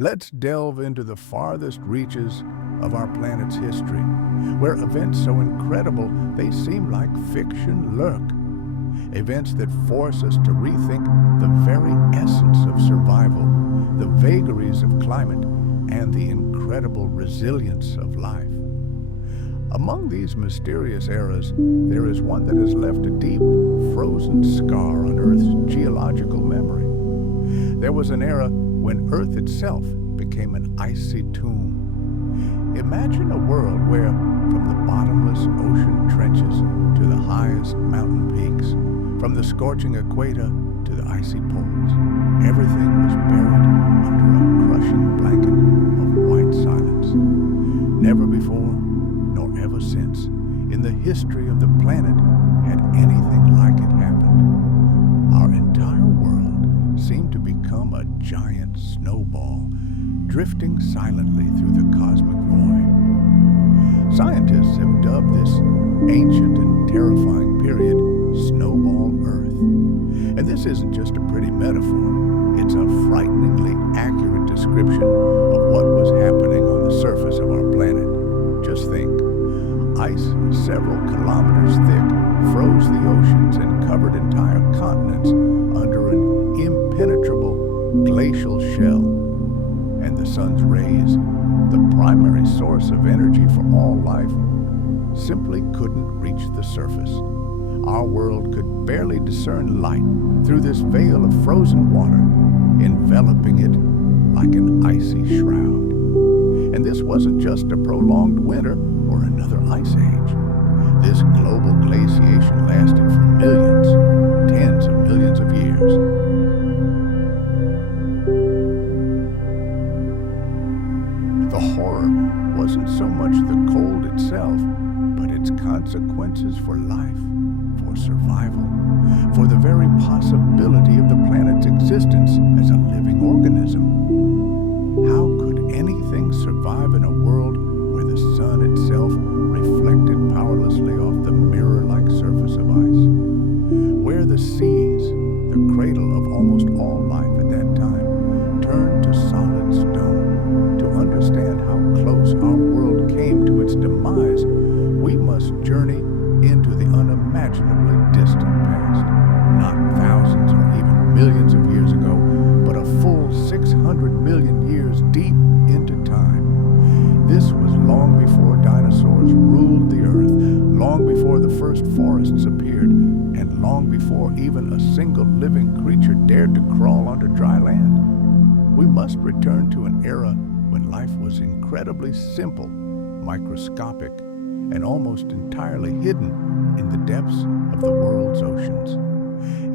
Let's delve into the farthest reaches of our planet's history, where events so incredible they seem like fiction lurk. Events that force us to rethink the very essence of survival, the vagaries of climate, and the incredible resilience of life. Among these mysterious eras, there is one that has left a deep, frozen scar on Earth's geological memory. There was an era when Earth itself became an icy tomb. Imagine a world where, from the bottomless ocean trenches to the highest mountain peaks, from the scorching equator to the icy poles, everything was buried under a crushing blanket of white silence. Never before, nor ever since, in the history of the planet had anything like it happened. Our entire world seemed to become a giant snowball, drifting silently through the cosmic void. Scientists have dubbed this ancient and terrifying period Snowball Earth. And this isn't just a pretty metaphor, it's a frighteningly accurate description of what was happening on the surface of our planet. Just think, ice several kilometers thick froze the oceans and covered entire continents under an impenetrable glacial shell. And the sun's rays, the primary source of energy for all life, simply couldn't reach the surface. Our world could barely discern light through this veil of frozen water, enveloping it like an icy shroud. And this wasn't just a prolonged winter or another ice age. This global glaciation lasted for millions, tens of millions of years. The horror wasn't so much the cold itself, but its consequences for life, for survival, for the very possibility of the planet's existence as a living organism. How could anything survive in a world where the sun itself reflected powerlessly off the mirror-like surface of ice? Where the seas, the cradle of almost all life at that time, turned to solid stone. To understand how close our world came to its demise, we must journey into the unimaginably distant past, not thousands or even millions of years ago, but a full 600 million years deep into time. This was long before dinosaurs ruled the earth, long before the first forests appeared, and long before even a single living creature dared to crawl onto dry land. We must return to an era when life was incredibly simple, microscopic, and almost entirely hidden in the depths of the world's oceans.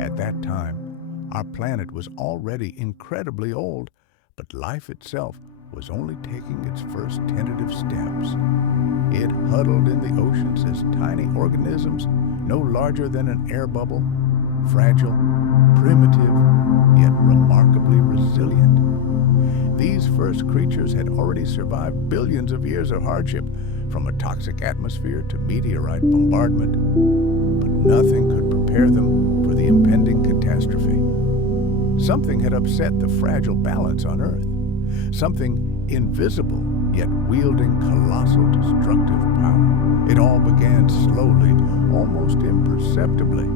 At that time, our planet was already incredibly old, but life itself was only taking its first tentative steps. It huddled in the oceans as tiny organisms, no larger than an air bubble, fragile, primitive, yet remarkably resilient. These first creatures had already survived billions of years of hardship, from a toxic atmosphere to meteorite bombardment, but nothing could prepare them for the impending catastrophe. Something had upset the fragile balance on Earth, something invisible yet wielding colossal destructive power. It all began slowly, almost imperceptibly.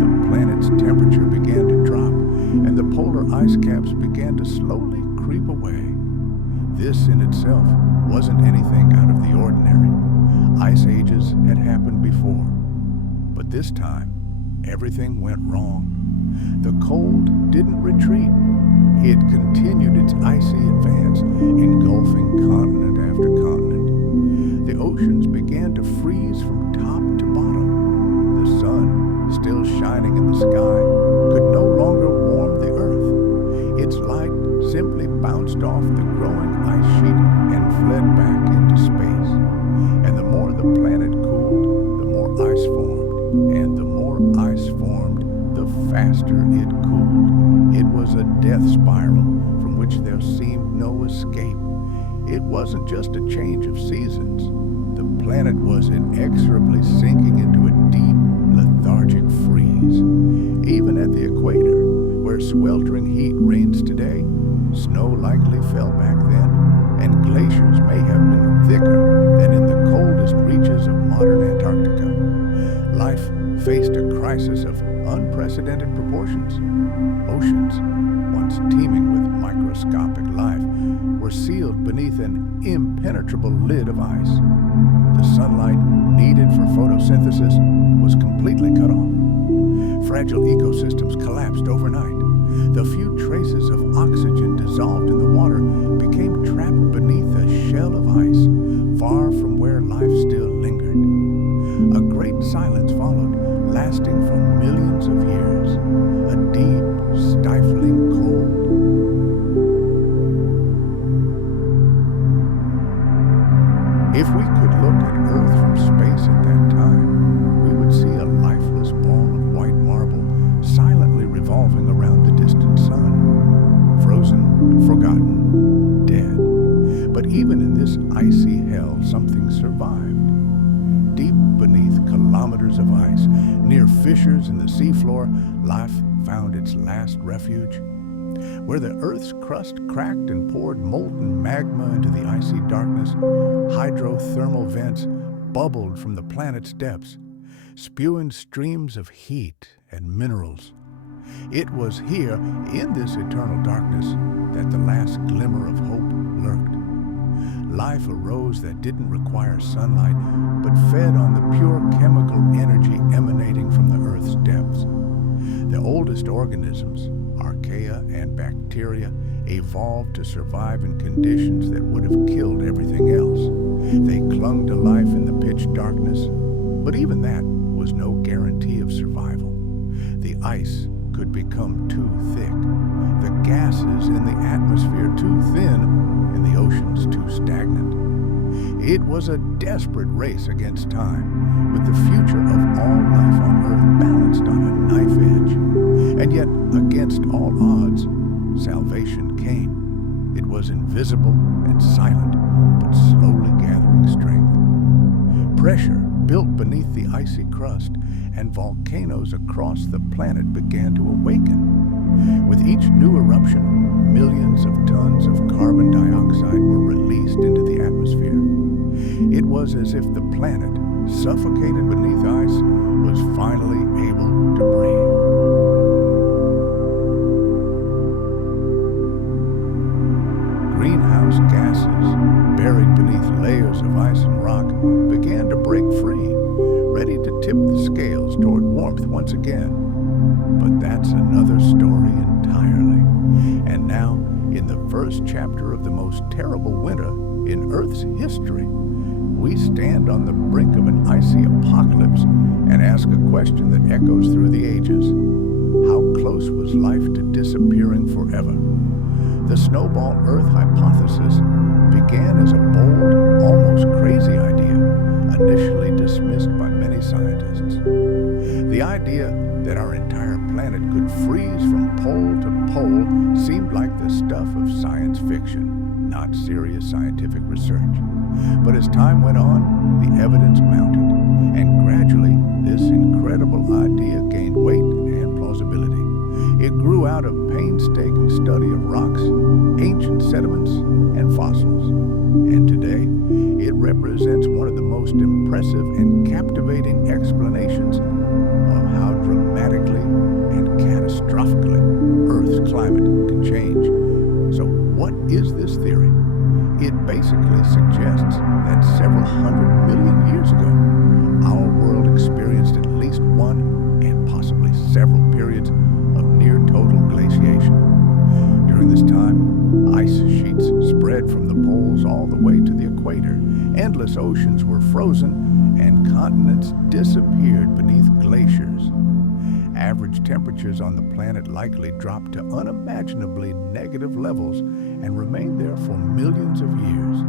The planet's temperature began to drop, and the polar ice caps began to slowly creep away. This in itself wasn't anything out of the ordinary. Ice ages had happened before, but this time, everything went wrong. The cold didn't retreat. It continued its icy advance, engulfing continent after continent. The oceans began to freeze from top to bottom. The sun, still shining in the sky, could no longer warm the earth. Its light simply bounced off the growing ice sheet and fled back into space. And the more the planet cooled, the more ice formed. And the more ice formed, the faster it cooled. It was a death spiral from which there seemed no escape. It wasn't just a change of seasons. The planet was inexorably sinking into a deep, lethargic freeze. Even at the equator, where sweltering heat reigns today, snow likely fell back then, and glaciers may have been thicker than in the coldest reaches of modern Antarctica. Life faced a crisis of unprecedented proportions. Oceans, once teeming with microscopic life, were sealed beneath an impenetrable lid of ice. The sunlight needed for photosynthesis was completely cut off. Fragile ecosystems collapsed overnight. The few traces of oxygen dissolved in the water became trapped beneath a shell of ice, far from where life still lingered. A great silence followed, lasting for millions of years. A deep, stifling cold. If we could look at Earth from space at that time, we would see a lifeless ball of white marble silently revolving around the distant sun. Frozen, forgotten, dead. But even in this icy hell, something survived. Deep beneath kilometers of ice, near fissures in the seafloor, life found its last refuge. Where the Earth's crust cracked and poured molten magma into the icy darkness, hydrothermal vents bubbled from the planet's depths, spewing streams of heat and minerals. It was here, in this eternal darkness, that the last glimmer of hope lurked. Life arose that didn't require sunlight, but fed on the pure chemical energy emanating from the Earth's depths. The oldest organisms, archaea and bacteria, evolved to survive in conditions that would have killed everything else. They clung to life in the pitch darkness, but even that was no guarantee of survival. The ice could become too thick, the gases in the atmosphere too thin, and the oceans too stagnant. It was a desperate race against time, with the future of all life on Earth balanced on a knife edge. And yet, against all odds, salvation came. It was invisible and silent, but slowly gathering strength. Pressure built beneath the icy crust, and volcanoes across the planet began to awaken. With each new eruption, millions of tons of carbon dioxide were released into the atmosphere. It was as if the planet, suffocated beneath ice, was finally able to breathe. Greenhouse gases, buried beneath layers of ice and rock, began to break free, ready to tip the scales toward warmth once again. But that's another story entirely. And now, in the first chapter of the most terrible winter in Earth's history, we stand on the brink of an icy apocalypse and ask a question that echoes through the ages. How close was life to disappearing forever? The Snowball Earth hypothesis began as a bold, almost crazy idea, initially dismissed by many scientists. The idea that our entire planet could freeze from pole to pole seemed like the stuff of science fiction, not serious scientific research. But as time went on, the evidence mounted, and gradually this incredible idea gained weight and plausibility. It grew out of painstaking study of rocks, ancient sediments, and fossils. And today, it represents one of the most impressive and captivating explanations of how dramatically and catastrophically Earth's climate can change. So what is this theory? It basically suggests that several 100 million years ago, our world experienced at least one and possibly several periods of near total glaciation. During this time, ice sheets spread from the poles all the way to the equator. Endless oceans were frozen and continents disappeared beneath glaciers. Average temperatures on the planet likely dropped to unimaginably negative levels and remained there for millions of years.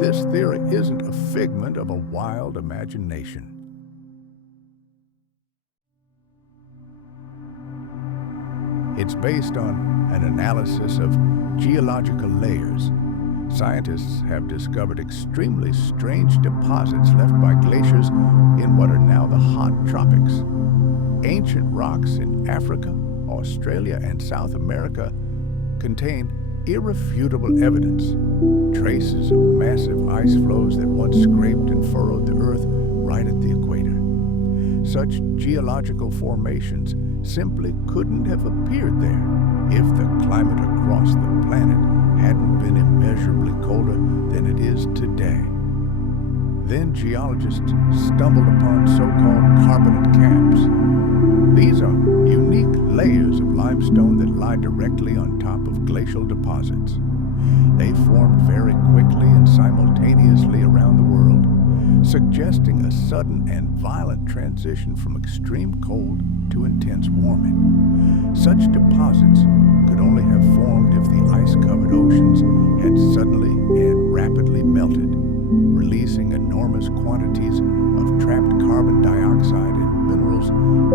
This theory isn't a figment of a wild imagination. It's based on an analysis of geological layers, Scientists have discovered extremely strange deposits left by glaciers in what are now the hot tropics. Ancient rocks in Africa, Australia, and South America contain irrefutable evidence, traces of massive ice flows that once scraped and furrowed the Earth right at the equator. Such geological formations simply couldn't have appeared there if the climate across the planet hadn't been immeasurably colder than it is today. Then geologists stumbled upon so-called carbonate caps. These are unique layers of limestone that lie directly on top of glacial deposits. They formed very quickly and simultaneously around the world, suggesting a sudden and violent transition from extreme cold to intense warming. Such deposits could only have formed if the ice-covered oceans had suddenly and rapidly melted, releasing enormous quantities of trapped carbon dioxide and minerals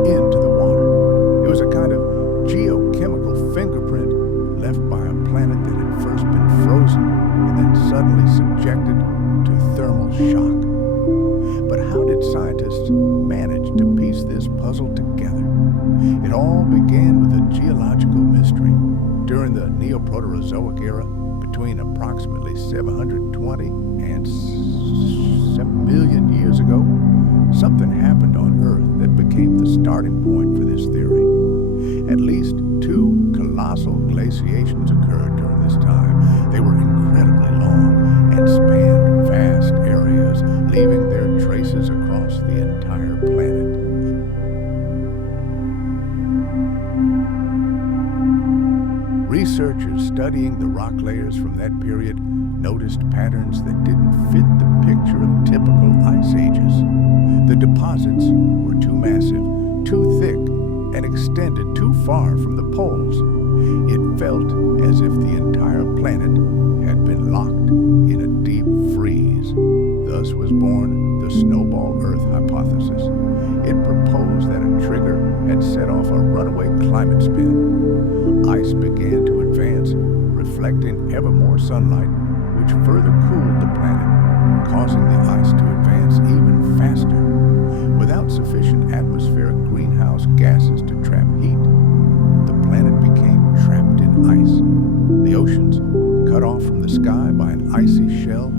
into the water. It was a kind of geochemical fingerprint left by a planet that had first been frozen and then suddenly subjected to thermal shock. But how did scientists manage to piece this puzzle together? It all began with a geological mystery. During the Neoproterozoic era, between approximately 720 and 7 million years ago, something happened on Earth that became the starting point for this theory. At least two colossal glaciations occurred during this time. They were incredibly long and spanned vast areas, leaving their traces across the entire planet. Researchers studying the rock layers from that period noticed patterns that didn't fit the picture of typical ice ages. The deposits were too massive, too thick, and extended too far from the poles. It felt as if the entire planet had been locked in a deep freeze. Thus was born the Snowball Earth hypothesis. It proposed that a trigger had set off a runaway climate spin. Ice began to advance, reflecting ever more sunlight, which further cooled the planet, causing the ice to advance even faster. Without sufficient atmospheric greenhouse gases to trap heat, the planet became trapped in ice. The oceans, cut off from the sky by an icy shell,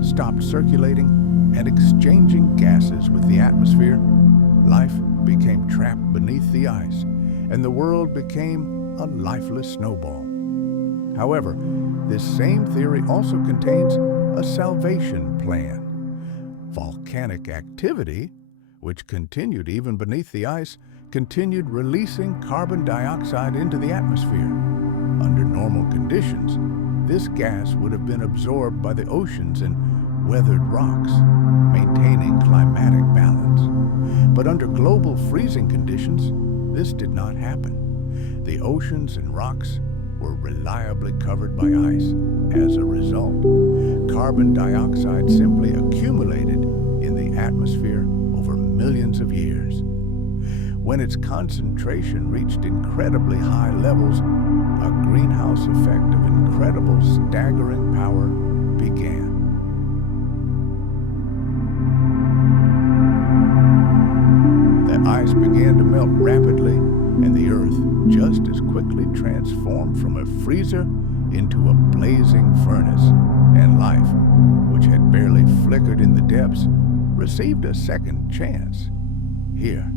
stopped circulating and exchanging gases with the atmosphere. Life became trapped beneath the ice, and the world became a lifeless snowball. However, this same theory also contains a salvation plan. Volcanic activity, which continued even beneath the ice, continued releasing carbon dioxide into the atmosphere. Under normal conditions, this gas would have been absorbed by the oceans and weathered rocks, maintaining climatic balance. But under global freezing conditions, this did not happen. The oceans and rocks were reliably covered by ice. As a result, carbon dioxide simply accumulated in the atmosphere over millions of years. When its concentration reached incredibly high levels, a greenhouse effect of incredible, staggering power began. The ice began to melt rapidly, and the Earth just as quickly transformed from a freezer into a blazing furnace, and life, which had barely flickered in the depths, received a second chance. Here,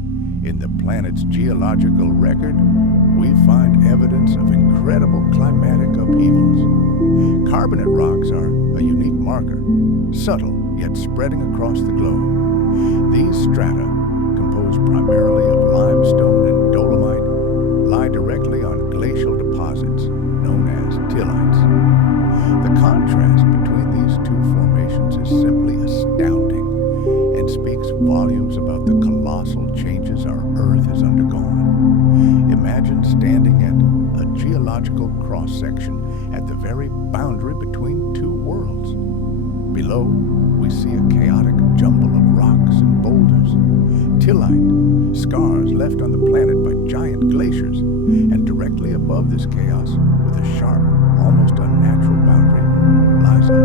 in the planet's geological record, we find evidence of incredible climatic upheavals. Carbonate rocks are a unique marker, subtle yet spreading across the globe. These strata, composed primarily of limestone and dolomite, lie directly on glacial deposits known as tillites. The contrast between these two formations is simply astounding and speaks volumes about the colossal changes our Earth has undergone. Imagine standing at a geological cross-section at the very boundary between two worlds. Below, we see a chaotic jumble of rocks and boulders, tillite, scars left on the planet by giant glaciers, and directly above this chaos, with a sharp, almost unnatural boundary, lies a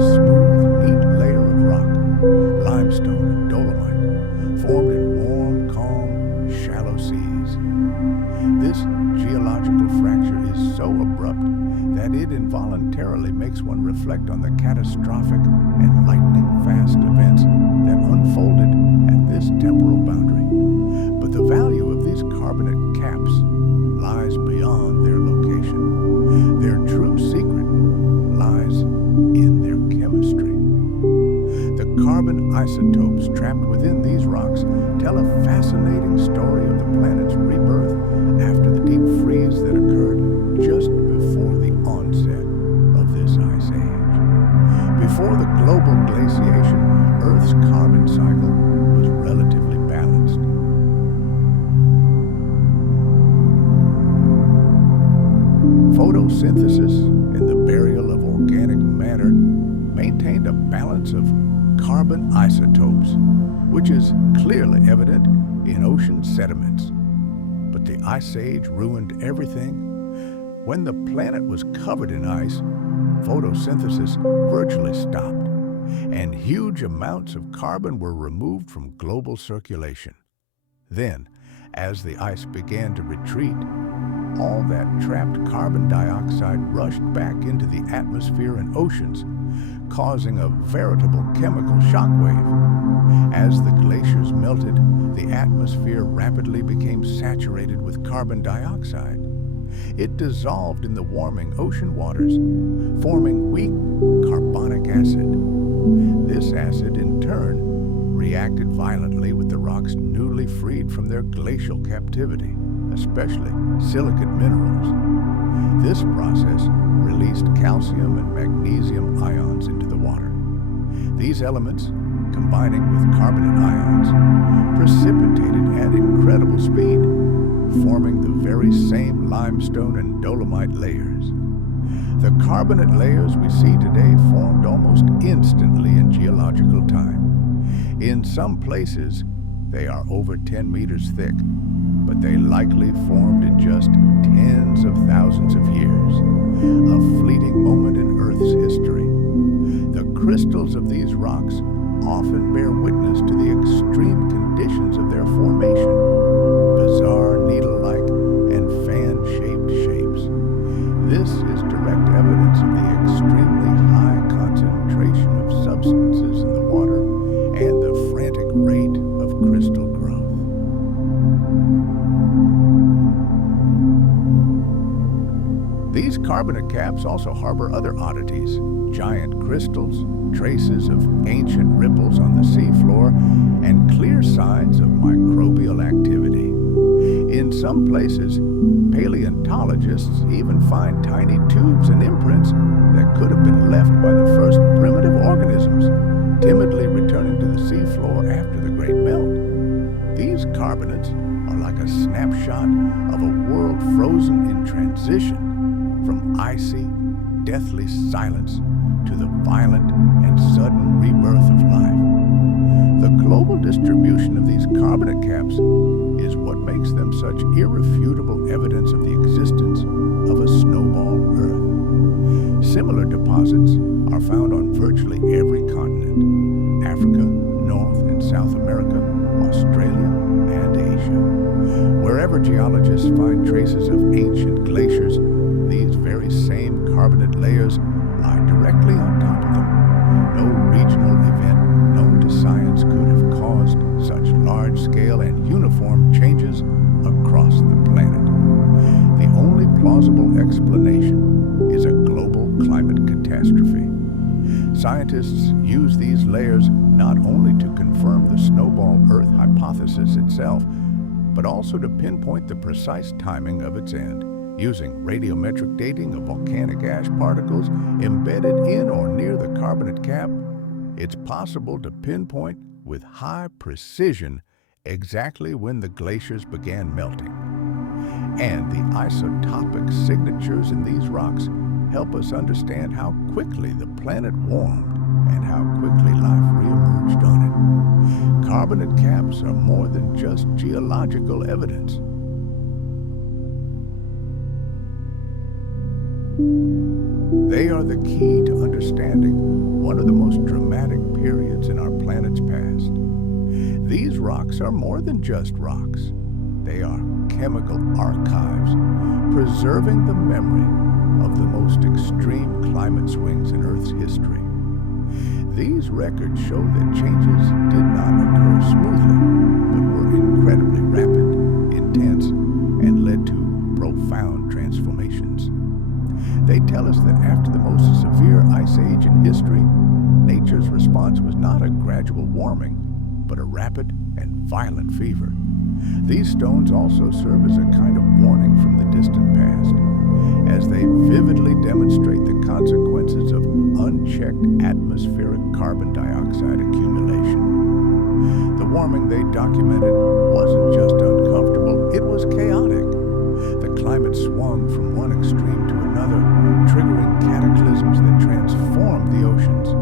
that it involuntarily makes one reflect on the catastrophic and lightning-fast events that unfolded at this temporal boundary. But the value of these carbonate caps lies beyond their location. Their true secret lies in their chemistry. The carbon isotopes trapped within these rocks tell a fascinating story of the planet's rebirth after the deep freeze that occurred just before the onset of this ice age. Before the global glaciation, Earth's carbon cycle was relatively balanced. Photosynthesis and the burial of organic matter maintained a balance of carbon isotopes, which is clearly evident in ocean sediments. But the Ice Age ruined everything. When the planet was covered in ice, photosynthesis virtually stopped, and huge amounts of carbon were removed from global circulation. Then, as the ice began to retreat, all that trapped carbon dioxide rushed back into the atmosphere and oceans, causing a veritable chemical shockwave. As the glaciers melted, the atmosphere rapidly became saturated with carbon dioxide. It dissolved in the warming ocean waters, forming weak carbonic acid. This acid, in turn, reacted violently with the rocks newly freed from their glacial captivity, especially silicate minerals. This process released calcium and magnesium ions into the water. These elements, combining with carbonate ions, precipitated at incredible speed, forming the very same limestone and dolomite layers. The carbonate layers we see today formed almost instantly in geological time. In some places, they are over 10 meters thick, but they likely formed in just tens of thousands of years, a fleeting moment in Earth's history. The crystals of these rocks often bear witness to the extreme conditions of their formation, bizarre needle-like and fan-shaped shapes. This is direct evidence of the extremely high concentration of substances in the water and the frantic rate of crystal growth. These carbonate caps also harbor other oddities: giant crystals, traces of ancient ripples on the seafloor, and clear signs of microbial activity. In some places, paleontologists even find tiny tubes and imprints that could have been left by the first primitive organisms, timidly returning to the seafloor after the Great Melt. These carbonates are like a snapshot of a world frozen in transition, from icy, deathly silence to the violent and sudden rebirth of life. The global distribution of these carbonate caps is what makes them such irrefutable evidence of the existence of a snowball Earth. Similar deposits are found on virtually every continent: Africa, North and South America, Australia, and Asia. Wherever geologists find traces of ancient glaciers, these very same carbonate layers lie directly on top of them. No regional event known to science could have caused such large-scale and uniform changes across the planet. The only plausible explanation is a global climate catastrophe. Scientists use these layers not only to confirm the Snowball Earth hypothesis itself, but also to pinpoint the precise timing of its end. Using radiometric dating of volcanic ash particles embedded in or near the carbonate cap, it's possible to pinpoint with high precision exactly when the glaciers began melting. And the isotopic signatures in these rocks help us understand how quickly the planet warmed and how quickly life reemerged on it. Carbonate caps are more than just geological evidence. They are the key to understanding one of the most dramatic periods in our planet's past. These rocks are more than just rocks. They are chemical archives, preserving the memory of the most extreme climate swings in Earth's history. These records show that changes did not occur smoothly, but were incredibly rapid, intense, and led to profound transformations. They tell us that after the most severe ice age in history, nature's response was not a gradual warming, but a rapid and violent fever. These stones also serve as a kind of warning from the distant past, as they vividly demonstrate the consequences of unchecked atmospheric carbon dioxide accumulation. The warming they documented wasn't just uncomfortable, it was chaotic. The climate swung from one extreme to another, triggering cataclysms that transformed the oceans,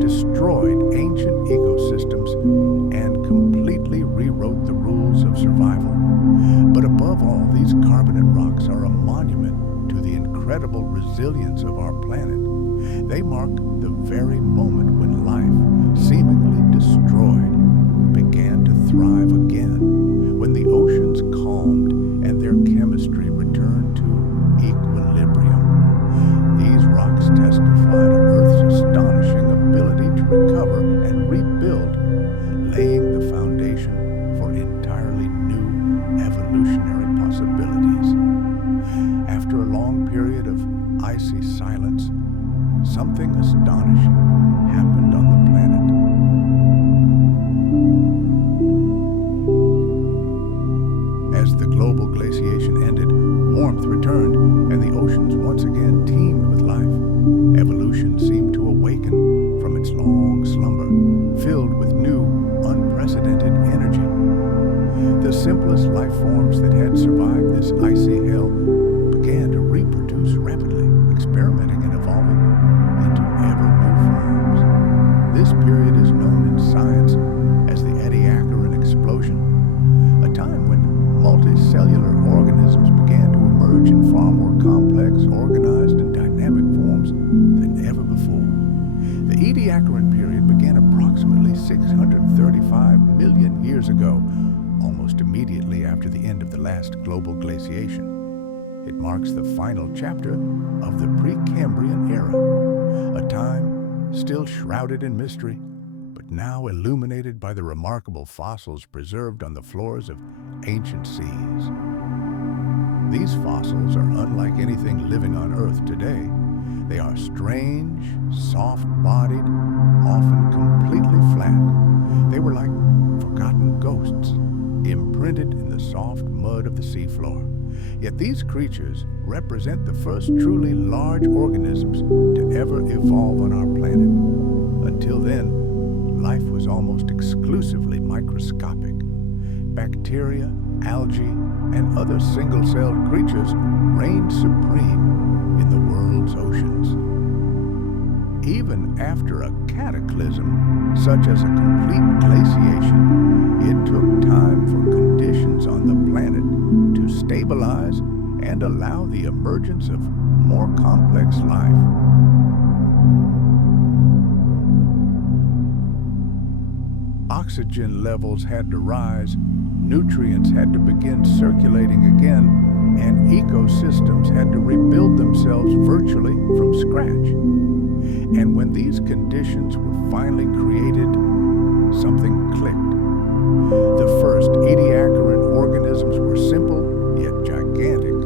destroyed ancient ecosystems, and completely rewrote the rules of survival. But above all, these carbonate rocks are a monument to the incredible resilience of our planet. They mark the very moment when life, seemingly destroyed, began to thrive again, when the oceans calmed and their chemistry returned to equilibrium. These rocks testify to Earth's astonishing ability to recover and rebuild, laying the foundation for entirely new evolutionary possibilities. After a long period of icy silence, something astonishing happened on the planet. As the global glaciation ended, warmth returned, and the oceans once again teemed with life. Evolution seemed to awaken from its long slumber, filled with new, unprecedented energy. The simplest life forms that had survived this icy hell began to reproduce rapidly, experimenting and evolving into ever new forms. This period is known in science as the Ediacaran explosion, a time when multicellular organisms began to emerge in far more complex, organized, and dynamic forms than ever before. The Ediacaran period began approximately 635 million years ago, almost immediately after the end of the last global glaciation. It marks the final chapter of the Precambrian era, a time still shrouded in mystery, but now illuminated by the remarkable fossils preserved on the floors of ancient seas. These fossils are unlike anything living on Earth today. They are strange, soft-bodied, often completely flat. They were like forgotten ghosts, imprinted in the soft mud of the seafloor. Yet these creatures represent the first truly large organisms to ever evolve on our planet. Until then, life was almost exclusively microscopic. Bacteria, algae, and other single-celled creatures reigned supreme in the world's oceans. Even after a cataclysm, such as a complete glaciation, it took time for conditions on the planet to stabilize and allow the emergence of more complex life. Oxygen levels had to rise, nutrients had to begin circulating again, and ecosystems had to rebuild themselves virtually from scratch. And when these conditions were finally created, something clicked. The first Ediacaran organisms were simple yet gigantic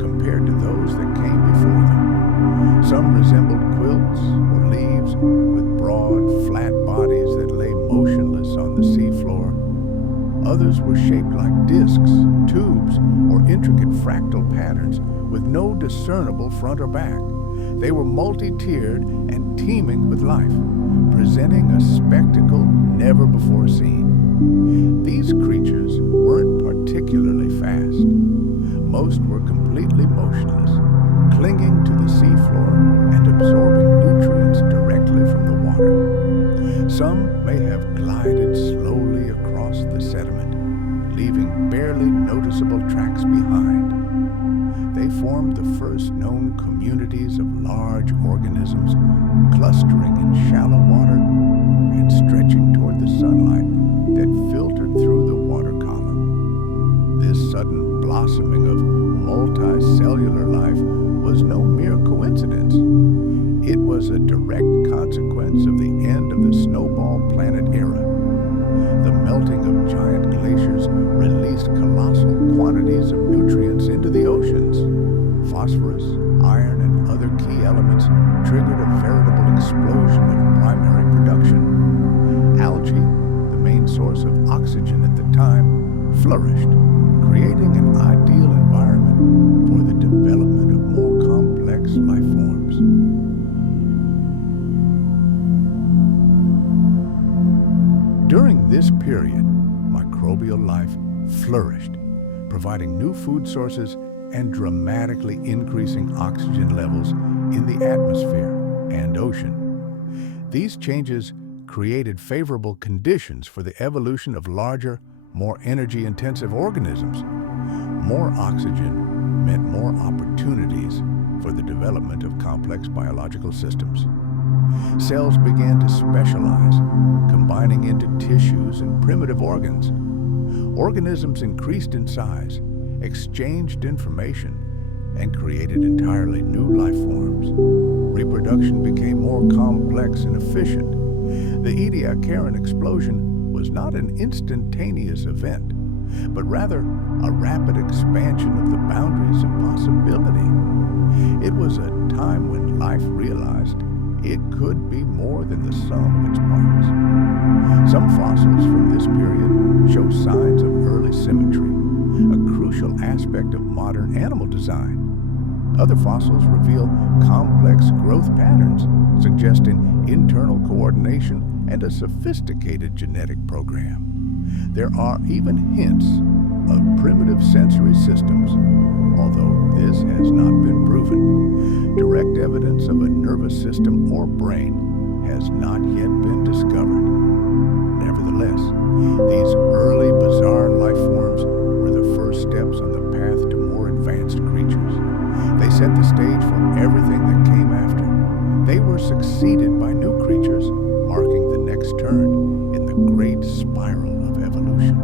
compared to those that came before them. Some resembled quilts or leaves with broad, flat bodies that lay motionless on the seafloor. Others were shaped like discs, tubes, or intricate fractal patterns with no discernible front or back. They were multi-tiered and teeming with life, presenting a spectacle never before seen. These creatures weren't particularly fast. Most were completely motionless, clinging to the seafloor and absorbing nutrients directly from the water. Some may have glided slowly across the sediment, leaving barely noticeable tracks behind. They formed the first known communities of large organisms, clustering in shallow water and stretching toward the sunlight that filtered through the water column. This blossoming of multicellular life was no mere coincidence. It was a direct consequence of the end of the snowball planet era. The melting of giant glaciers released colossal quantities of nutrients into the oceans. Phosphorus, iron, and other key elements triggered a veritable explosion of primary production. Algae, the main source of oxygen at the time, flourished, creating an ideal environment for the development of more complex life forms. During this period, microbial life flourished, providing new food sources and dramatically increasing oxygen levels in the atmosphere and ocean. These changes created favorable conditions for the evolution of larger, more energy-intensive organisms. More oxygen meant more opportunities for the development of complex biological systems. Cells began to specialize, combining into tissues and primitive organs. Organisms increased in size, exchanged information, and created entirely new life forms. Reproduction became more complex and efficient. The Ediacaran explosion was not an instantaneous event, but rather a rapid expansion of the boundaries of possibility. It was a time when life realized it could be more than the sum of its parts. Some fossils from this period show signs of early symmetry, a crucial aspect of modern animal design. Other fossils reveal complex growth patterns, suggesting internal coordination and a sophisticated genetic program. There are even hints of primitive sensory systems, although this has not been proven. Direct evidence of a nervous system or brain has not yet been discovered. Nevertheless, these early bizarre life forms were the first steps on the path to more advanced creatures. They set the stage for everything that came after. They were succeeded by new creatures, marking the next turn in the great spiral of evolution.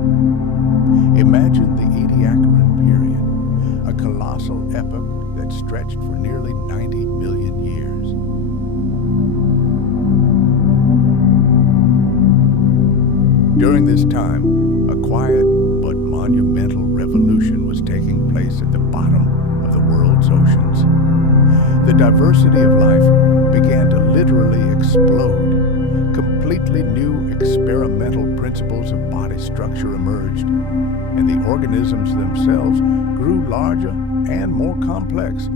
Imagine the Ediacaran period, a colossal epoch that stretched for nearly 90 million years. During this time, a quiet but monumental revolution was taking place at the bottom of the world's oceans. The diversity of life began to literally explode. Completely new experimental principles of body structure emerged, and the organisms themselves grew larger and more complex,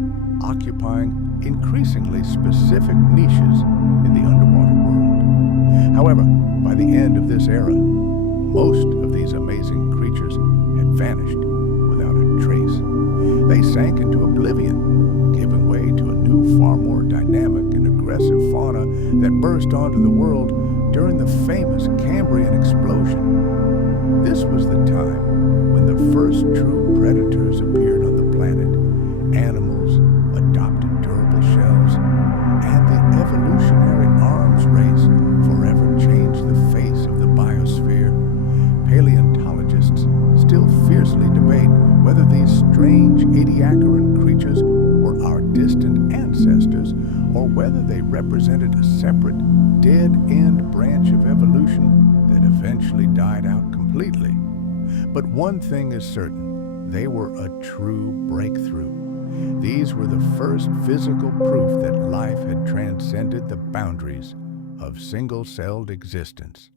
occupying increasingly specific niches in the underwater world. However, by the end of this era, most of these amazing creatures had vanished without a trace. They sank into oblivion, giving way to a new, far more dynamic and aggressive fauna that burst onto the world during the famous Cambrian explosion. This was the time when the first true predators appeared on the planet. Animals adopted durable shells, and the evolutionary arms race forever changed the face of the biosphere. Paleontologists still fiercely debate whether these strange Ediacaran creatures were our distant ancestors or whether they represented a separate, dead-end branch of evolution that eventually died out completely. But one thing is certain, they were a true breakthrough. These were the first physical proof that life had transcended the boundaries of single-celled existence.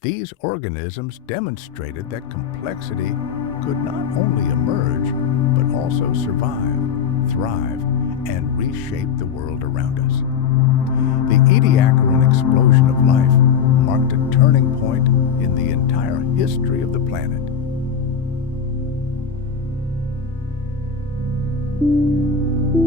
These organisms demonstrated that complexity could not only emerge, but also survive, thrive, and reshape the world around us. The Ediacaran explosion of life marked a turning point in the entire history of the planet.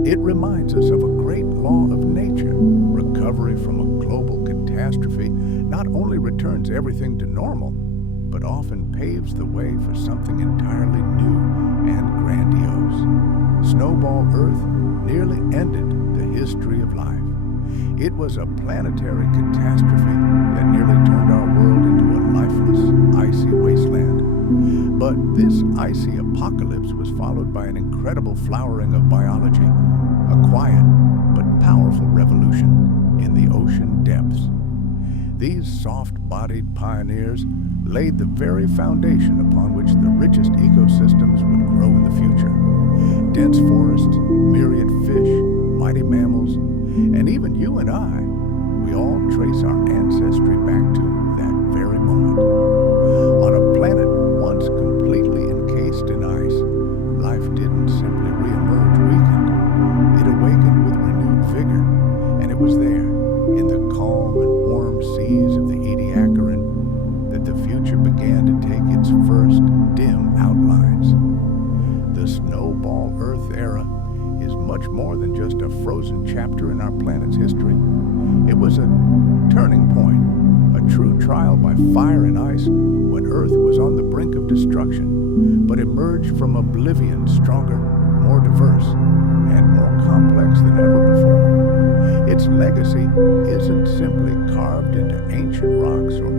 It reminds us of a great law of nature. Recovery from a global catastrophe not only returns everything to normal, but often paves the way for something entirely new and grandiose. Snowball Earth nearly ended the history of life. It was a planetary catastrophe that nearly turned our world into a lifeless, icy wasteland. But this icy apocalypse was followed by an incredible flowering of biology, a quiet but powerful revolution in the ocean depths. These soft-bodied pioneers laid the very foundation upon which the richest ecosystems would grow in the future. Dense forests, myriad fish, mighty mammals, and even you and I, we all trace our ancestry back to that very moment. On a planet once completely encased in ice, life didn't simply re-emerge weakened. It awakened with renewed vigor, and it was there, in the calm and warm seas of the Ediacaran, that the future began to take its first dim outlines. The Snowball Earth era is much more than just a frozen chapter in our planet's history. It was a turning point, a true trial by fire and ice when Earth was on the brink of destruction, but emerged from oblivion stronger, more diverse, and more complex than ever before. Its legacy isn't simply carved into ancient rocks or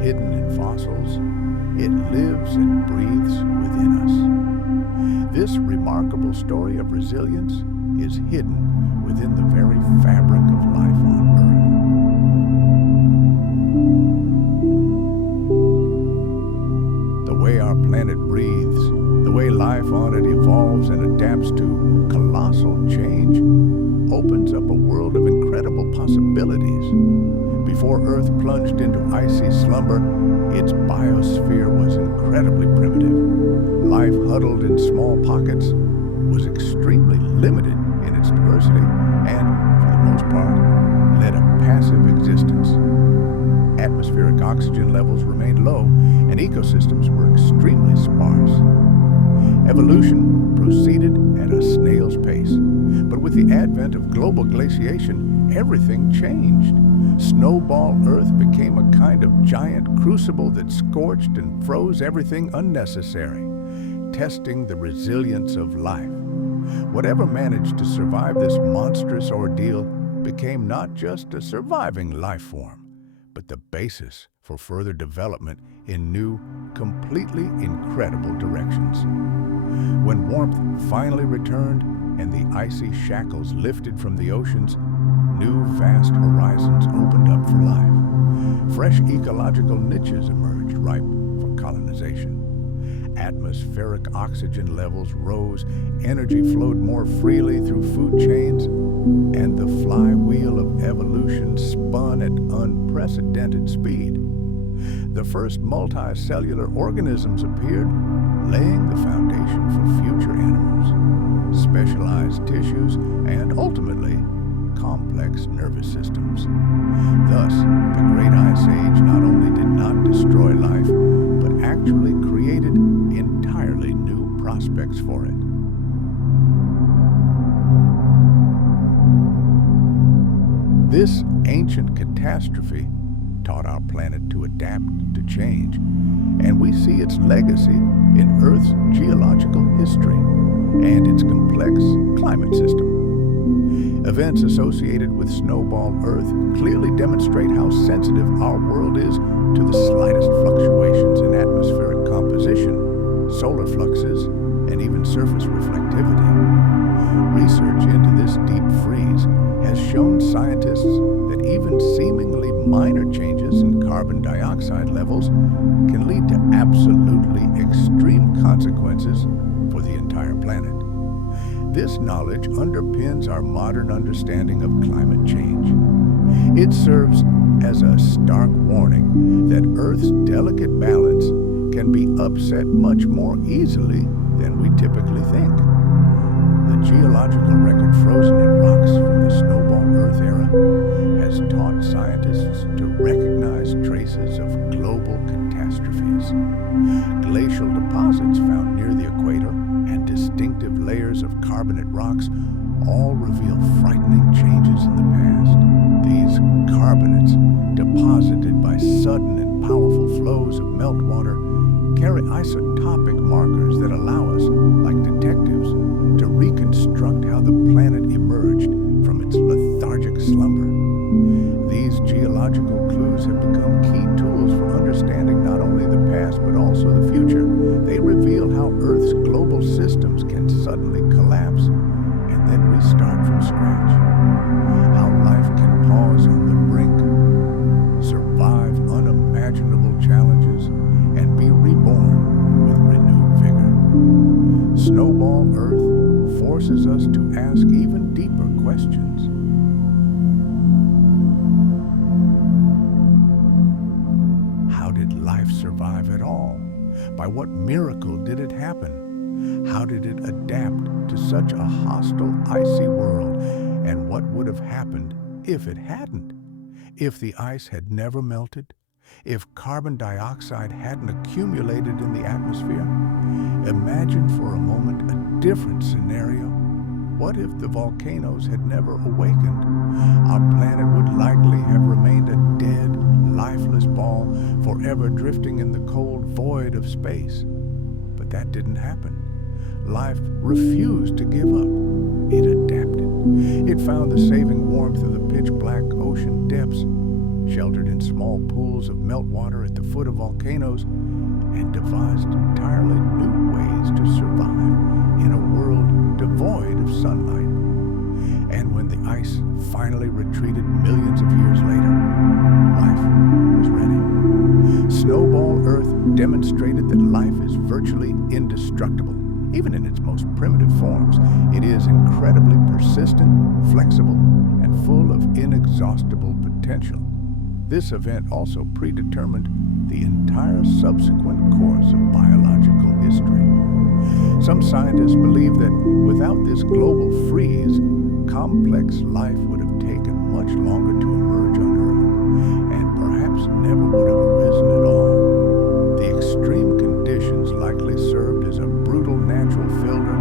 hidden in fossils. It lives and breathes within us. This remarkable story of resilience is hidden within the very fabric of life on Earth. The way our planet breathes, the way life on it evolves and adapts to colossal change, opens up a world of incredible possibilities. Before Earth plunged into icy slumber, its biosphere was incredibly primitive. Life huddled in small pockets was extremely limited in its diversity and, for the most part, led a passive existence. Atmospheric oxygen levels remained low and ecosystems were extremely sparse. Evolution proceeded at a snail's pace, but with the advent of global glaciation, everything changed. Snowball Earth became a kind of giant crucible that scorched and froze everything unnecessary, testing the resilience of life. Whatever managed to survive this monstrous ordeal became not just a surviving life form, but the basis for further development in new, completely incredible directions. When warmth finally returned and the icy shackles lifted from the oceans, new vast horizons opened up for life. Fresh ecological niches emerged, ripe for colonization. Atmospheric oxygen levels rose, energy flowed more freely through food chains, and the flywheel of evolution spun at unprecedented speed. The first multicellular organisms appeared, laying the foundation for future animals, specialized tissues, and ultimately, complex nervous systems. Thus, the Great Ice Age not only did not destroy life, but actually created entirely new prospects for it. This ancient catastrophe taught our planet to adapt to change, and we see its legacy in Earth's geological history and its complex climate system. Events associated with Snowball Earth clearly demonstrate how sensitive our world is to the slightest fluctuations in atmospheric composition, solar fluxes, and even surface reflectivity. Research into this deep freeze has shown scientists that even seemingly minor changes in carbon dioxide levels can lead to absolutely extreme consequences for the entire planet. This knowledge underpins our modern understanding of climate change. It serves as a stark warning that Earth's delicate balance can be upset much more easily than we typically think. The geological record frozen in rocks from the Snowball Earth era has taught scientists to recognize traces of global catastrophes. Glacial deposits found near the equator and distinctive layers of carbonate rocks all reveal frightening changes in the past. These carbonates, deposited by sudden and powerful flows of meltwater, carry isotopic markers that allow us, like detectives, to reconstruct how the planet emerged from its lethargic slumber. These geological clues have become key tools for understanding not only the past but also the future, causes us to ask even deeper questions. How did life survive at all? By what miracle did it happen? How did it adapt to such a hostile, icy world? And what would have happened if it hadn't? If the ice had never melted? If carbon dioxide hadn't accumulated in the atmosphere? Imagine for a moment a different scenario. What if the volcanoes had never awakened? Our planet would likely have remained a dead, lifeless ball, forever drifting in the cold void of space. But that didn't happen. Life refused to give up. It adapted. It found the saving warmth of the pitch-black ocean depths, sheltered in small pools of meltwater at the foot of volcanoes, and devised entirely new ways to survive in a world devoid of sunlight. And when the ice finally retreated millions of years later, life was ready. Snowball Earth demonstrated that life is virtually indestructible. Even in its most primitive forms, it is incredibly persistent, flexible, and full of inexhaustible potential. This event also predetermined the entire subsequent course of biological history. Some scientists believe that without this global freeze, complex life would have taken much longer to emerge on Earth, and perhaps never would have arisen at all. The extreme conditions likely served as a brutal natural filter,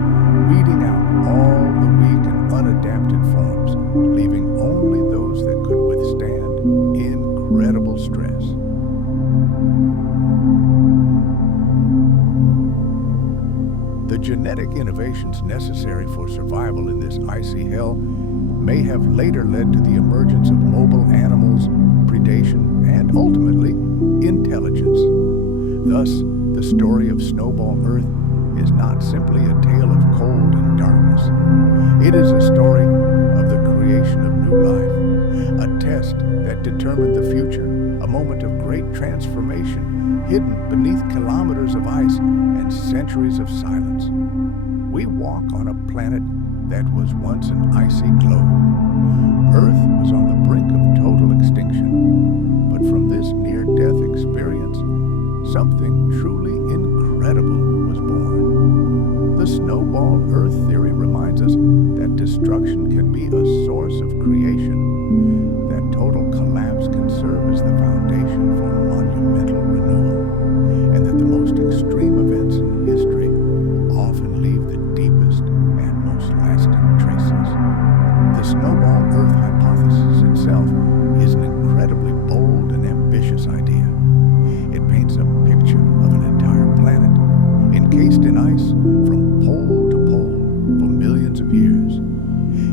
weeding out all the weak and unadapted forms, leaving only those that could withstand incredible stress. The genetic innovations necessary for survival in this icy hell may have later led to the emergence of mobile animals, predation, and ultimately, intelligence. Thus, the story of Snowball Earth is not simply a tale of cold and darkness. It is a story of the creation of new life, a test that determined the future, a moment of great transformation hidden beneath kilometers of ice and centuries of silence. We walk on a planet that was once an icy globe. Earth was on the brink of total extinction, but from this near-death experience, something truly incredible was born. The Snowball Earth theory reminds us that destruction can be a source of creation, that total collapse can serve as the foundation for monumental renewal, and that the most extreme events in history often leave the deepest and most lasting traces. The Snowball Earth hypothesis itself is an incredibly bold and ambitious idea. It paints a picture of an entire planet, encased in ice from pole to pole for millions of years.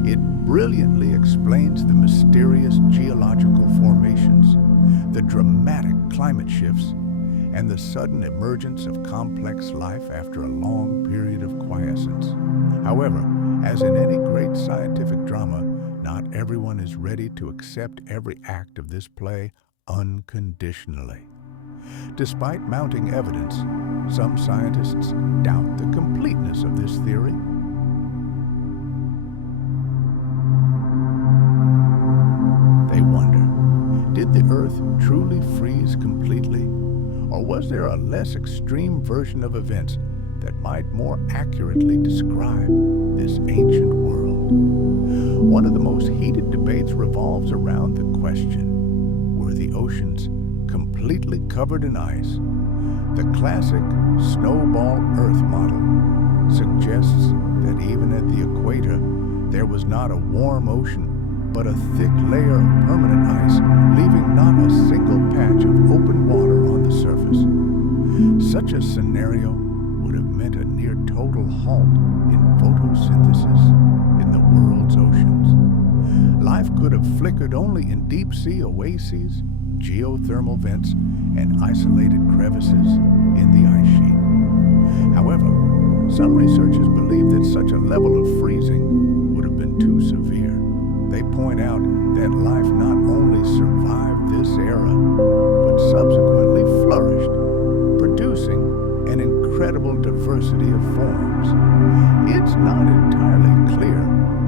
It brilliantly explains the mysterious geological formations, the dramatic climate shifts, and the sudden emergence of complex life after a long period of quiescence. However, as in any great scientific drama, not everyone is ready to accept every act of this play unconditionally. Despite mounting evidence, some scientists doubt the completeness of this theory. They wonder, did the Earth truly freeze completely? Or was there a less extreme version of events that might more accurately describe this ancient world? One of the most heated debates revolves around the question, were the oceans completely covered in ice? The classic Snowball Earth model suggests that even at the equator, there was not a warm ocean, but a thick layer of permanent ice, leaving not a single patch of open water on the surface. Such a scenario would have meant a near total halt in photosynthesis in the world's oceans. Life could have flickered only in deep-sea oases, geothermal vents, and isolated crevices in the ice sheet. However, some researchers believe that such a level of freezing would have been too severe. They point out that life not only survived this era, but subsequently flourished, producing an incredible diversity diversity of forms. It's not entirely clear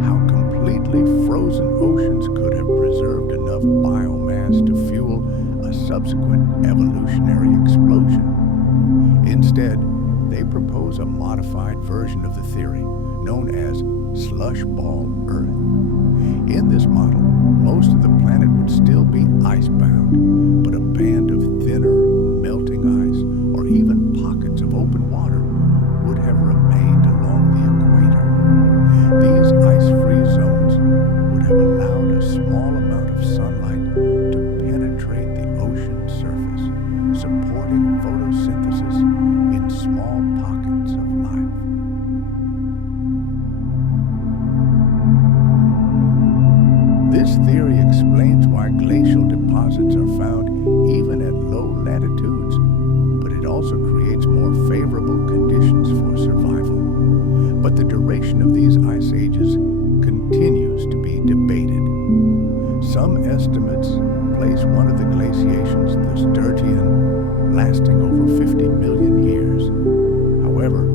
how completely frozen oceans could have preserved enough biomass to fuel a subsequent evolutionary explosion. Instead, they propose a modified version of the theory known as slush-ball Earth. In this model, most of the planet would still be icebound, but a band of thinner, melting ice, or even pockets of open water would have remained along the equator. These ice-free zones would have allowed a small amount of sunlight to penetrate the ocean surface, supporting photosynthesis in small pockets of life. This theory explains why glacial deposits are found even at low latitudes, but it also creates more favorable conditions for survival. But the duration of these ice ages continues to be debated. Some estimates place one of the glaciations, the Sturgeon, lasting over 50 million years. However,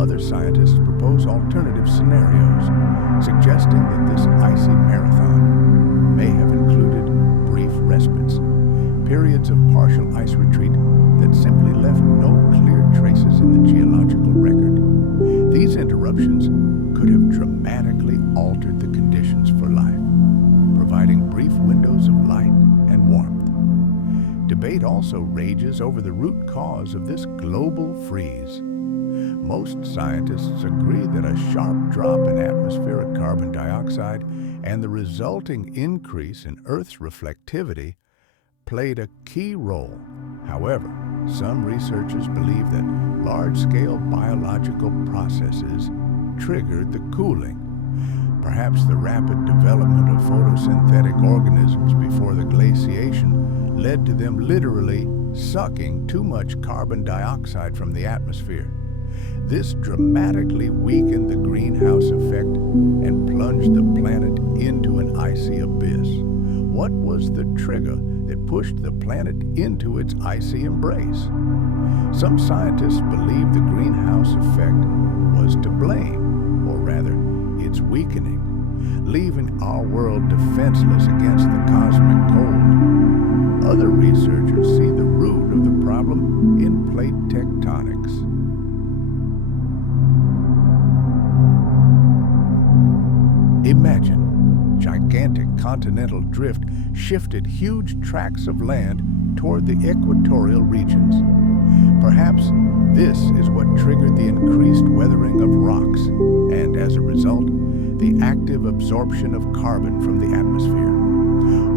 other scientists propose alternative scenarios, suggesting that this icy marathon may have included brief respites, periods of partial ice retreat that simply left no clear traces in the geological record. These interruptions could have dramatically altered the conditions for life, providing brief windows of light and warmth. Debate also rages over the root cause of this global freeze. Most scientists agree that a sharp drop in atmospheric carbon dioxide and the resulting increase in Earth's reflectivity played a key role. However, some researchers believe that large-scale biological processes triggered the cooling. Perhaps the rapid development of photosynthetic organisms before the glaciation led to them literally sucking too much carbon dioxide from the atmosphere. This dramatically weakened the greenhouse effect and plunged the planet into an icy abyss. What was the trigger that pushed the planet into its icy embrace? Some scientists believe the greenhouse effect was to blame, or rather, its weakening, leaving our world defenseless against the cosmic cold. Other researchers see the root of the problem in plate tectonics. Imagine gigantic continental drift shifted huge tracts of land toward the equatorial regions. Perhaps this is what triggered the increased weathering of rocks and, as a result, the active absorption of carbon from the atmosphere.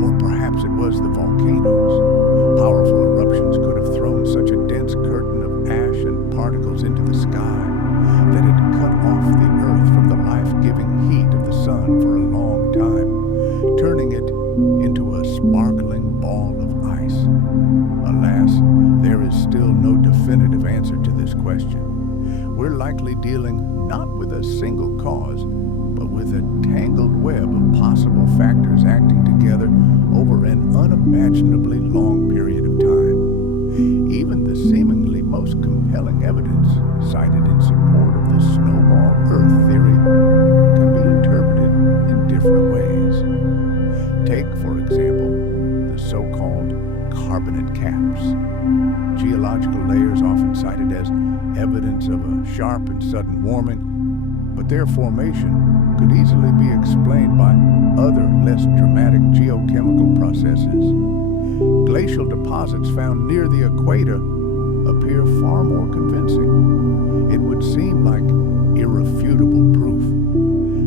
Or perhaps it was the volcanoes. Powerful eruptions could have thrown such a dense curtain of ash and particles into the sky that it cut off the Earth from the life-giving heat of the sun for a long time, turning it into a sparkling ball of ice. Alas, there is still no definitive answer to this question. We're likely dealing not with a single cause, but with a tangled web of possible factors acting together over an unimaginably long period of time. Even the seemingly most compelling evidence cited in support of the Snowball Earth theory can be interpreted in different ways. Take, for example, the so-called carbonate caps. Geological layers often cited as evidence of a sharp and sudden warming, but their formation could easily be explained by other, less dramatic geochemical processes. Glacial deposits found near the equator appear far more convincing. It would seem like irrefutable proof.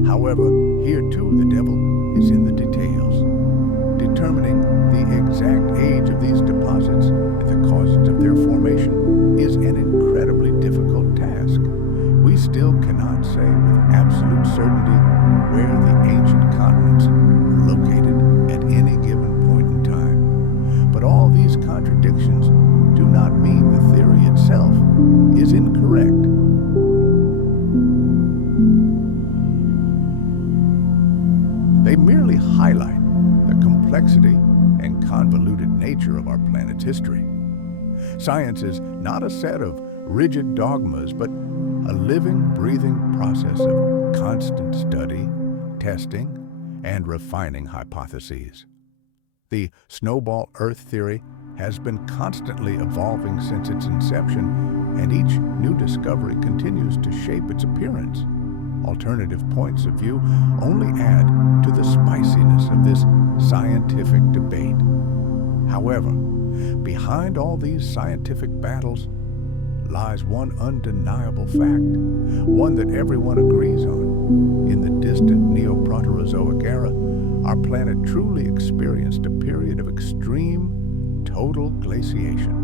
However, here too the devil is in the details. Determining the exact age of these deposits and the causes of their formation is an incredibly difficult task. We still cannot say with absolute certainty where the ancient continents were located at any given point in time. But all these contradictions do not mean the theory itself is incorrect. They merely highlight the complexity and convoluted nature of our planet's history. Science is not a set of rigid dogmas, but a living, breathing process of constant study, testing, and refining hypotheses. The Snowball Earth theory has been constantly evolving since its inception, and each new discovery continues to shape its appearance. Alternative points of view only add to the spiciness of this scientific debate. However, behind all these scientific battles lies one undeniable fact, one that everyone agrees on. In the distant Neoproterozoic era, our planet truly experienced a period of extreme, total glaciation.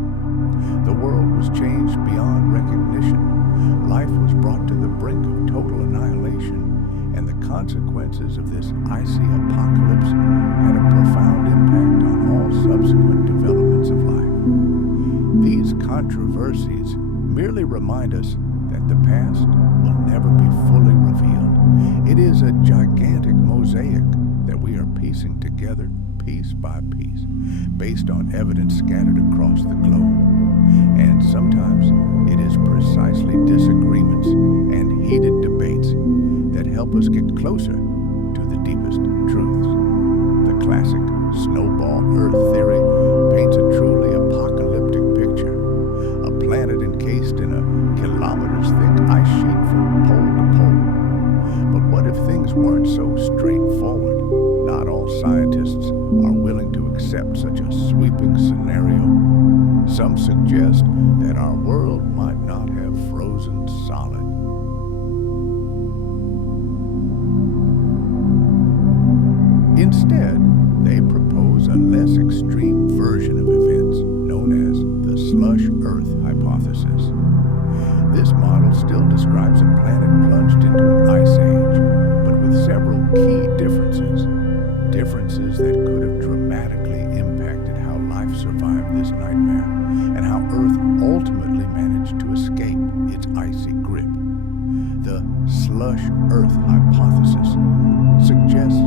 The world was changed beyond recognition. Life was brought to the brink of total annihilation, and the consequences of this icy apocalypse had a profound impact on all subsequent developments of life. These controversies merely remind us that the past will never be fully revealed. It is a gigantic mosaic that we are piecing together piece by piece, based on evidence scattered across the globe. And sometimes it is precisely disagreements and heated debates that help us get closer to the deepest truths. The classic Snowball Earth theory paints a truly apocalyptic picture, a planet encased in a kilometers-thick ice sheet from pole to pole. But what if things weren't so straightforward? Not all scientists are willing to accept such a sweeping scenario. Some suggest that our world might not have frozen solid. Instead, they propose a less extreme version of events known as the slush Earth hypothesis. This model still describes a planet plunged into an ice age, but with several key differences that could have dramatically impacted how life survived this nightmare and how Earth ultimately managed to escape its icy grip. The slush Earth hypothesis suggests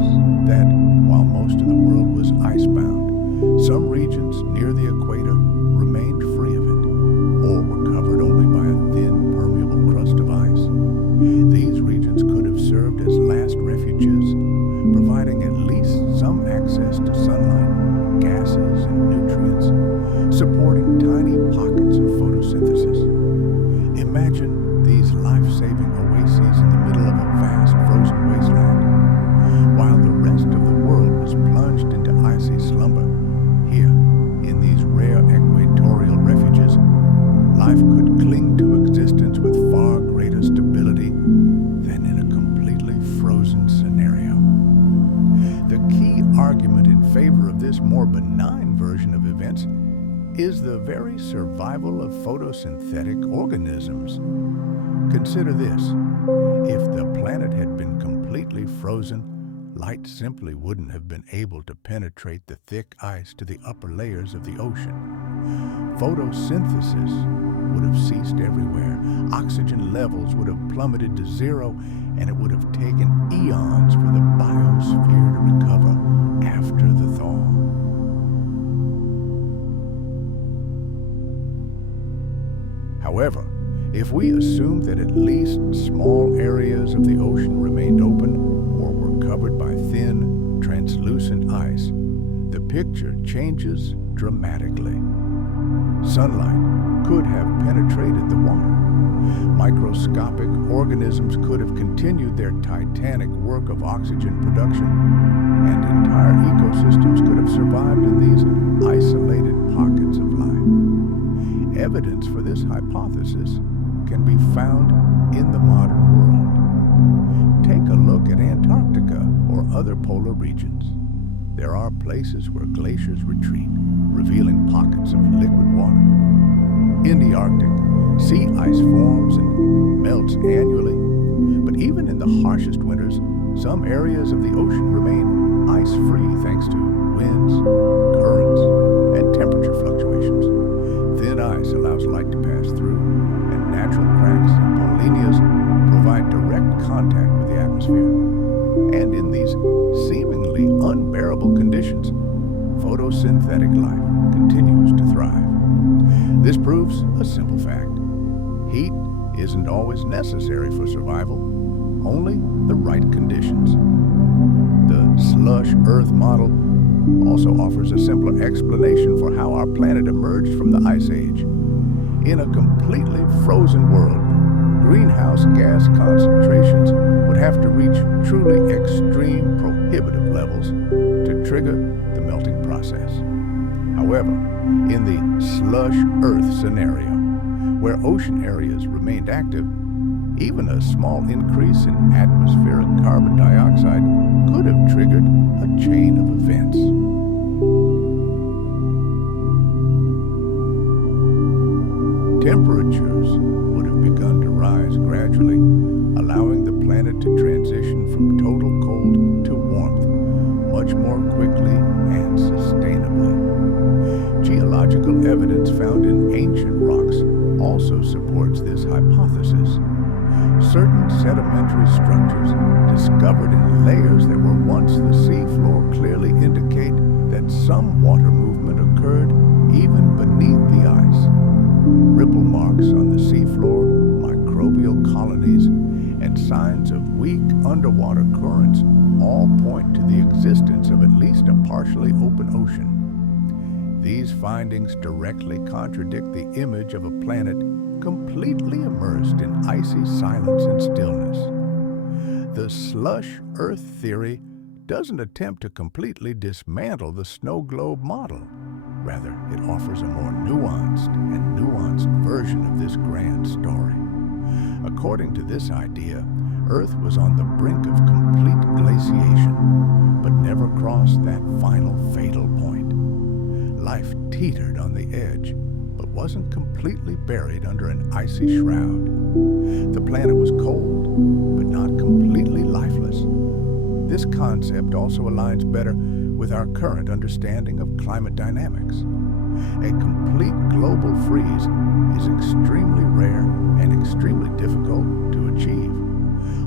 that while most of the world was icebound, some regions near the equator remained free of it, or were covered only by a thin, permeable crust of ice. These regions could have served as last refuges, providing at least some access to sunlight, gases, and nutrients, supporting tiny pockets of photosynthesis. Imagine these life-saving oases in the middle of a vast frozen wasteland. While the rest of the world was plunged into icy slumber, here, in these rare equatorial refuges, life could cling to existence with far greater stability than in a completely frozen scenario. The key argument in favor of this more benign version of events is the very survival of photosynthetic organisms. Consider this: if the planet had been completely frozen, light simply wouldn't have been able to penetrate the thick ice to the upper layers of the ocean. Photosynthesis would have ceased everywhere, oxygen levels would have plummeted to zero, and it would have taken eons for the biosphere to recover after the thaw. However, if we assume that at least small areas of the ocean remained open or were covered by thin, translucent ice, the picture changes dramatically. Sunlight could have penetrated the water. Microscopic organisms could have continued their titanic work of oxygen production, and entire ecosystems could have survived in these isolated pockets of life. Evidence for this hypothesis can be found in the modern world. Take a look at Antarctica or other polar regions. There are places where glaciers retreat, revealing pockets of liquid water. In the Arctic, sea ice forms and melts annually, but even in the harshest winters, some areas of the ocean remain ice-free thanks to winds, currents, and temperature fluctuations. Thin ice allows light to pass through, and natural cracks and polynyas provide direct contact with the atmosphere. And in these seemingly unbearable conditions, photosynthetic life continues to thrive. This proves a simple fact: heat isn't always necessary for survival, only the right conditions. The slush Earth model also offers a simpler explanation for how our planet emerged from the Ice Age. In a completely frozen world, greenhouse gas concentrations would have to reach truly extreme, prohibitive levels to trigger the melting process. However, in the slush Earth scenario, where ocean areas remained active, even a small increase in atmospheric carbon dioxide could have triggered a chain of events. Temperatures would have begun to rise gradually, allowing the planet to transition from total cold to warmth much more quickly and sustainably. Geological evidence found in ancient rocks also supports this hypothesis. Certain sedimentary structures discovered in layers that were once the seafloor clearly indicate that some water movement occurred even beneath the ice. Ripple marks on the seafloor, microbial colonies, and signs of weak underwater currents all point to the existence of at least a partially open ocean. These findings directly contradict the image of a planet completely immersed in icy silence and stillness. The slush Earth theory doesn't attempt to completely dismantle the snow globe model. Rather, it offers a more nuanced version of this grand story. According to this idea, Earth was on the brink of complete glaciation, but never crossed that final fatal point. Life teetered on the edge, but wasn't completely buried under an icy shroud. The planet was cold, but not completely lifeless. This concept also aligns better with our current understanding of climate dynamics. A complete global freeze is extremely rare and extremely difficult to achieve.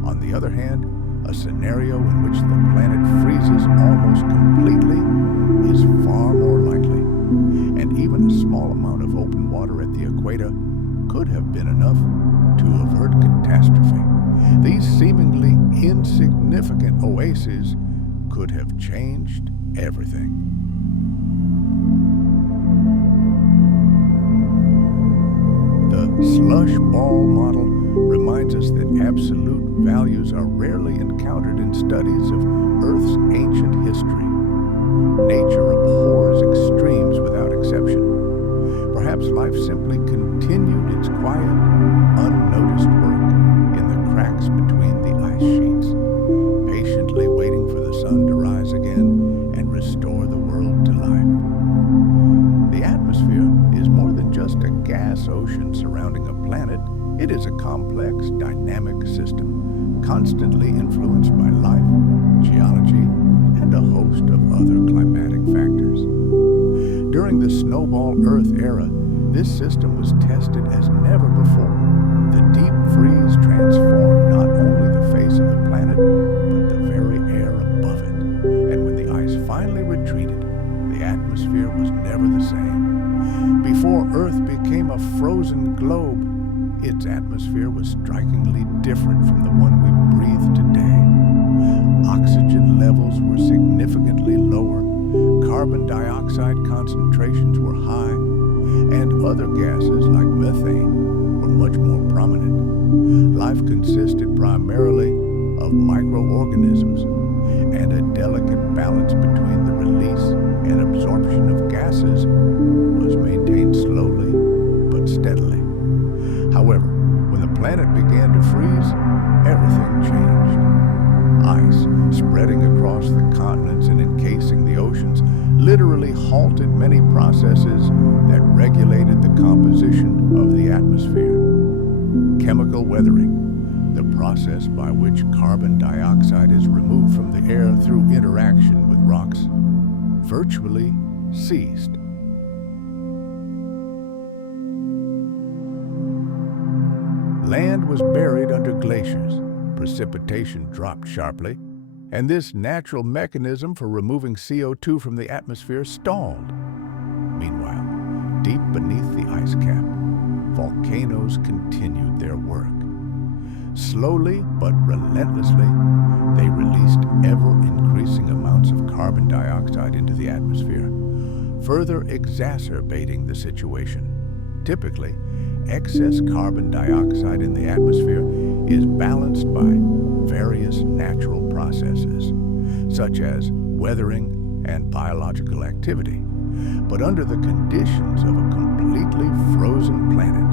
On the other hand, a scenario in which the planet freezes almost completely is far more likely, and even a small amount of open water at the equator could have been enough to avert catastrophe. These seemingly insignificant oases could have changed everything. The slush ball model reminds us that absolute values are rarely encountered in studies of Earth's ancient history. Nature abhors extremes without exception. Perhaps life simply continued its quiet, unnoticed work in the cracks between the ice sheets, patiently waiting for the sun to rise again and restore the world to life. The atmosphere is more than just a gas ocean surrounding a planet. It is a complex, dynamic system, constantly influenced by life, geology, and a host of other climatic factors. During the Snowball Earth era, this system was tested as never before. The deep freeze transformed not only the face of the planet, but the very air above it. And when the ice finally retreated, the atmosphere was never the same. Before Earth became a frozen globe, its atmosphere was strikingly different from the one we breathe today. Oxygen levels were significantly lower, carbon dioxide concentrations were high, and other gases like methane were much more prominent. Life consisted primarily of microorganisms, and a delicate balance between the release and absorption of gases was maintained slowly but steadily. However, when the planet began to freeze, everything changed. Ice, spreading across the continents and encasing the oceans, literally halted many processes that regulated the composition of the atmosphere. Chemical weathering, the process by which carbon dioxide is removed from the air through interaction with rocks, virtually ceased. Land was buried under glaciers, precipitation dropped sharply, and this natural mechanism for removing CO2 from the atmosphere stalled. Meanwhile, deep beneath the ice cap, volcanoes continued their work. Slowly but relentlessly, they released ever-increasing amounts of carbon dioxide into the atmosphere, further exacerbating the situation. Typically, excess carbon dioxide in the atmosphere is balanced by various natural processes, such as weathering and biological activity. But under the conditions of a completely frozen planet,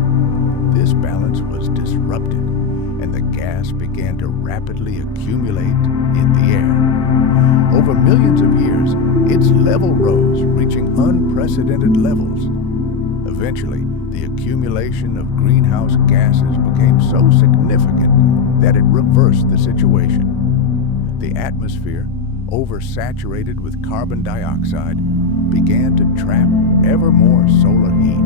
this balance was disrupted, and the gas began to rapidly accumulate in the air. Over millions of years, its level rose, reaching unprecedented levels. Eventually, the accumulation of greenhouse gases became so significant that it reversed the situation. The atmosphere, oversaturated with carbon dioxide, began to trap ever more solar heat.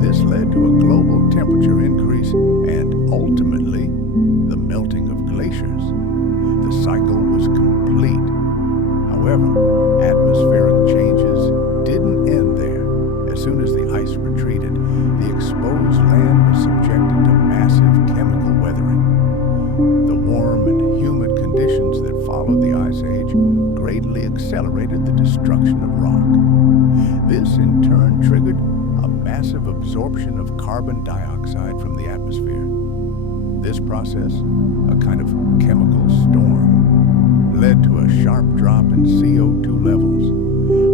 This led to a global temperature increase and, ultimately, the melting of glaciers. The cycle was complete. However, atmospheric changes didn't end there. As soon as the ice retreated, the exposed land was subjected to massive chemical weathering. The warm and humid conditions that followed the Ice Age greatly accelerated the destruction of rock. This, in turn, triggered a massive absorption of carbon dioxide from the atmosphere. This process, a kind of chemical storm, led to a sharp drop in CO2 levels,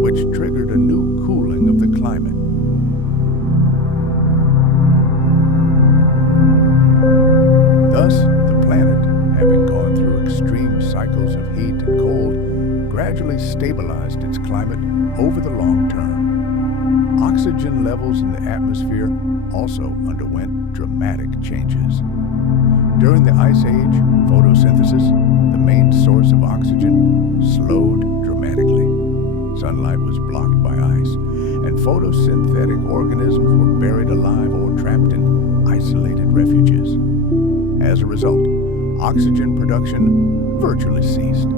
which triggered a new cooling of the climate. Thus, the planet, having gone through extreme cycles of heat and cold, gradually stabilized its climate over the long term. Oxygen levels in the atmosphere also underwent dramatic changes. During the Ice Age, photosynthesis, the main source of oxygen, slowed dramatically. Sunlight was blocked by ice, and photosynthetic organisms were buried alive or trapped in isolated refuges. As a result, oxygen production virtually ceased.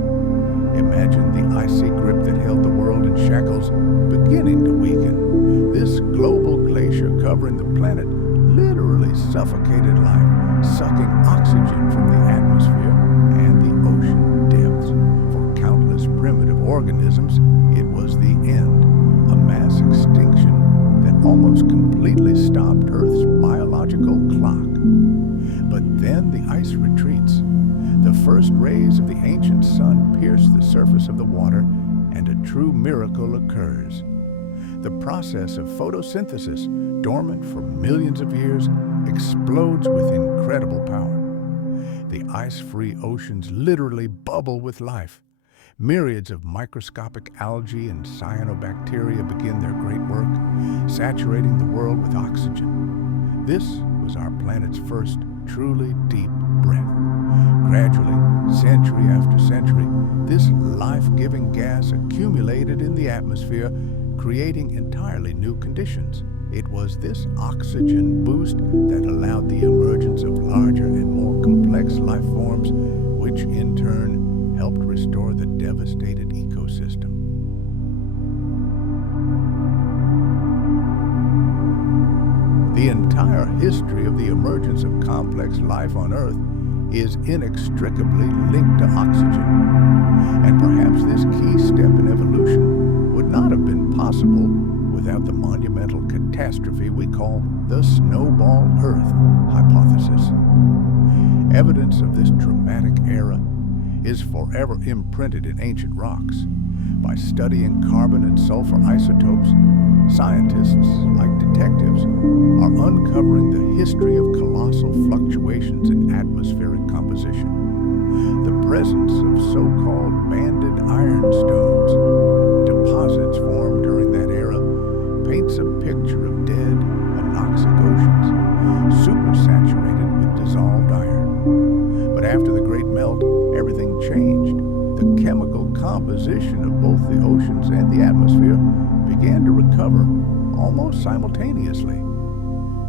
Imagine the icy grip that held the world in shackles beginning to weaken. This global glacier covering the planet literally suffocated life, sucking oxygen from the atmosphere and the ocean depths. For countless primitive organisms, it was the end, a mass extinction that almost completely stopped Earth's biological clock. But then the ice retreats. The first rays of the ancient sun pierce the surface of the water, and a true miracle occurs. The process of photosynthesis, dormant for millions of years, explodes with incredible power. The ice-free oceans literally bubble with life. Myriads of microscopic algae and cyanobacteria begin their great work, saturating the world with oxygen. This was our planet's first truly deep breath. Gradually, century after century, this life-giving gas accumulated in the atmosphere, creating entirely new conditions. It was this oxygen boost that allowed the emergence of larger and more complex life forms, which in turn helped restore the devastated ecosystem. The entire history of the emergence of complex life on Earth is inextricably linked to oxygen. And perhaps this key step in evolution would not have been possible without the monumental catastrophe we call the Snowball Earth hypothesis. Evidence of this dramatic era is forever imprinted in ancient rocks. By studying carbon and sulfur isotopes, scientists, like detectives, are uncovering the history of colossal fluctuations in atmospheric composition. The presence of so-called banded ironstones, deposits formed during that era, paints a picture of dead, anoxic oceans, supersaturated with dissolved iron. But after the Great Melt, everything changed. The chemical composition of both the oceans and the atmosphere began to recover almost simultaneously.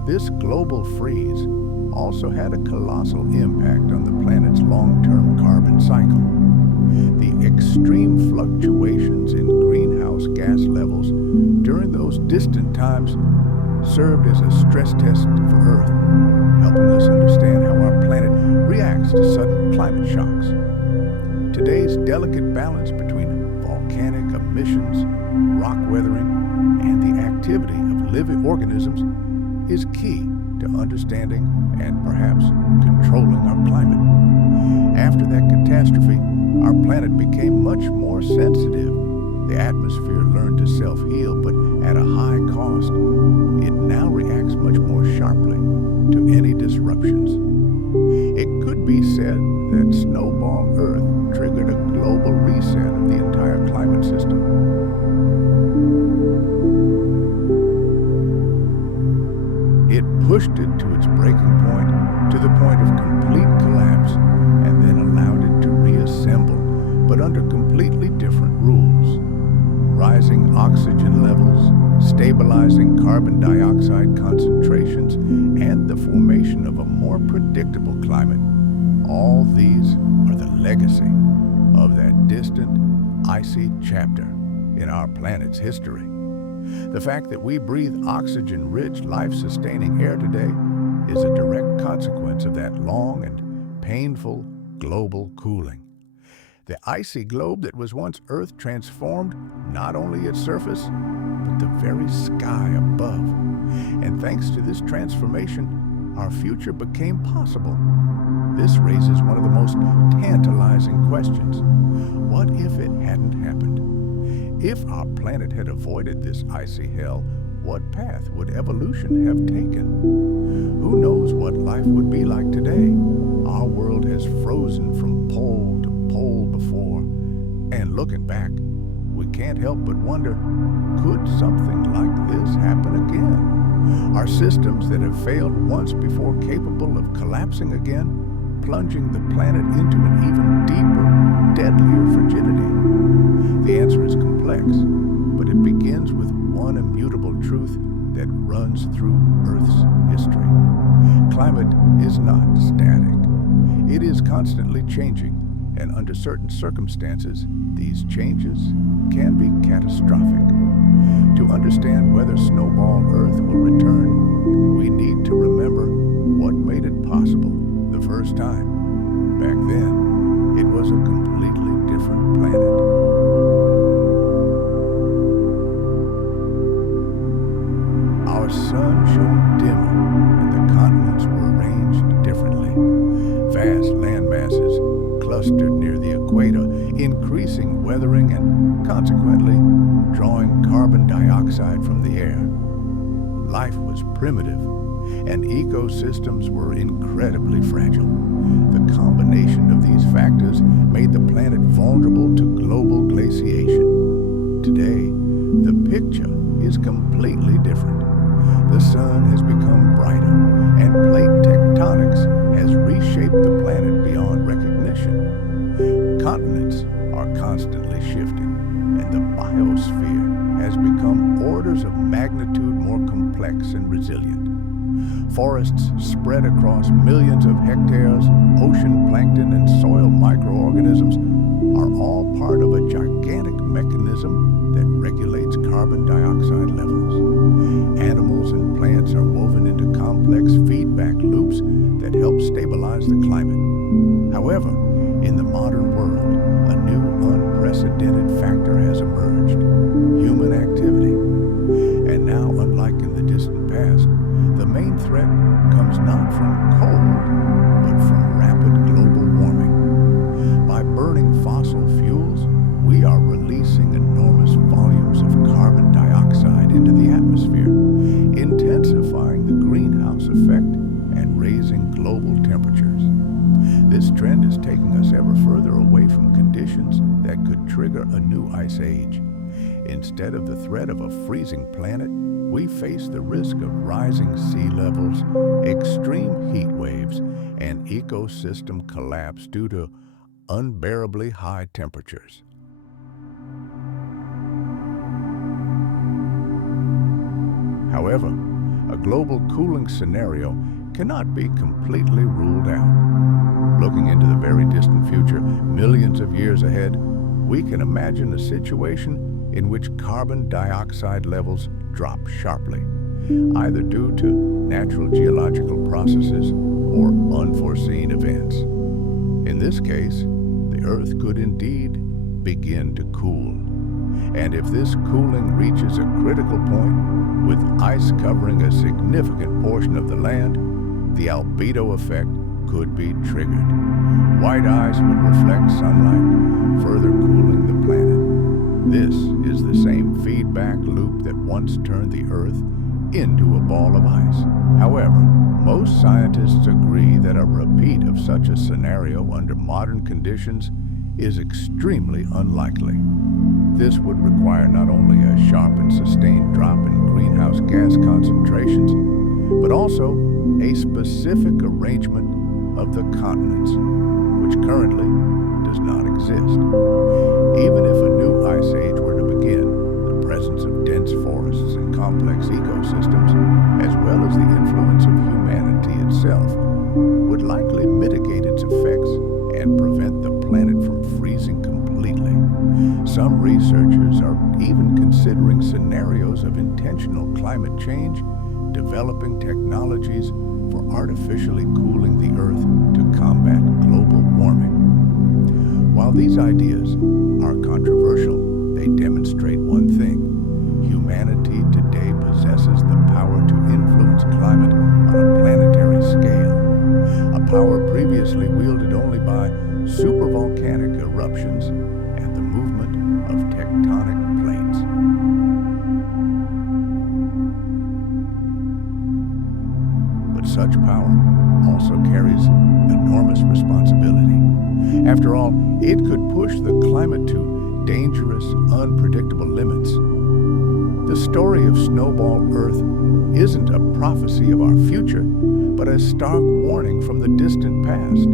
This global freeze also had a colossal impact on the planet's long-term carbon cycle. The extreme fluctuations in greenhouse gas levels during those distant times served as a stress test for Earth, helping us understand how our planet reacts to sudden climate shocks. Today's delicate balance between volcanic emissions, rock weathering, and the activity of living organisms is key to understanding and perhaps controlling our climate. After that catastrophe, our planet became much more sensitive. The atmosphere learned to self-heal, but at a high cost. It now reacts much more sharply to any disruptions. It could be said that Snowball Earth triggered a global reset of the entire climate system. It pushed it to its breaking point, to the point of complete collapse, and then allowed it to reassemble, but under completely different rules. Rising oxygen levels, stabilizing carbon dioxide concentrations, and the formation of a more predictable climate. All these are the legacy of that distant, icy chapter in our planet's history. The fact that we breathe oxygen-rich, life-sustaining air today is a direct consequence of that long and painful global cooling. The icy globe that was once Earth transformed not only its surface, but the very sky above. And thanks to this transformation, our future became possible. This raises one of the most tantalizing questions. What if it hadn't happened? If our planet had avoided this icy hell, what path would evolution have taken? Who knows what life would be like today? Our world has frozen from pole to pole before, and looking back, we can't help but wonder, could something like this happen again? Are systems that have failed once before capable of collapsing again, plunging the planet into an even deeper, deadlier frigidity? The answer is complex, but it begins with one immutable truth that runs through Earth's history. Climate is not static. It is constantly changing, and under certain circumstances, these changes can be catastrophic. To understand whether Snowball Earth will return, we need to remember what made it possible the first time. Back then, it was a completely different planet. Our sun shone dimmer, and the continents were arranged differently. Vast land masses clustered near the equator, increasing weathering and, consequently, drawing carbon dioxide from the air. Life was primitive, and ecosystems were incredibly fragile. The combination of these factors made the planet vulnerable to global glaciation. Today, the picture is completely different. The sun has become brighter, and plate tectonics has reshaped the planet beyond recognition. Continents are constantly shifting, and the biosphere has become orders of magnitude more complex and resilient. Forests spread across millions of hectares, ocean plankton and soil microorganisms are all part of a gigantic mechanism that regulates carbon dioxide levels. Animals and plants are woven into complex feedback loops that help stabilize the climate. However, in the modern world, a new unprecedented factor has emerged: human activity. And now, unlike in the distant past, the main threat comes not from cold, but from rapid global warming. By burning fossil fuels, we are releasing enormous volumes of carbon dioxide into the atmosphere, intensifying the greenhouse effect and raising global temperatures. This trend is taking us ever further away from conditions that could trigger a new ice age. Instead of the threat of a freezing planet, we face the risk of rising sea levels, extreme heat waves, and ecosystem collapse due to unbearably high temperatures. However, a global cooling scenario cannot be completely ruled out. Looking into the very distant future, millions of years ahead, we can imagine a situation in which carbon dioxide levels drop sharply, either due to natural geological processes or unforeseen events. In this case, the Earth could indeed begin to cool. And if this cooling reaches a critical point, with ice covering a significant portion of the land, the albedo effect could be triggered. White ice would reflect sunlight, further cooling the planet. This is the same feedback loop that once turned the Earth into a ball of ice. However, most scientists agree that a repeat of such a scenario under modern conditions is extremely unlikely. This would require not only a sharp and sustained drop in greenhouse gas concentrations, but also a specific arrangement of the continents, which currently does not exist. Even if a new ice age were to begin, the presence of dense forests and complex ecosystems, as well as the influence of humanity itself, would likely mitigate its effects and prevent the planet from freezing completely. Some researchers are even considering scenarios of intentional climate change, developing technologies for artificially cooling the Earth to combat global warming. While these ideas are controversial, they demonstrate one thing: humanity today possesses the power to influence climate on a planetary scale, a power previously wielded only by supervolcanic eruptions and the movement of tectonic plates. But such power also carries enormous responsibility. After all, it could push the climate to dangerous, unpredictable limits. The story of Snowball Earth isn't a prophecy of our future, but a stark warning from the distant past.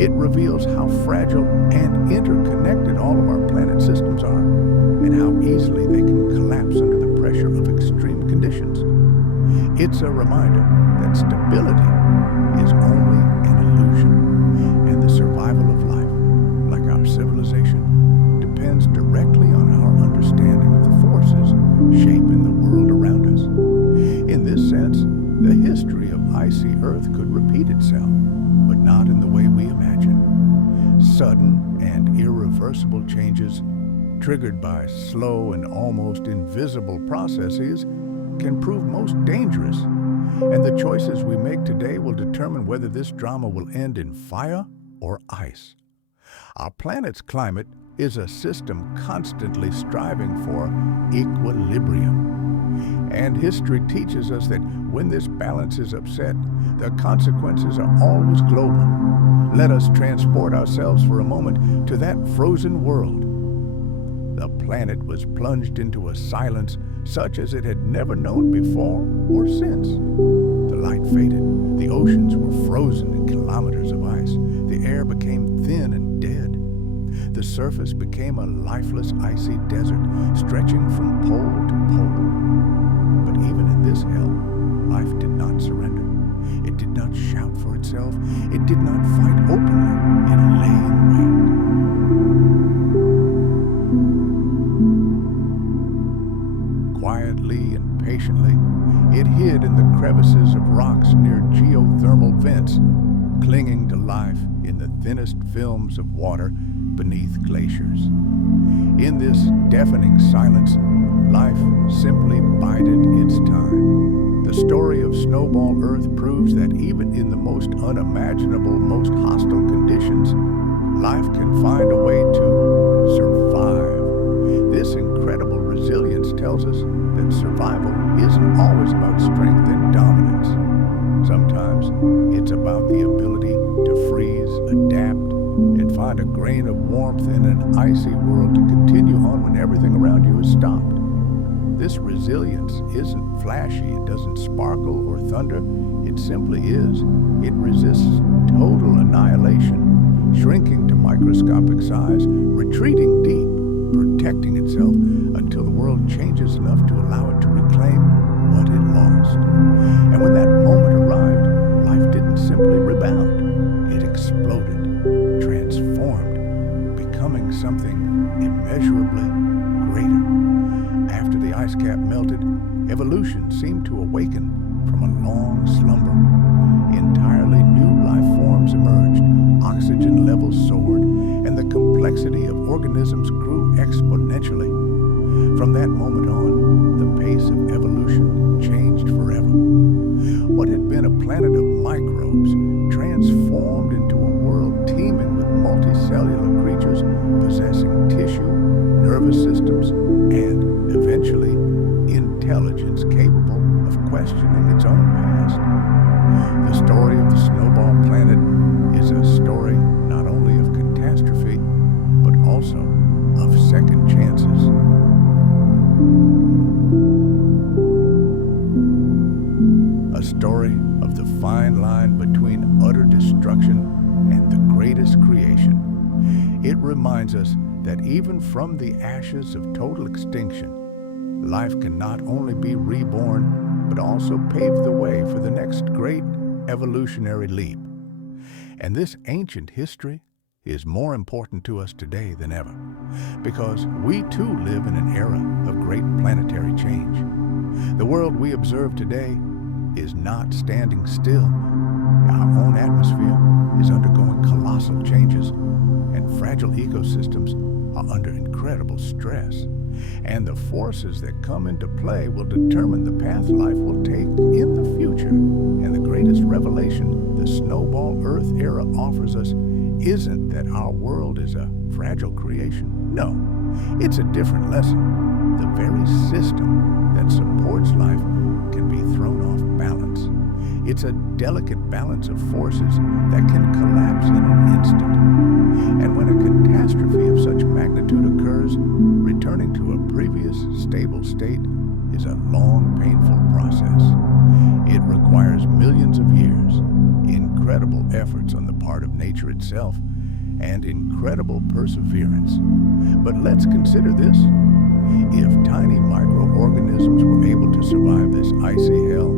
It reveals how fragile and interconnected all of our planet systems are, and how easily they can collapse under the pressure of extreme conditions. It's a reminder that stability is only an illusion, and the survival of life, like our civilization, depends directly on our understanding of the forces shaping the world around us. In this sense, the history of icy Earth could repeat itself, but not in the way we imagine. Sudden and irreversible changes, triggered by slow and almost invisible processes, can prove most dangerous, and the choices we make today will determine whether this drama will end in fire or ice. Our planet's climate is a system constantly striving for equilibrium. And history teaches us that when this balance is upset, the consequences are always global. Let us transport ourselves for a moment to that frozen world. The planet was plunged into a silence such as it had never known before or since. The light faded, the oceans were frozen in kilometers of ice, the air became thin and dead. The surface became a lifeless, icy desert, stretching from pole to pole. But even in this hell, life did not surrender. It did not shout for itself. It did not fight openly. It lay in wait. Quietly and patiently, it hid in the crevices of rocks near geothermal vents, clinging to life in the thinnest films of water beneath glaciers. In this deafening silence, life simply bided its time. The story of Snowball Earth proves that even in the most unimaginable, most hostile conditions, life can find a way to survive. This incredible resilience tells us that survival isn't always about strength and dominance. Sometimes it's about the ability to freeze, adapt, and find a grain of warmth in an icy world to continue on when everything around you is stopped. This resilience isn't flashy, it doesn't sparkle or thunder, it simply is. It resists total annihilation, shrinking to microscopic size, retreating deep, protecting itself until the world changes enough to allow it to reclaim what it lost. And when that moment arrived, life didn't simply rebound, it exploded, transformed, becoming something immeasurably greater. After the ice cap melted, evolution seemed to awaken from a long slumber. Entirely new life forms emerged, oxygen levels soared, and the complexity of organisms grew exponentially. From that moment on, the pace of evolution changed forever. What had been a planet of microbes transformed into a world teeming with multicellular creatures possessing tissue, nervous systems, and, eventually, intelligence capable of questioning its own past. The story of the Snowball planet is a story not only of catastrophe, but also of second chances. A story of the fine line between utter destruction and the greatest creation. It reminds us that even from the ashes of total extinction, life can not only be reborn, but also pave the way for the next great evolutionary leap. And this ancient history is more important to us today than ever, because we too live in an era of great planetary change. The world we observe today is not standing still. Our own atmosphere is undergoing colossal changes, and fragile ecosystems are under incredible stress. And the forces that come into play will determine the path life will take in the future. And the greatest revelation the Snowball Earth era offers us isn't that our world is a fragile creation. No, it's a different lesson. The very system that supports life can be thrown off balance. It's a delicate balance of forces that can collapse in an instant. And when a catastrophe of such magnitude occurs, returning to a previous stable state is a long, painful process. It requires millions of years, incredible efforts on the part of nature itself, and incredible perseverance. But let's consider this. If tiny microorganisms were able to survive this icy hell,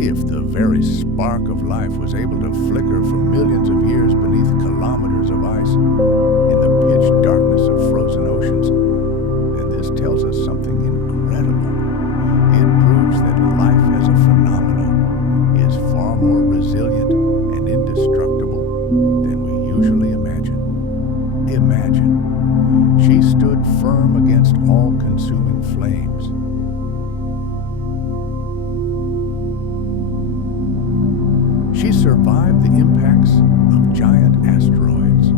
if the very spark of life was able to flicker for millions of years beneath kilometers of ice in the pitch darkness of frozen oceans, then this tells us something incredible. It proves that life as a phenomenon is far more resilient and indestructible than we usually imagine. Imagine, she stood firm against all-consuming flames. She survived the impacts of giant asteroids.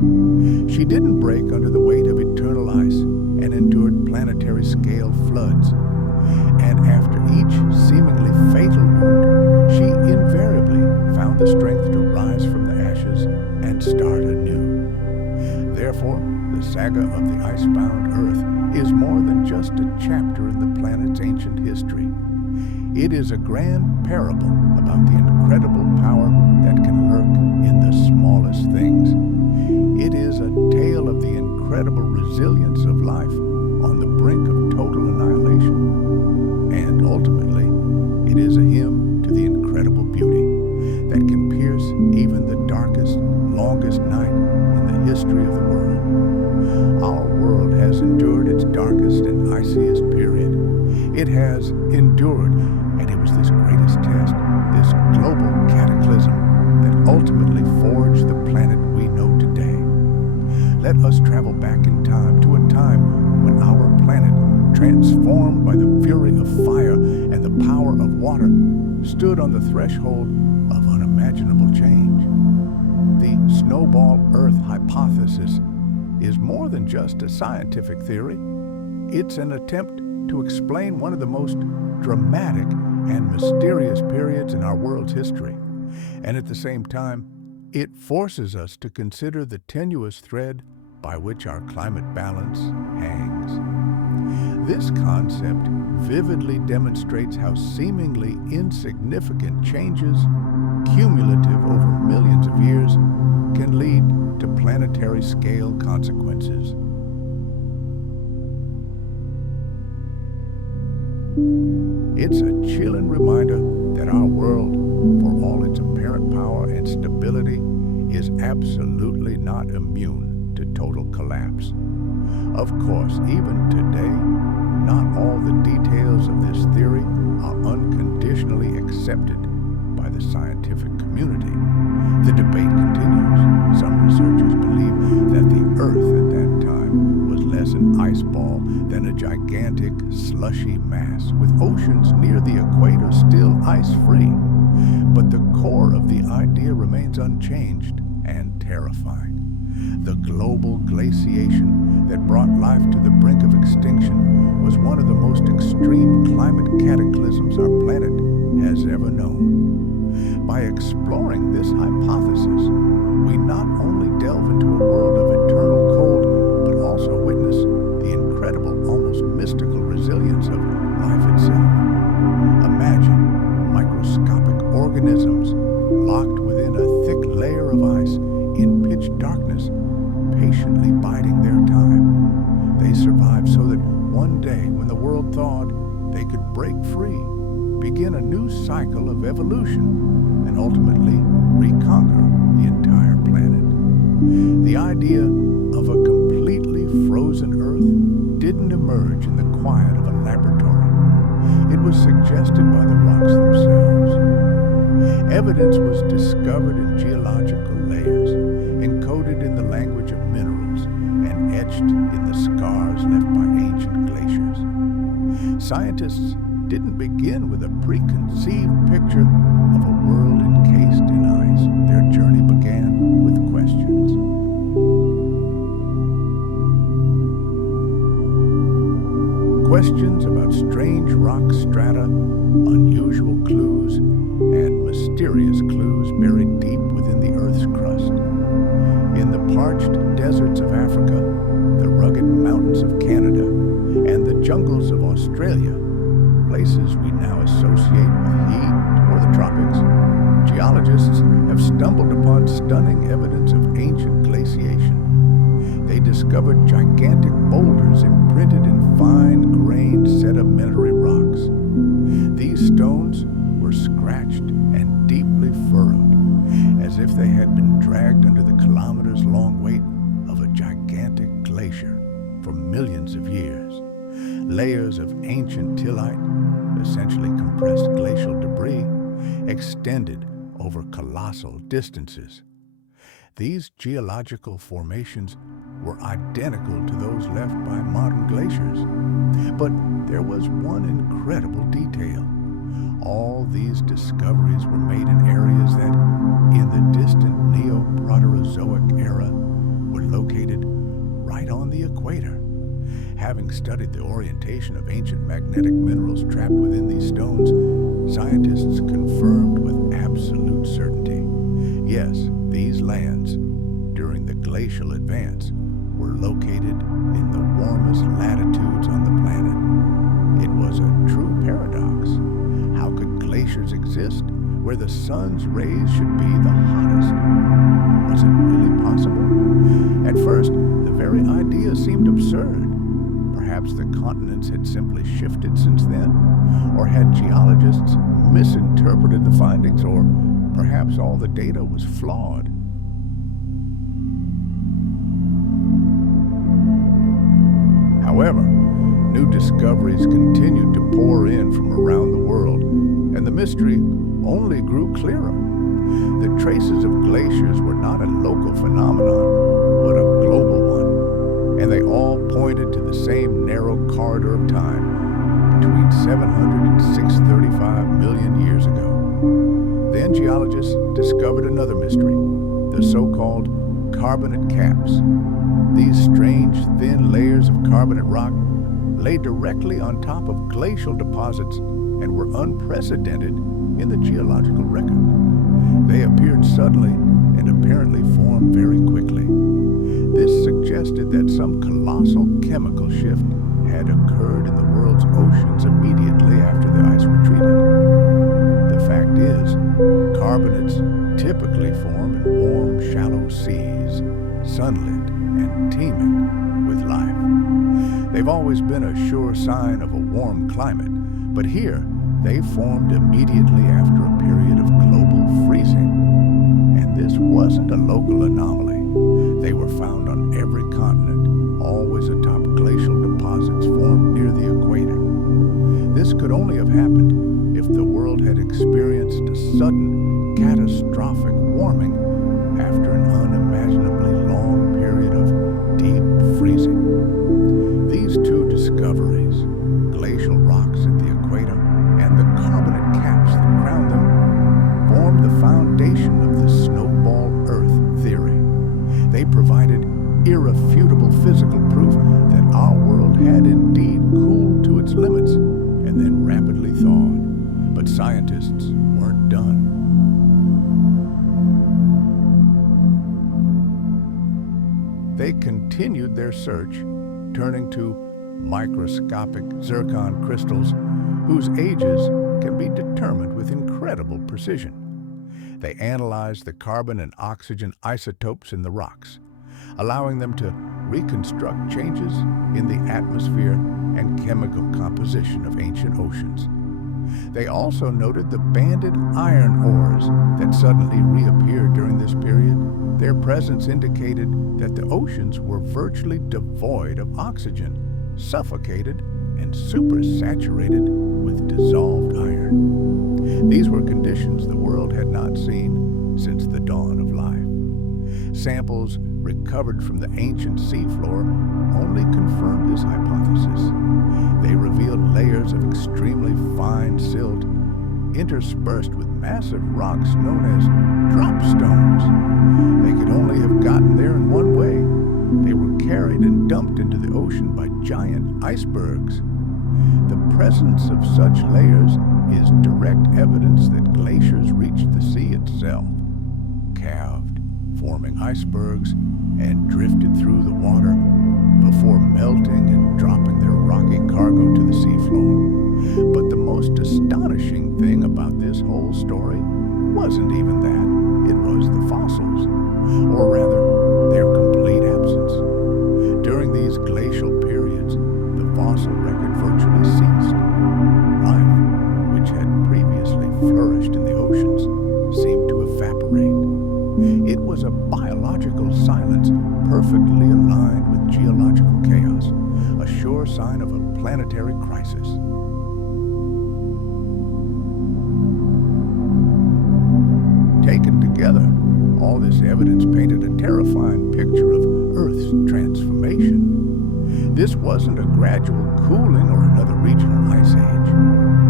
She didn't break under the weight of eternal ice and endured planetary-scale floods. And after each seemingly fatal wound, she invariably found the strength to rise from the ashes and start anew. Therefore, the saga of the icebound Earth is more than just a chapter in the planet's ancient history. It is a grand parable about the incredible power that can lurk in the smallest things. It is a tale of the incredible resilience of life on the brink of total annihilation. And ultimately, it is a hymn to the incredible beauty that can pierce even the darkest, longest night in the history of the world. Our world has endured its darkest and iciest period. It has endured, and it was this greatest test, this global cataclysm, that ultimately forged the planet we know today. Let us travel back in time to a time when our planet, transformed by the fury of fire and the power of water, stood on the threshold of unimaginable change. The Snowball Earth hypothesis is more than just a scientific theory. It's an attempt to explain one of the most dramatic and mysterious periods in our world's history. And at the same time, it forces us to consider the tenuous thread by which our climate balance hangs. This concept vividly demonstrates how seemingly insignificant changes, cumulative over millions of years, can lead to planetary-scale consequences. It's a chilling reminder that our world, for all its apparent power and stability, is absolutely not immune to total collapse. Of course, even today, not all the details of this theory are unconditionally accepted by the scientific community. The debate continues. Some researchers believe that the Earth at that time was less an ice ball than a gigantic, slushy mass, with oceans near the equator still ice-free. But the core of the idea remains unchanged and terrifying. The global glaciation that brought life to the brink of extinction was one of the most extreme climate cataclysms our planet has ever known. By exploring this hypothesis, we not only delve into a world of eternal cold, but also witness the incredible, almost mystical resilience of life itself. Imagine microscopic organisms locked within a thick layer of ice in pitch darkness, patiently biding their time. They survived so that one day, when the world thawed, they could break free, begin a new cycle of evolution, and ultimately reconquer the entire planet. The idea of a completely frozen Earth didn't emerge in the quiet of a laboratory. It was suggested by the rocks themselves. Evidence was discovered in geological layers, encoded in the language of minerals, and etched in the scars left by ancient glaciers. Scientists didn't begin with a preconceived picture of a world encased in ice. Their journey began with questions. Questions about strange rock strata, unusual clues, and mysterious clues buried deep within the Earth's crust. In the parched deserts of Africa, the rugged mountains of Canada, and the jungles of Australia, places we now associate with heat or the tropics, geologists have stumbled upon stunning evidence of ancient glaciation. They discovered gigantic boulders imprinted in fine-grained sedimentary rocks. These stones were scratched and deeply furrowed, as if they had been dragged under the kilometers-long weight of a gigantic glacier for millions of years. Layers of ancient tillite, essentially compressed glacial debris, extended over colossal distances. These geological formations were identical to those left by modern glaciers. But there was one incredible detail. All these discoveries were made in areas that, in the distant Neo-Proterozoic era, were located right on the equator. Having studied the orientation of ancient magnetic minerals trapped within these stones, scientists confirmed with absolute certainty. Yes, these lands, during the glacial advance, were located in the warmest latitudes on the planet. It was a true paradox. How could glaciers exist where the sun's rays should be the hottest? Was it really possible? At first, the very idea seemed absurd. Perhaps the continents had simply shifted since then, or had geologists misinterpreted the findings, or perhaps all the data was flawed. However, new discoveries continued to pour in from around the world, and the mystery only grew clearer. The traces of glaciers were not a local phenomenon, but a global one, and they all pointed to the same narrow corridor of time between 700 and 635 million years ago. Then geologists discovered another mystery, the so-called carbonate caps. These strange, thin layers of carbonate rock lay directly on top of glacial deposits and were unprecedented in the geological record. They appeared suddenly and apparently formed very quickly. This suggested that some colossal chemical shift had occurred in the world's oceans immediately after the ice retreated. The fact is, carbonates typically form in warm, shallow seas, sunlit and teeming with life. They've always been a sure sign of a warm climate, but here they formed immediately after a period of global freezing. And this wasn't a local anomaly. They were found on every continent, always atop glacial deposits formed near the equator. could only have happened if the world had experienced a sudden, catastrophic warming after an unimaginably long period of deep freezing. These two discoveries, glacial rocks at the equator and the carbonate caps that crown them, formed the foundation of the Snowball Earth theory. They provided irrefutable physical proof that our world had indeed cooled to its limits and then rapidly thawed. But scientists weren't done. They continued their search, turning to microscopic zircon crystals whose ages can be determined with incredible precision. They analyzed the carbon and oxygen isotopes in the rocks, allowing them to reconstruct changes in the atmosphere and chemical composition of ancient oceans. They also noted the banded iron ores that suddenly reappeared during this period. Their presence indicated that the oceans were virtually devoid of oxygen, suffocated and supersaturated with dissolved iron. These were conditions the world had not seen since the dawn of life. Samples recovered from the ancient seafloor only confirmed this hypothesis. They revealed layers of extremely fine silt interspersed with massive rocks known as drop stones. They could only have gotten there in one way. They were carried and dumped into the ocean by giant icebergs. The presence of such layers is direct evidence that glaciers reached the sea itself, calved, forming icebergs, and drifted through the water before melting and dropping their rocky cargo to the seafloor. But the most astonishing thing about this whole story wasn't even that. It was the fossils, or rather, their complete absence. During these glacial periods, the fossil record virtually ceased. Life, which had previously flourished in the oceans, seemed to evaporate. It was a biological silence perfectly aligned with geological chaos, a sure sign of a planetary crisis. Taken together, all this evidence painted a terrifying picture of Earth's transformation. This wasn't a gradual cooling or another regional ice age.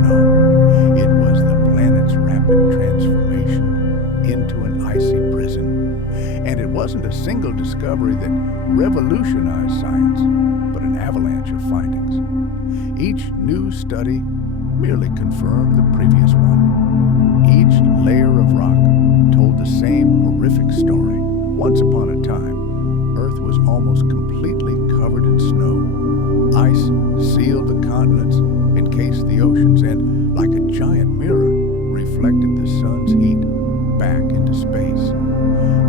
No, it was the planet's rapid transformation into an icy prison. And it wasn't a single discovery that revolutionized science, but an avalanche of findings. Each new study merely confirmed the previous one. Each layer of rock told the same horrific story. Once upon a time, Earth was almost completely covered in snow. Ice sealed the continents, encased the oceans, and, like a giant mirror, reflected the sun's heat back into space.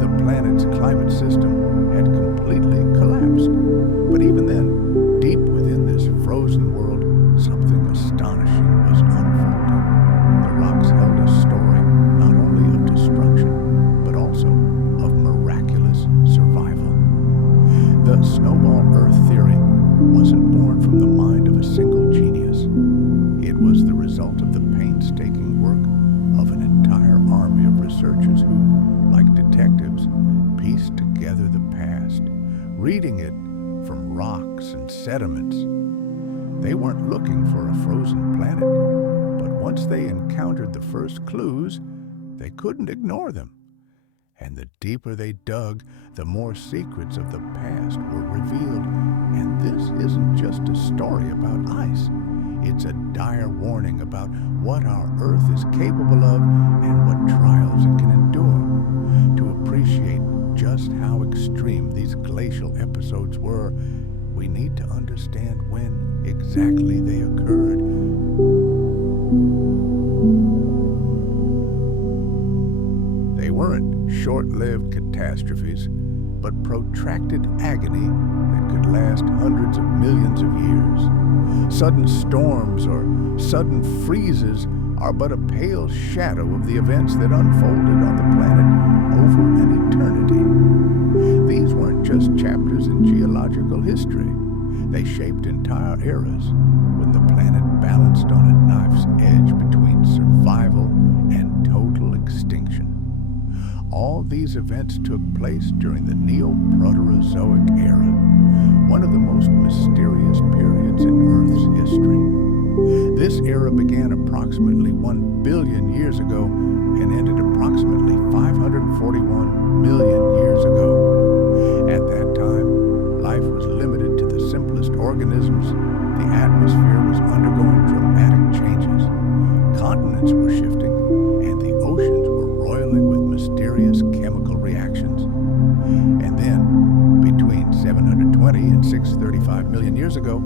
The planet's climate system had completely collapsed. But even then, deep within this frozen world, something astonishing was unfolding. The rocks held a story not only of destruction, but also of miraculous survival. The Snowball Earth theory wasn't born from the mind of a single genius. It was the result of the painstaking work of an entire army of researchers who, like detectives, pieced together the past, reading it from rocks and sediments. They weren't looking for a frozen planet, but once they encountered the first clues, they couldn't ignore them. And the deeper they dug, the more secrets of the past were revealed. And this isn't just a story about ice. It's a dire warning about what our Earth is capable of and what trials it can endure. To appreciate just how extreme these glacial episodes were, we need to understand when exactly they occurred. They weren't short-lived catastrophes, but protracted agony that could last hundreds of millions of years. Sudden storms or sudden freezes are but a pale shadow of the events that unfolded on the planet over an eternity. These weren't just chapters in geological history. They shaped entire eras when the planet balanced on a knife's edge between survival and total extinction. All these events took place during the Neoproterozoic era, one of the most mysterious periods in Earth's history. This era began approximately 1 billion years ago and ended approximately 541 million years ago. At that time, life was limited to the simplest organisms, the atmosphere was undergoing dramatic changes, continents were shifting, and the oceans were roiling with mysterious chemical reactions. And then, between 720 and 635 million years ago,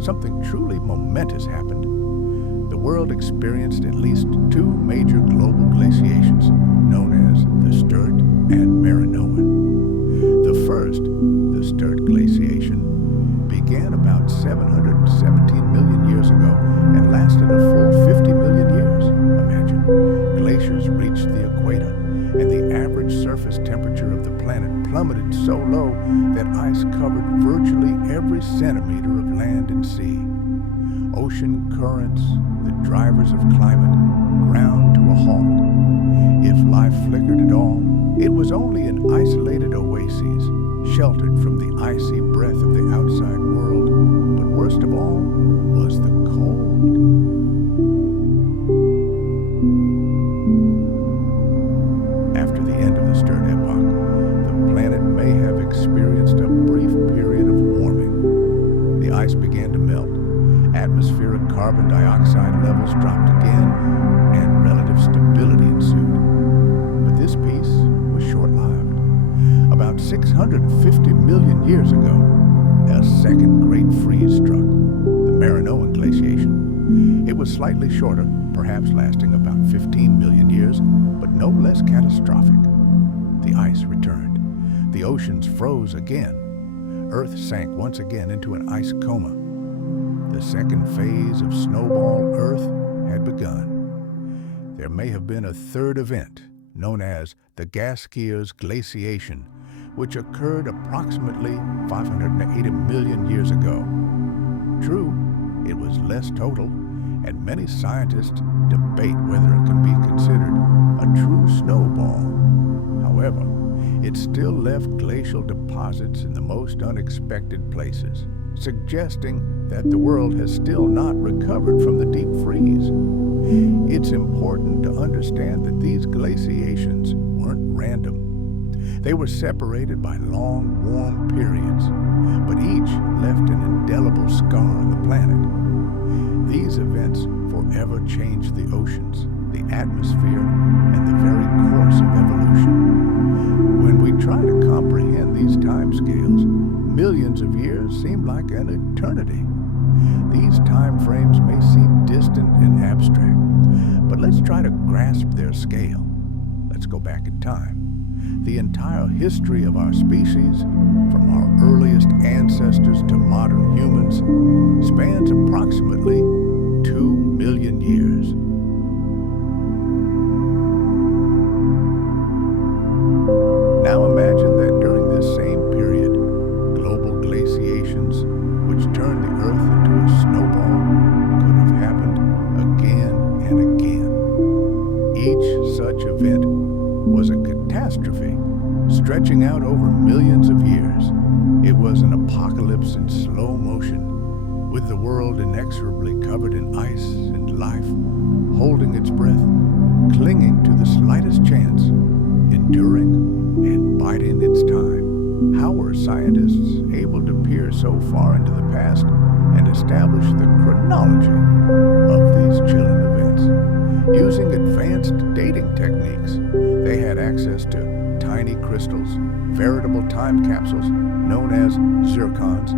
something truly momentous happened. The world experienced at least two major global glaciations, known as the Sturt and Marinoan. The first, the Sturt glaciation, began about 717 million years ago and lasted a full 50 million years. Imagine, glaciers reached the equator, and the average surface temperature of the planet plummeted so low that ice covered virtually every centimeter of land and sea. Ocean currents, the drivers of climate, ground to a halt. If life flickered at all, it was only in isolated oases, sheltered from the icy breath of the outside world. But worst of all was the cold. After the end of the Sturt epoch, the planet may have experienced a brief period of warming. The ice began to melt, atmospheric carbon dioxide levels dropped again, and relative stability ensued. But this peace was short-lived. About 650 million years ago, a second great freeze struck, the Marinoan glaciation. It was slightly shorter, perhaps lasting about 15 million years, but no less catastrophic. The ice returned. The oceans froze again. Earth sank once again into an ice coma. The second phase of Snowball Earth had begun. There may have been a third event, known as the Gasquier's glaciation, which occurred approximately 580 million years ago. True, it was less total, and many scientists debate whether it can be considered a true snowball. However, it still left glacial deposits in the most unexpected places, suggesting that the world has still not recovered from the deep freeze. It's important to understand that these glaciations weren't random. They were separated by long, warm periods, but each left an indelible scar on the planet. These events forever changed the oceans, the atmosphere, and the very course of evolution. When we try to comprehend these timescales, millions of years seem like an eternity. These time frames may seem distant and abstract, but let's try to grasp their scale. Let's go back in time. The entire history of our species, from our earliest ancestors to modern humans, spans approximately 2 million years. Now imagine that during this same period, global glaciations, which turned the Earth into a snowball, could have happened again and again. Each such event was a catastrophe, stretching out over millions of years. It was an apocalypse in slow motion, with the world inexorably covered in ice and life, holding its breath, clinging to the slightest chance, enduring and biding its time. How were scientists able to peer so far into the past and establish the chronology of these chilling events? Using advanced dating techniques, they had access to tiny crystals, veritable time capsules known as zircons.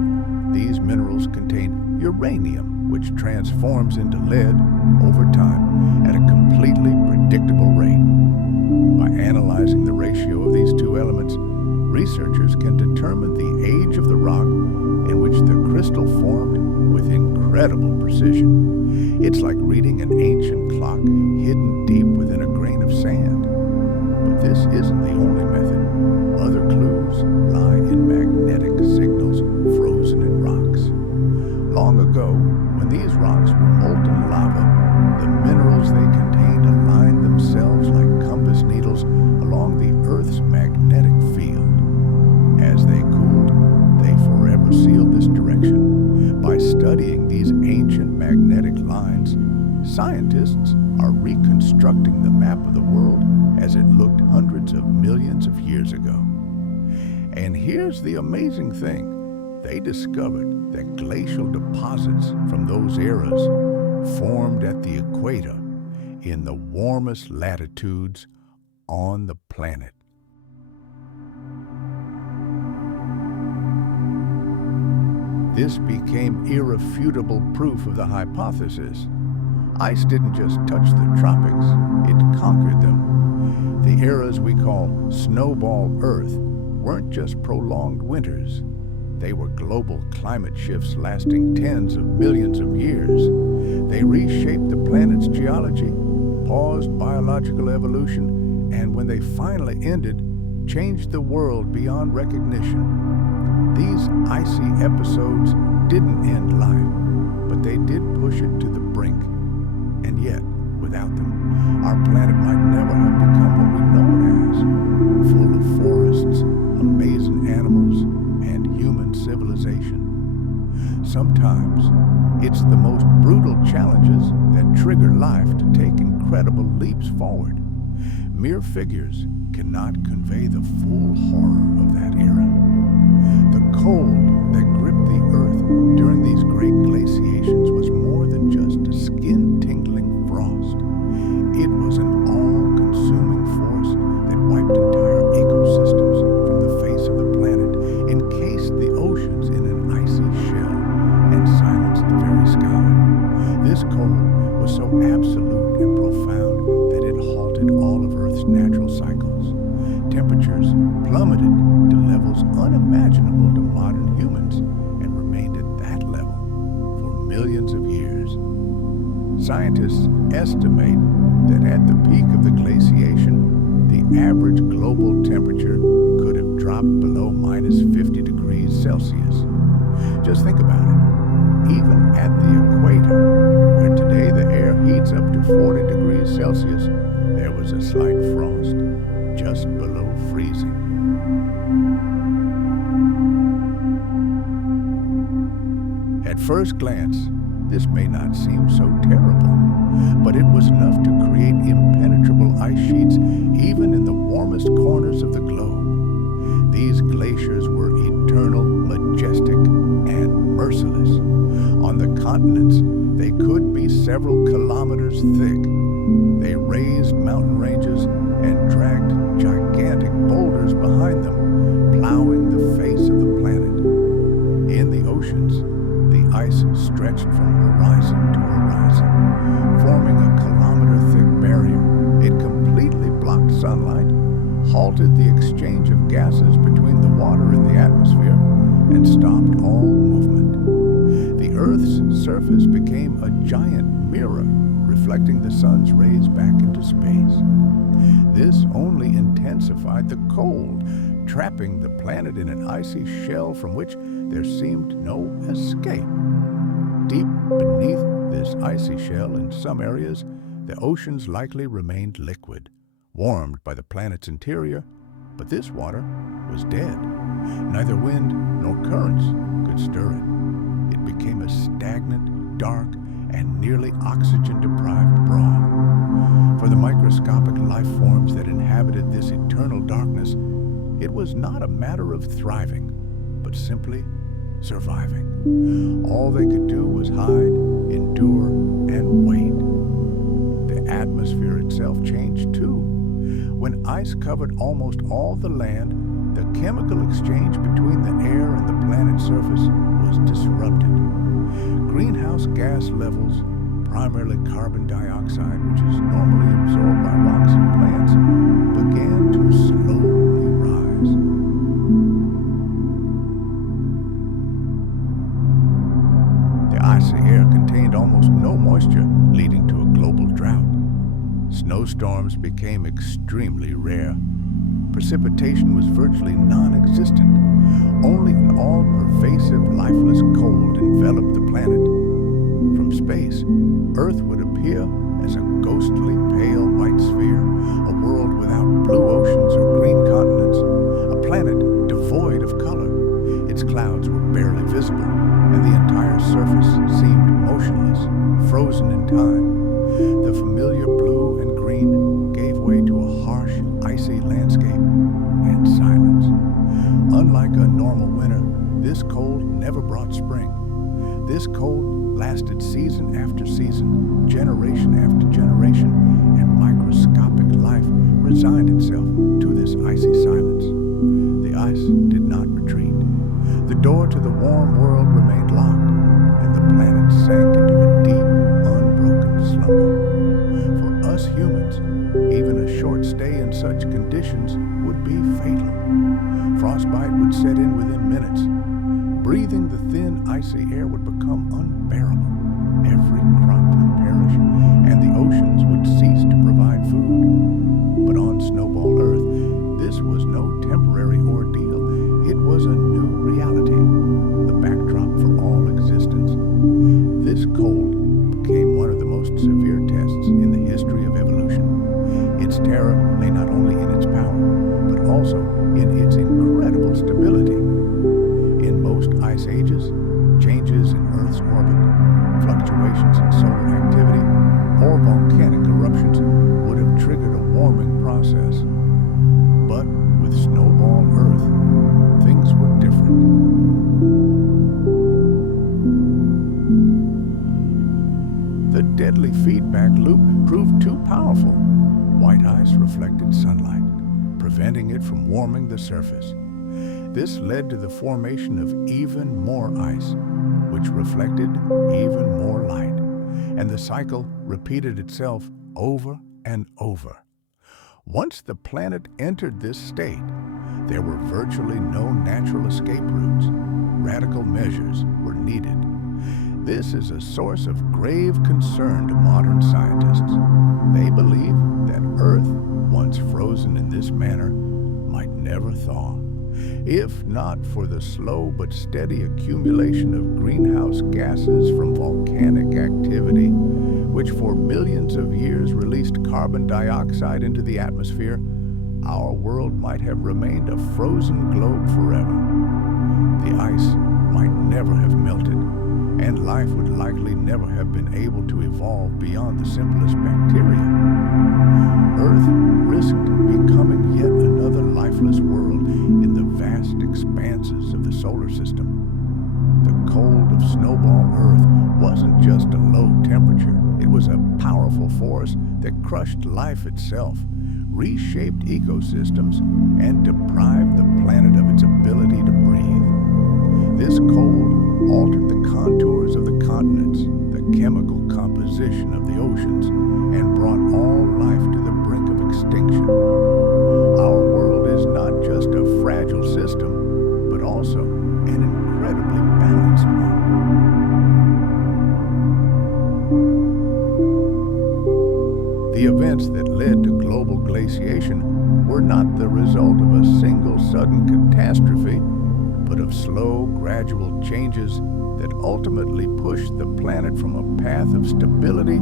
These minerals contain uranium, which transforms into lead over time at a completely predictable rate. By analyzing the ratio of these two elements, researchers can determine the age of the rock in which the crystal formed with incredible precision. It's like reading an ancient clock hidden deep within a grain of sand. But this isn't the only method. Other clues lie in magnetic signals frozen in rocks. ago, when these rocks were molten lava, the minerals they contained aligned themselves like compass needles along the Earth's magnetic field. As they cooled, they forever sealed this direction. By studying these ancient magnetic lines, scientists are reconstructing the map of the world as it looked hundreds of millions of years ago. And here's the amazing thing. They discovered that glacial deposits from those eras formed at the equator in the warmest latitudes on the planet. This became irrefutable proof of the hypothesis. Ice didn't just touch the tropics, it conquered them. The eras we call Snowball Earth weren't just prolonged winters. They were global climate shifts lasting tens of millions of years. They reshaped the planet's geology, paused biological evolution, and when they finally ended, changed the world beyond recognition. These icy episodes didn't end life, but they did push it to the brink. And yet, without them, our planet might never have become what we know it as, full of forests, amazing animals, and human civilization. Sometimes, it's the most brutal challenges that trigger life to take incredible leaps forward. Mere figures cannot convey the full horror of that era. The cold that gripped the Earth during these great glaciations was more than just a skin-tingling frost. It was an all-consuming force that wiped entire ecosystems from the face of the planet, encased the oceans in an icy shell, and silenced the very sky. This cold was so absolute and profound that it halted all of Earth's natural cycles. Temperatures plummeted to levels unimaginable to modern humans and remained at that level for millions of years. Scientists estimate that at the peak of the glaciation, the average global temperature could have dropped below minus 50 degrees Celsius. Just think about it. Even at the equator, where today the air heats up to 40 degrees Celsius, there was a slight frost just below freezing. At first glance, this may not seem so terrible, but it was enough to create impenetrable ice sheets even in the warmest corners of the globe. These glaciers were eternal, majestic, and merciless. On the continents, they could be several kilometers thick. They raised mountain ranges and dragged gigantic boulders behind them, plowing the face of the planet. In the oceans, the ice stretched from horizon to horizon, forming a kilometer-thick barrier. It completely blocked sunlight, halted the exchange of gases between the water and the atmosphere, and stopped all movement. The Earth's surface became a giant mirror, reflecting the sun's rays back into space. This only intensified the cold, trapping the planet in an icy shell from which there seemed no escape. Deep beneath this icy shell, in some areas, the oceans likely remained liquid, warmed by the planet's interior, but this water was dead. Neither wind nor currents could stir it. It became a stagnant, dark, and nearly oxygen-deprived broth. For the microscopic life forms that inhabited this eternal darkness, it was not a matter of thriving, but simply surviving. All they could do was hide, endure, and wait. The atmosphere itself changed too. When ice covered almost all the land, the chemical exchange between the air and the planet's surface was disrupted. Greenhouse gas levels, primarily carbon dioxide, which is normally absorbed by rocks and plants, began to slowly rise. The icy air contained almost no moisture, leading to a global drought. Snowstorms became extremely rare. Precipitation was virtually non-existent. Only an all-pervasive, lifeless cold enveloped the planet, space, Earth would appear as a ghostly pale white sphere, a world without blue oceans or green continents, a planet devoid of color. Its clouds were barely visible, and the entire surface seemed motionless, frozen in time. The familiar blue and green gave way to a harsh, icy landscape and silence. Unlike a normal winter, this cold never brought spring. This cold lasted season after season, generation after generation, and microscopic life resigned itself to this icy silence. The ice did not retreat. The door to the warm world remained locked, and the planet sank into a deep, unbroken slumber. For us humans, even a short stay in such conditions would be fatal. Frostbite would set in within minutes. Breathing the thin, icy air would become unbearable. Every crop would perish, and the oceans would cease to provide food. But on Snowball Earth, this was no temporary ordeal. It was a new reality, the backdrop for all existence. This cold became one of the most severe tests in the history of evolution. Its terror lay not only in its power, but also in its incredible stability. In most ice ages, changes in Earth's orbit, fluctuations in solar activity, or volcanic eruptions would have triggered a warming process. But with Snowball Earth, things were different. The deadly feedback loop proved too powerful. White ice reflected sunlight, preventing it from warming the surface. This led to the formation of even more ice, which reflected even more light, and the cycle repeated itself over and over. Once the planet entered this state, there were virtually no natural escape routes. Radical measures were needed. This is a source of grave concern to modern scientists. They believe that Earth, once frozen in this manner, might never thaw. If not for the slow but steady accumulation of greenhouse gases from volcanic activity, which for millions of years released carbon dioxide into the atmosphere, our world might have remained a frozen globe forever. The ice might never have melted, and life would likely never have been able to evolve beyond the simplest bacteria. Earth risked becoming yet another lifeless world in the vast expanses of the solar system. The cold of Snowball Earth wasn't just a low temperature. It was a powerful force that crushed life itself, reshaped ecosystems, and deprived the planet of its ability to breathe. This cold altered the contours of the continents, the chemical composition of the oceans, and brought all life to the brink of extinction. Our world is not just a fragile system, but also an incredibly balanced one. The events that led to global glaciation were not the result of a single sudden catastrophe, but of slow, gradual changes that ultimately pushed the planet from a path of stability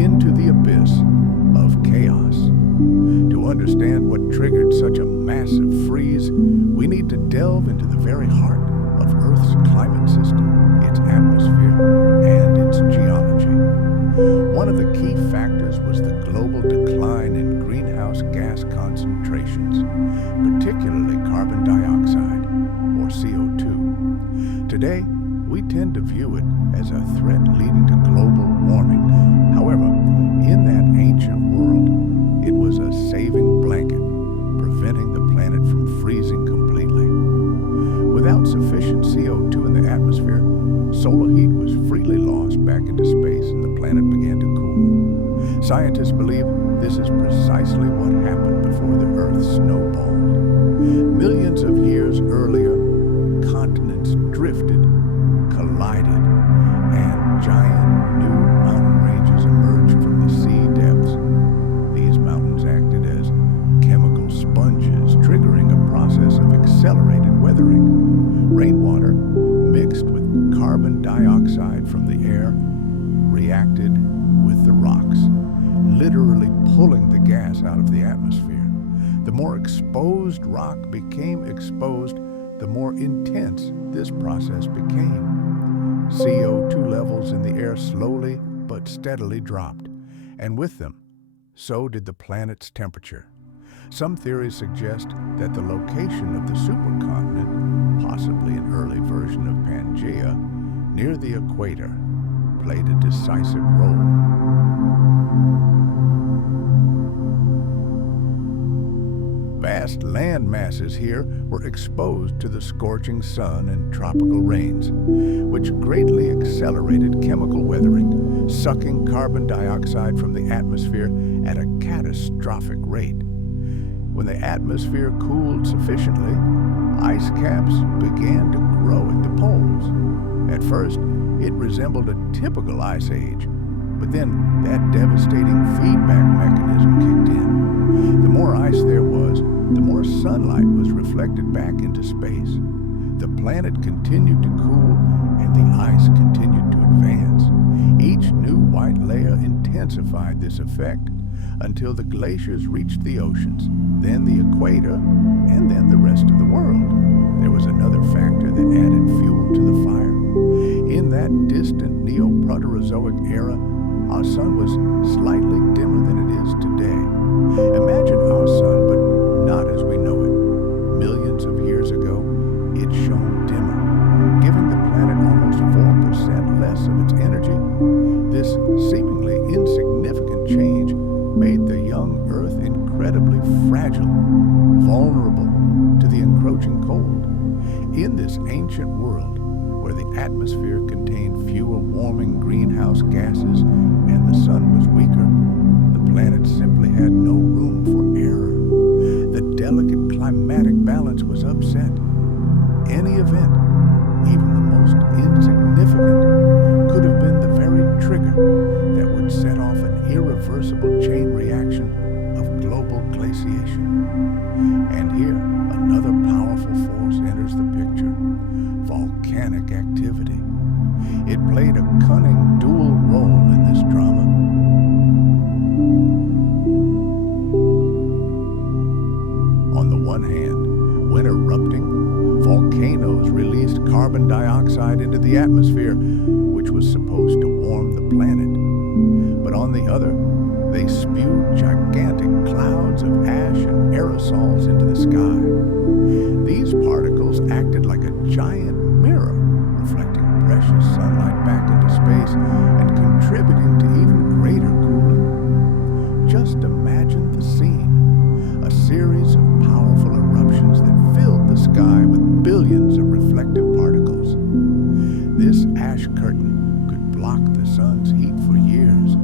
into the abyss of chaos. To understand what triggered such a massive freeze, we need to delve into the very heart of Earth's climate system, its atmosphere, and its geology. One of the key factors was the global decline in greenhouse gas concentrations, particularly carbon dioxide, or CO2. Today, we tend to view it as a threat leading to global warming. However, in that ancient world, it was a saving blanket, preventing the planet from freezing completely. Without sufficient CO2 in the atmosphere, solar heat was freely lost back into space and the planet began to cool. Scientists believe this is precisely what happened before the Earth snowballed. Millions of years earlier, continents drifted, collided, and giant new mountain ranges emerged from the sea depths. These mountains acted as chemical sponges, triggering a process of accelerated weathering. Rainwater, mixed with carbon dioxide from the air, reacted with the rocks, literally pulling the gas out of the atmosphere. The more exposed rock became exposed, the more intense this process became. CO2 levels in the air slowly but steadily dropped, and with them, so did the planet's temperature. Some theories suggest that the location of the supercontinent, possibly an early version of Pangaea, near the equator, played a decisive role. Vast land masses here were exposed to the scorching sun and tropical rains, which greatly accelerated chemical weathering, sucking carbon dioxide from the atmosphere at a catastrophic rate. When the atmosphere cooled sufficiently, ice caps began to grow at the poles. At first, it resembled a typical ice age, but then that devastating feedback mechanism kicked in. The more ice there was, the more sunlight was reflected back into space. The planet continued to cool, and the ice continued to advance. Each new white layer intensified this effect until the glaciers reached the oceans, then the equator, and then the rest of the world. There was another factor that added fuel to the fire. In that distant Neoproterozoic era, our sun was slightly dimmer than it is today. Imagine our sun, but not as we know it. Millions of years ago, it shone dimmer, giving the planet almost 4% less of its energy. This seemingly insignificant change made the young Earth incredibly fragile, vulnerable to the encroaching cold. In this ancient world, where the atmosphere contained fewer warming greenhouse gases and the sun was weaker, the planet simply had no room for error. The delicate climatic balance was upset. Any event, even the most insignificant, could have been the very trigger that would set off an irreversible chain reaction of global glaciation. And here, another powerful force enters the picture: volcanic activity. It played a cunning dual role in this drama. On the one hand, when erupting, volcanoes released carbon dioxide into the atmosphere, which was supposed to warm the planet. But on the other, they spewed gigantic clouds of ash and aerosols into the sky. These particles acted like a giant mirror, reflecting precious sunlight back into space and contributing to even greater cooling. Just imagine the scene: a series of powerful eruptions that filled the sky with billions of reflective particles. This ash curtain could block the sun's heat for years,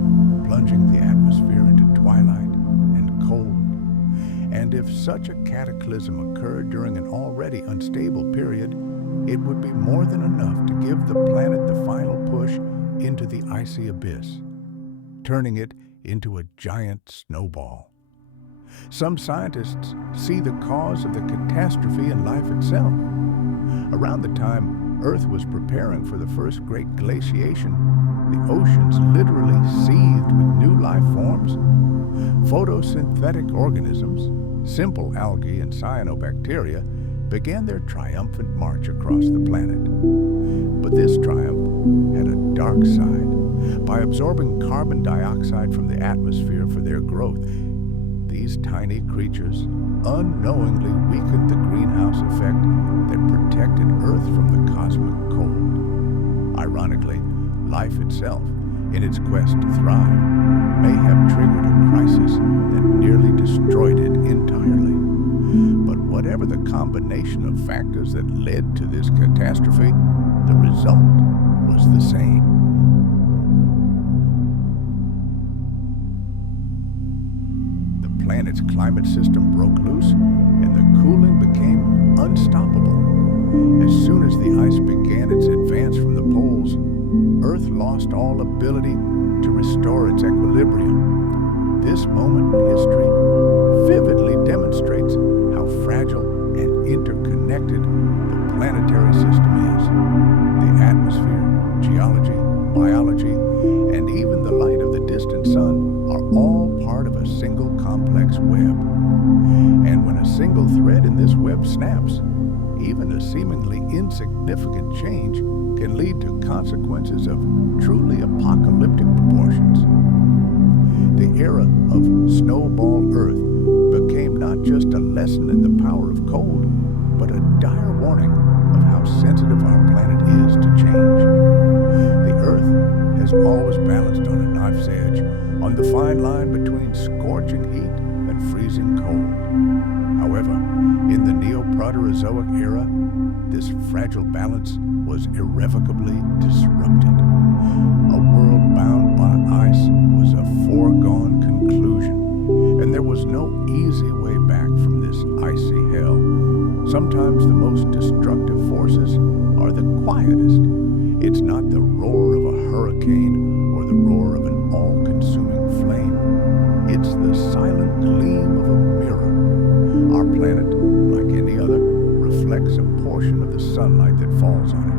plunging the atmosphere into twilight and cold. And if such a cataclysm occurred during an already unstable period, it would be more than enough to give the planet the final push into the icy abyss, turning it into a giant snowball. Some scientists see the cause of the catastrophe in life itself. Around the time Earth was preparing for the first great glaciation, the oceans literally seethed with new life forms. Photosynthetic organisms, simple algae and cyanobacteria, began their triumphant march across the planet. But this triumph had a dark side. By absorbing carbon dioxide from the atmosphere for their growth, these tiny creatures unknowingly weakened the greenhouse effect that protected Earth from the cosmic cold. Ironically, life itself, in its quest to thrive, may have triggered a crisis that nearly destroyed it entirely. But whatever the combination of factors that led to this catastrophe, the result was the same. The planet's climate system broke loose, and the cooling became unstoppable. As soon as the ice began its advance from the poles, Earth lost all ability to restore its equilibrium. This moment in history vividly demonstrates how fragile and interconnected the planetary system is. The atmosphere, geology, biology, and even complex web. And when a single thread in this web snaps, even a seemingly insignificant change can lead to consequences of truly apocalyptic proportions. The era of Snowball Earth became not just a lesson in the power of cold, but a dire warning of how sensitive our planet is to change. The Earth has always balanced on a knife's edge, on the fine line between scorching heat and freezing cold. However, in the Neoproterozoic era, this fragile balance was irrevocably disrupted. A world bound by ice was a foregone conclusion, and there was no easy way back from this icy hell. Sometimes the most destructive forces are the quietest. It's not the roar of a hurricane or the roar of an all-consuming flame. It's the silent gleam of a mirror. Our planet, like any other, reflects a portion of the sunlight that falls on it.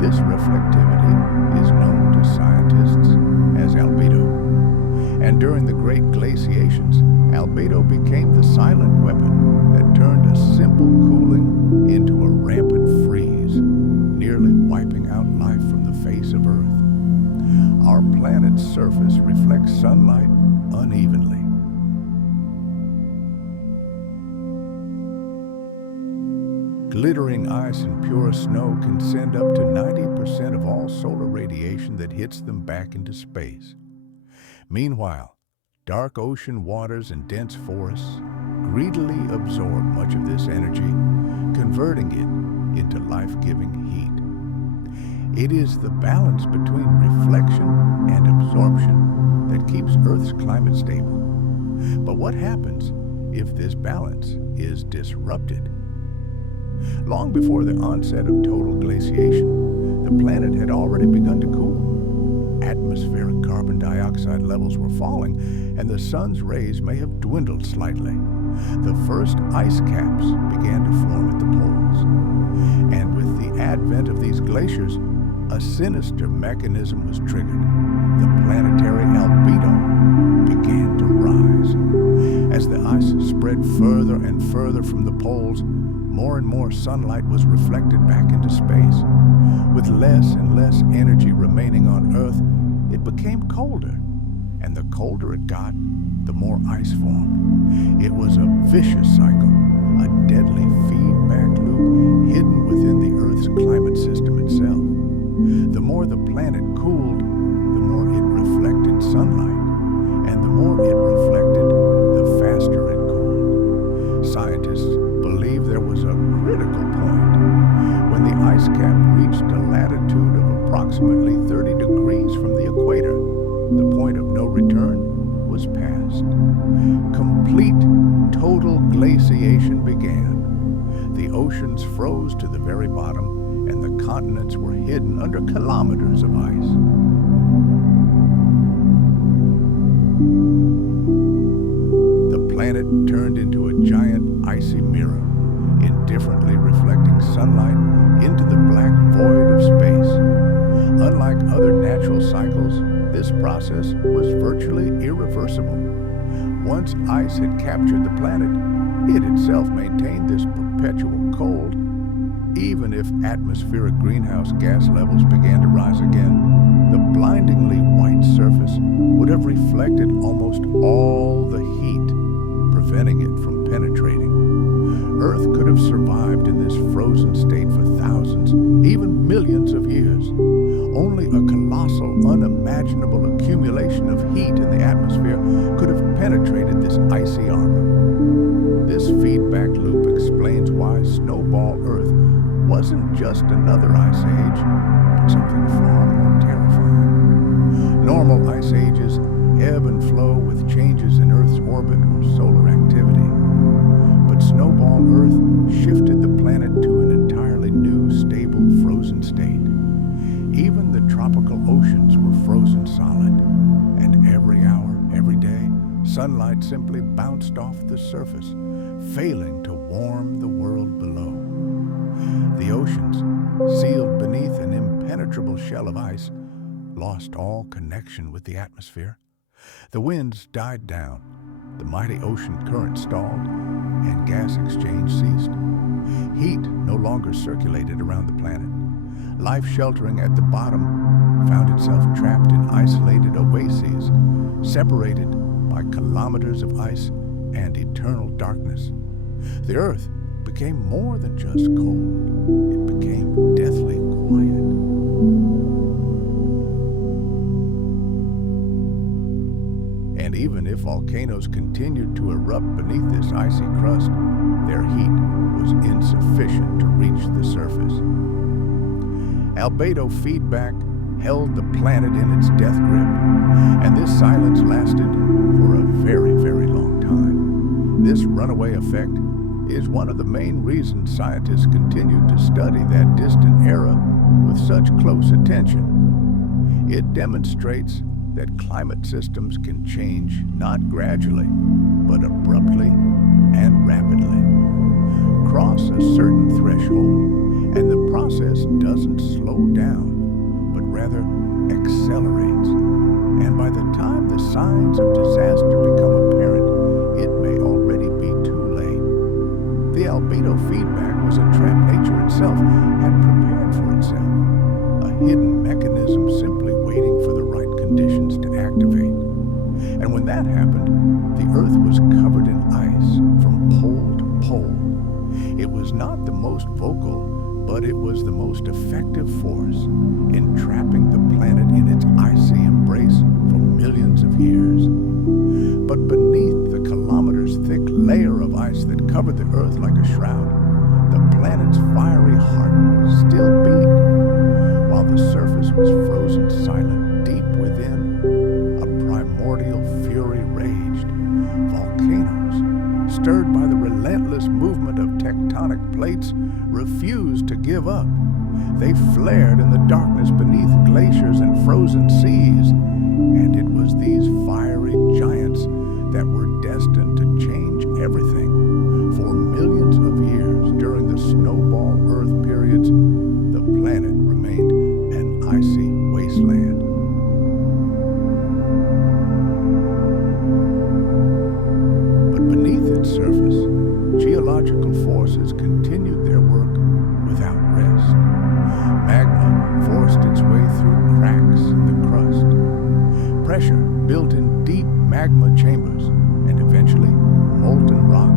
This reflectivity is known to scientists as albedo. And during the great glaciations, albedo became the silent weapon that turned a simple cooling into a rampant freeze, nearly wiping out life from the face of Earth. Our planet's surface reflects sunlight unevenly. Glittering ice and pure snow can send up to 90% of all solar radiation that hits them back into space. Meanwhile, dark ocean waters and dense forests greedily absorb much of this energy, converting it into life-giving heat. It is the balance between reflection and absorption that keeps Earth's climate stable. But what happens if this balance is disrupted? Long before the onset of total glaciation, the planet had already begun to cool. Atmospheric carbon dioxide levels were falling, and the sun's rays may have dwindled slightly. The first ice caps began to form at the poles. And with the advent of these glaciers, a sinister mechanism was triggered. The planetary albedo began to rise. As the ice spread further and further from the poles, more and more sunlight was reflected back into space. With less and less energy remaining on Earth, it became colder. And the colder it got, the more ice formed. It was a vicious cycle, a deadly feedback loop hidden within the Earth's climate system itself. The more the planet cooled, the more it reflected sunlight. And the more it reflected, the faster it cooled. Scientists believe there was a critical point when the ice cap reached a latitude of approximately 30 degrees from the equator. The point of no return was passed. Complete, total glaciation began. The oceans froze to the very bottom, and the continents were hidden under kilometers of ice. The planet turned into a giant icy mirror, indifferently reflecting sunlight into the black void of space. Unlike other natural cycles, this process was virtually irreversible. Once ice had captured the planet, it itself maintained this perpetual cold. Even if atmospheric greenhouse gas levels began to rise again, the blindingly white surface would have reflected almost all the heat, preventing it from penetrating. Earth could have survived in this frozen state for thousands, even millions of years. Only a colossal, unimaginable accumulation of heat in the atmosphere could have penetrated this icy armor. This feedback loop explains why Snowball Earth wasn't just another ice age, but something far more terrifying. Normal ice ages ebb and flow with changes in Earth's orbit or solar activity. But Snowball Earth shifted the planet to an entirely new, stable, frozen state. Even the tropical oceans were frozen solid, and every hour, every day, sunlight simply bounced off the surface, failing to warm the world below. The oceans, sealed beneath an impenetrable shell of ice, lost all connection with the atmosphere. The winds died down, the mighty ocean current stalled, and gas exchange ceased. Heat no longer circulated around the planet. Life sheltering at the bottom found itself trapped in isolated oases, separated by kilometers of ice and eternal darkness. The Earth became more than just cold. It became deathly quiet. And even if volcanoes continued to erupt beneath this icy crust, their heat was insufficient to reach the surface. Albedo feedback held the planet in its death grip, and this silence lasted for a very, very long time. This runaway effect is one of the main reasons scientists continue to study that distant era with such close attention. It demonstrates that climate systems can change not gradually, but abruptly and rapidly. Cross a certain threshold, and the process doesn't slow down, but rather accelerates. And by the time the signs of disaster become apparent, it may already be too late. The albedo feedback was a trap nature itself had prepared for itself, a hidden mechanism simply waiting for the right conditions to activate. And when that happened, the Earth was covered in ice from pole to pole. It was not the most vocal, but it was the most effective force in trapping the planet in its icy embrace for millions of years. But beneath the kilometers-thick layer of ice that covered the Earth like a shroud, the planet's fiery heart still beat. While the surface was frozen silent deep within, a primordial fury raged. Volcanoes, stirred by the relentless movement of tectonic plates, refused to give up. They flared in the darkness beneath glaciers and frozen seas, and it was these fiery giants that were destined to change everything. For millions of years during the Snowball Earth periods, the planet remained an icy wasteland. But beneath its surface, geological forces continued their work without rest. Magma forced its way through cracks in the crust. Pressure built in deep magma chambers, and eventually molten rock,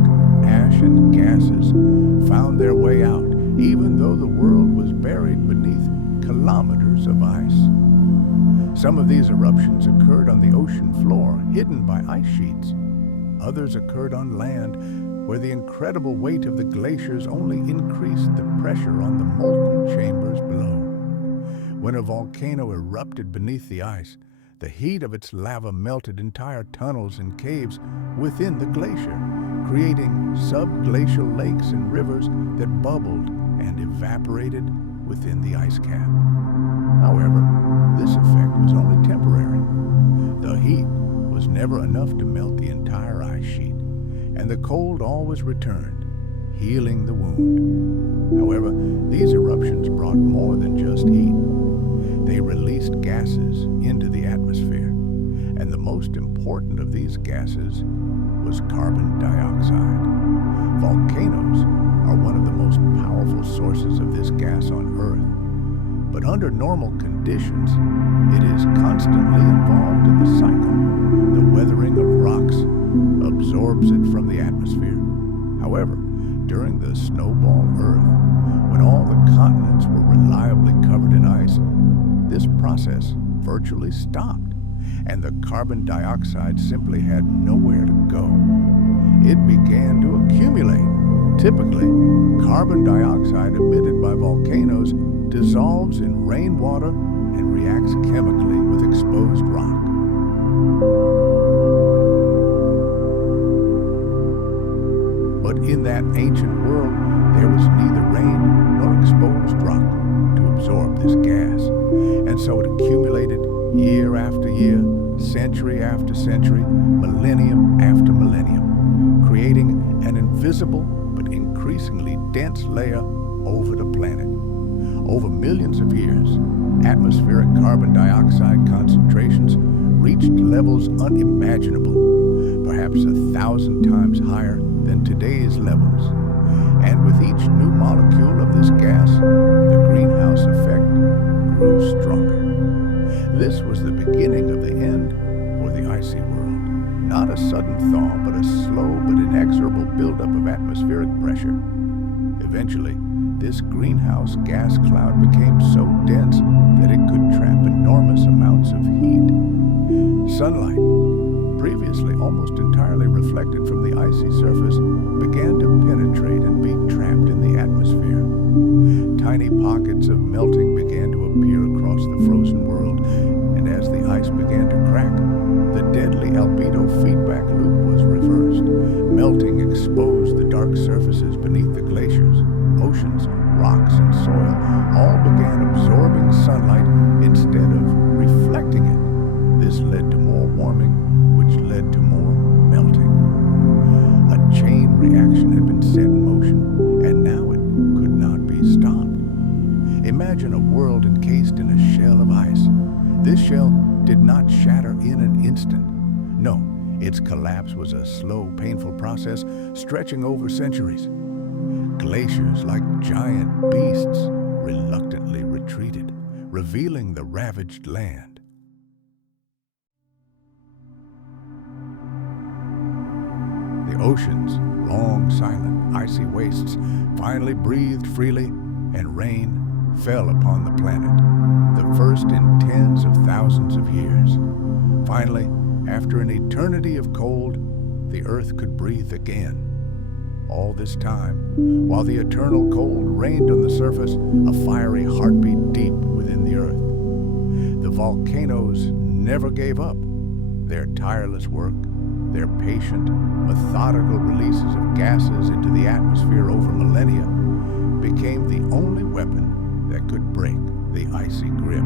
ash, and gases found their way out, even though the world was buried beneath kilometers of ice. Some of these eruptions occurred on the ocean floor, hidden by ice sheets. Others occurred on land, where the incredible weight of the glaciers only increased the pressure on the molten chambers below. When a volcano erupted beneath the ice, the heat of its lava melted entire tunnels and caves within the glacier, creating subglacial lakes and rivers that bubbled and evaporated within the ice cap. However, this effect was only temporary. The heat was never enough to melt the entire ice sheet, and the cold always returned, healing the wound. However, these eruptions brought more than just heat. They released gases into the atmosphere, and the most important of these gases was carbon dioxide. Volcanoes are one of the most powerful sources of this gas on Earth, but under normal conditions, it is constantly involved in the cycle. The weathering of rocks absorbs it from the atmosphere. However, during the Snowball Earth, when all the continents were reliably covered in ice, this process virtually stopped, and the carbon dioxide simply had nowhere to go. It began to accumulate. Typically, carbon dioxide emitted by volcanoes dissolves in rainwater and reacts chemically with exposed rock. But in that ancient world, there was neither rain nor exposed rock to absorb this gas, and so it accumulated year after year, century after century, millennium after millennium, creating an invisible but increasingly dense layer over the planet. Over millions of years, atmospheric carbon dioxide concentrations reached levels unimaginable, perhaps 1,000 times higher than today's levels. And with each new molecule of this gas, the greenhouse effect grew stronger. This was the beginning of the end for the icy world. Not a sudden thaw, but a slow but inexorable buildup of atmospheric pressure. Eventually, this greenhouse gas cloud became so dense that it could trap enormous amounts of heat. Sunlight, previously almost entirely reflected from the icy surface, began to penetrate and be trapped in the atmosphere. Tiny pockets of melting began to appear across the frozen world, and as the ice began to crack, the deadly albedo feedback loop was reversed. Melting exposed the dark surfaces beneath the glaciers. Oceans, rocks, and soil all began absorbing sunlight instead of reflecting it. This led to more warming, which led to more melting. A chain reaction had been set in motion, and now it could not be stopped. Imagine a world encased in a shell of ice. This shell did not shatter in an instant. No, its collapse was a slow, painful process stretching over centuries. Glaciers, like giant beasts, reluctantly retreated, revealing the ravaged land. The oceans, long silent, icy wastes, finally breathed freely, and rain fell upon the planet, the first in tens of thousands of years. Finally, after an eternity of cold, the Earth could breathe again. All this time, while the eternal cold reigned on the surface, a fiery heartbeat deep within the Earth. The volcanoes never gave up. Their tireless work, their patient, methodical releases of gases into the atmosphere over millennia, became the only weapon that could break the icy grip.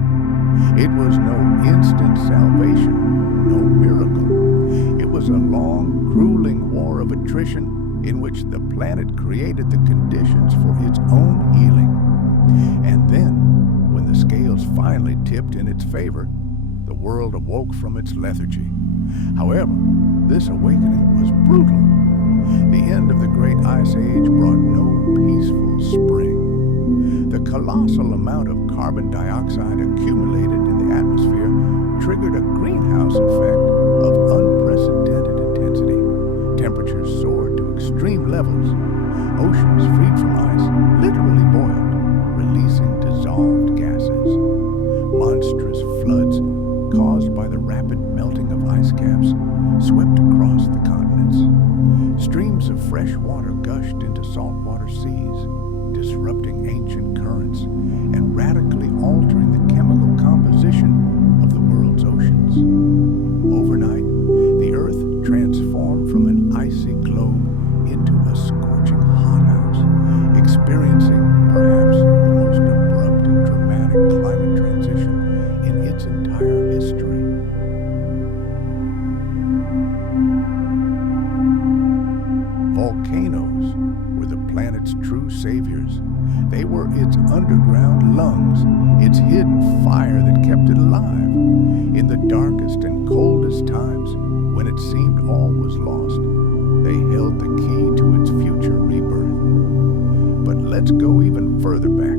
It was no instant salvation, no miracle. It was a long, grueling war of attrition in which the planet created the conditions for its own healing. And then, when the scales finally tipped in its favor, the world awoke from its lethargy. However, this awakening was brutal. The end of the Great Ice Age brought no peaceful spring. The colossal amount of carbon dioxide accumulated in the atmosphere triggered a greenhouse effect of unprecedented intensity. Temperatures soared to extreme levels. Oceans freed from ice literally boiled, releasing dissolved gases. Monstrous floods caused by the rapid melting of ice caps swept across the continents. Streams of fresh water gushed into saltwater seas, disrupting ancient currents and radically altering the chemical composition of the world's oceans. Overnight, the Earth transformed from an icy globe into a scorching hothouse, experiencing perhaps the most abrupt and dramatic climate transition in its entire history. Volcanoes were the planet's true saviors. They were its underground lungs, its hidden fire that kept it alive. In the darkest and coldest times, when it seemed all was lost, they held the key to its future rebirth. But let's go even further back,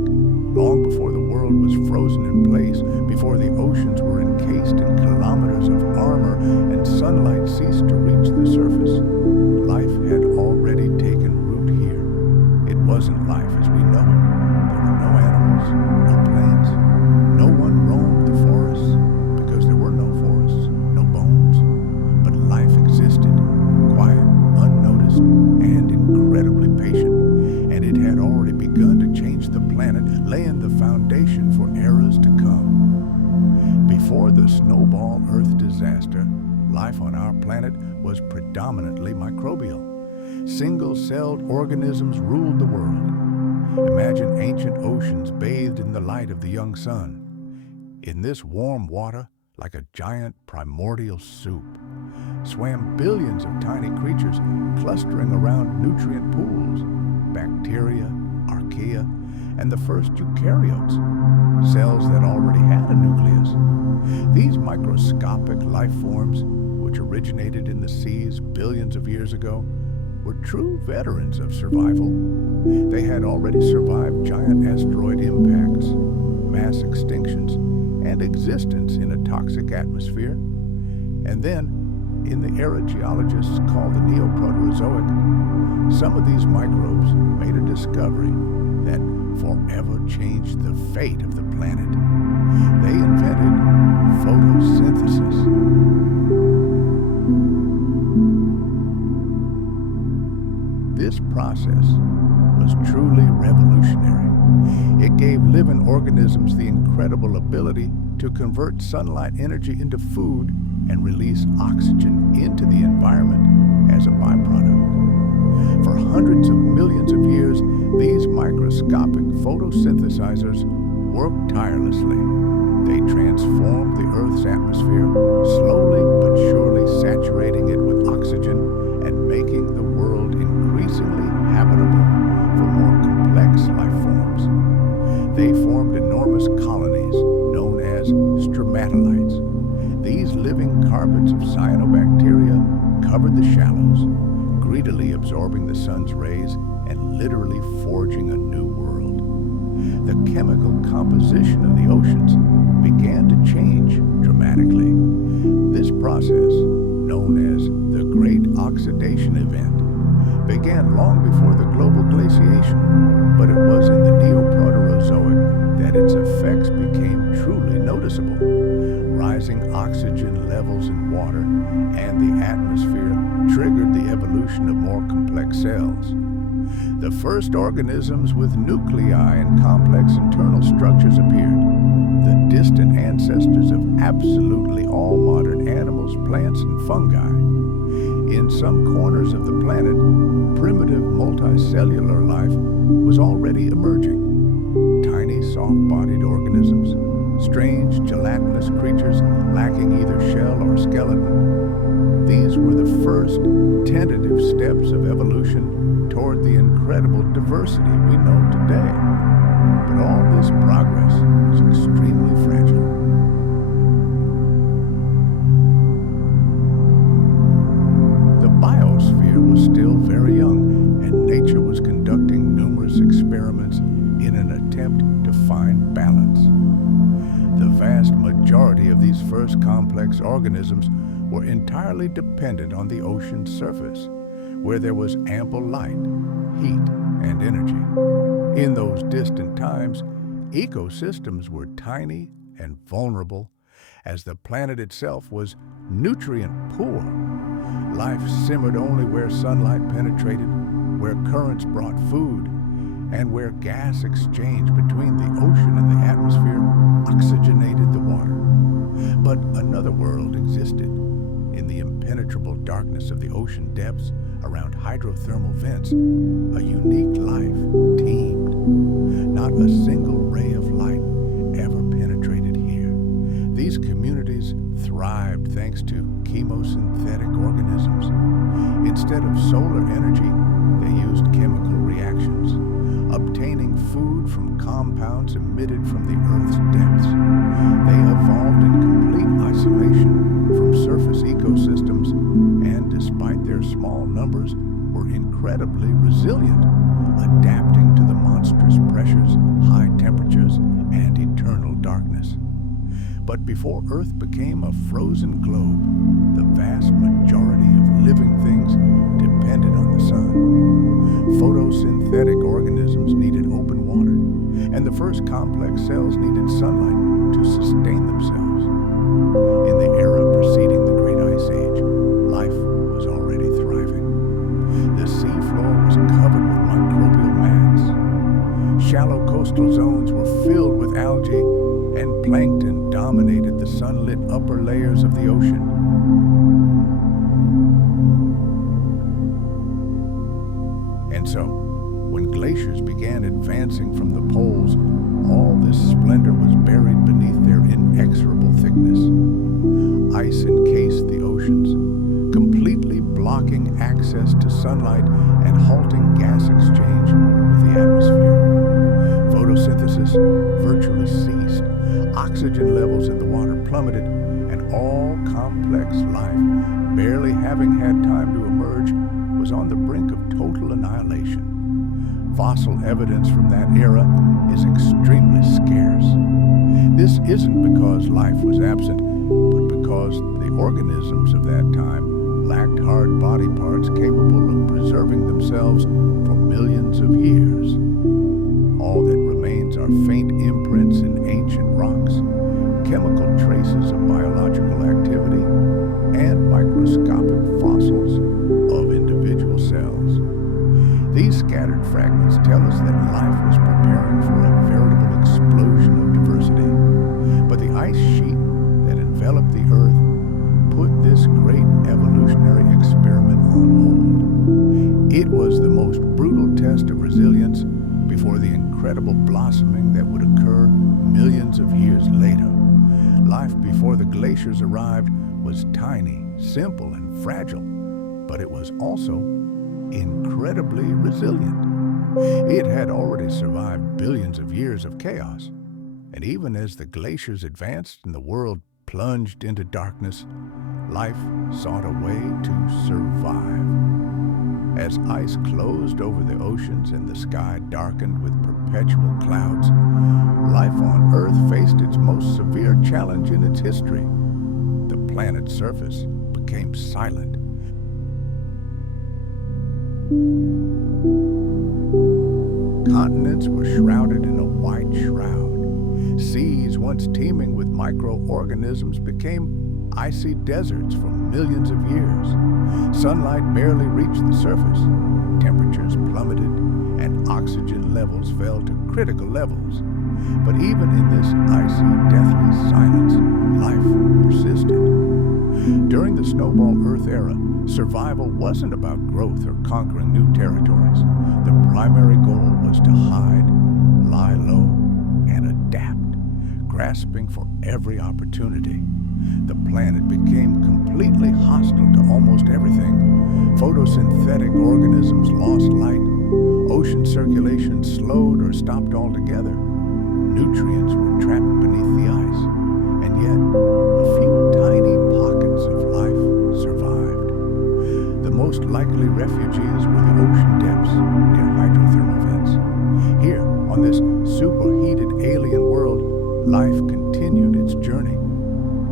long before the world was frozen in place, before the oceans were encased in kilometers of armor and sunlight ceased to reach the surface. Life had already taken root here. It wasn't life as we know it. There were no animals, no plants. No one roamed the forests because there were no forests, no bones. But life existed, quiet, unnoticed, and incredibly patient. And it had already begun to change the planet, laying the foundation for eras to come. Before the Snowball Earth disaster, life on our planet was predominantly microbial. Single-celled organisms ruled the world. Imagine ancient oceans bathed in the light of the young sun. In this warm water, like a giant primordial soup, swam billions of tiny creatures clustering around nutrient pools, bacteria, archaea, and the first eukaryotes, cells that already had a nucleus. These microscopic life forms, which originated in the seas billions of years ago, were true veterans of survival. They had already survived giant asteroid impacts, mass extinctions, and existence in a toxic atmosphere. And then, in the era geologists call the Neoproterozoic, some of these microbes made a discovery that forever changed the fate of the planet. They invented photosynthesis. This process was truly revolutionary. It gave living organisms the incredible ability to convert sunlight energy into food and release oxygen into the environment as a byproduct. For hundreds of millions of years, these microscopic photosynthesizers worked tirelessly. They transformed the Earth's atmosphere, slowly but surely saturating it with oxygen and making the world increasingly habitable for more complex life forms. They formed enormous colonies known as stromatolites. These living carpets of cyanobacteria covered the shallows, greedily absorbing the sun's rays and literally forging a new world. The chemical composition of the oceans began to change dramatically. This process, known as the Great Oxidation Event, began long before the global glaciation, but it was in the Neoproterozoic that its effects became truly noticeable. Rising oxygen levels in water and the atmosphere triggered the evolution of more complex cells. The first organisms with nuclei and complex internal structures appeared, the distant ancestors of absolutely all modern animals, plants, and fungi. In some corners of the planet, primitive multicellular life was already emerging. Tiny, soft-bodied organisms, strange, gelatinous creatures lacking either shell or skeleton. These were the first tentative steps of evolution toward the incredible diversity we know today. But all this progress was extremely fragile. The biosphere was still very young, and nature was conducting numerous experiments in an attempt to find balance. The vast majority of these first complex organisms were entirely dependent on the ocean's surface, where there was ample light, heat, and energy. In those distant times, ecosystems were tiny and vulnerable, as the planet itself was nutrient poor. Life simmered only where sunlight penetrated, where currents brought food, and where gas exchange between the ocean and the atmosphere oxygenated the water. But another world existed. In the impenetrable darkness of the ocean depths around hydrothermal vents, a unique life teemed. Not a single ray of light ever penetrated here. These communities thrived thanks to chemosynthetic organisms. Instead of solar energy, they used chemical reactions, obtaining food from compounds emitted from the Earth's depths. They evolved in complete isolation from surface ecosystems, and despite their small numbers, were incredibly resilient, adapting to the monstrous pressures, high temperatures, and eternal darkness. But before Earth became a frozen globe, the vast majority of living things depended on the sun. Photosynthetic organisms needed open water, and the first complex cells needed sunlight to sustain themselves. In the era preceding the Great Ice Age, life was already thriving. The seafloor was covered with microbial mats. Shallow coastal zones were filled with algae, and plankton dominated the sunlit upper layers of the ocean. And so, when glaciers began advancing from the poles, all this splendor was buried beneath their inexorable thickness. Ice encased the oceans, completely blocking access to sunlight and halting gas exchange with the atmosphere. complex life, barely having had time to emerge, was on the brink of total annihilation. Fossil evidence from that era is extremely scarce. This isn't because life was absent, but because the organisms of that time lacked hard body parts capable of preserving themselves for millions of years. All that remains are faint imprints in ancient rocks, chemical traces of biological activity, and microscopic fossils of individual cells. These scattered fragments tell us that life was preparing for a veritable explosion of diversity. But the ice sheet that enveloped the Earth put this great evolutionary experiment on hold. It was the most brutal test of resilience before the incredible blossoming that would occur millions of years later. Life before the glaciers arrived was tiny, simple, and fragile, but it was also incredibly resilient. It had already survived billions of years of chaos, and even as the glaciers advanced and the world plunged into darkness, life sought a way to survive. As ice closed over the oceans and the sky darkened with perpetual clouds, life on Earth faced its most severe challenge in its history. The planet's surface became silent. Continents were shrouded in a white shroud. Seas once teeming with microorganisms became icy deserts for millions of years. Sunlight barely reached the surface. Temperatures plummeted and oxygen levels fell to critical levels. But even in this icy, deathly silence, life persisted. During the Snowball Earth era, survival wasn't about growth or conquering new territories. The primary goal was to hide, lie low, and adapt, grasping for every opportunity. The planet became completely hostile to almost everything. Photosynthetic organisms lost light. Ocean circulation slowed or stopped altogether. Nutrients were trapped beneath the ice. And yet, a few tiny pockets of life survived. The most likely refugees were the ocean depths near hydrothermal vents. Here, on this superheated alien world, life continued its journey.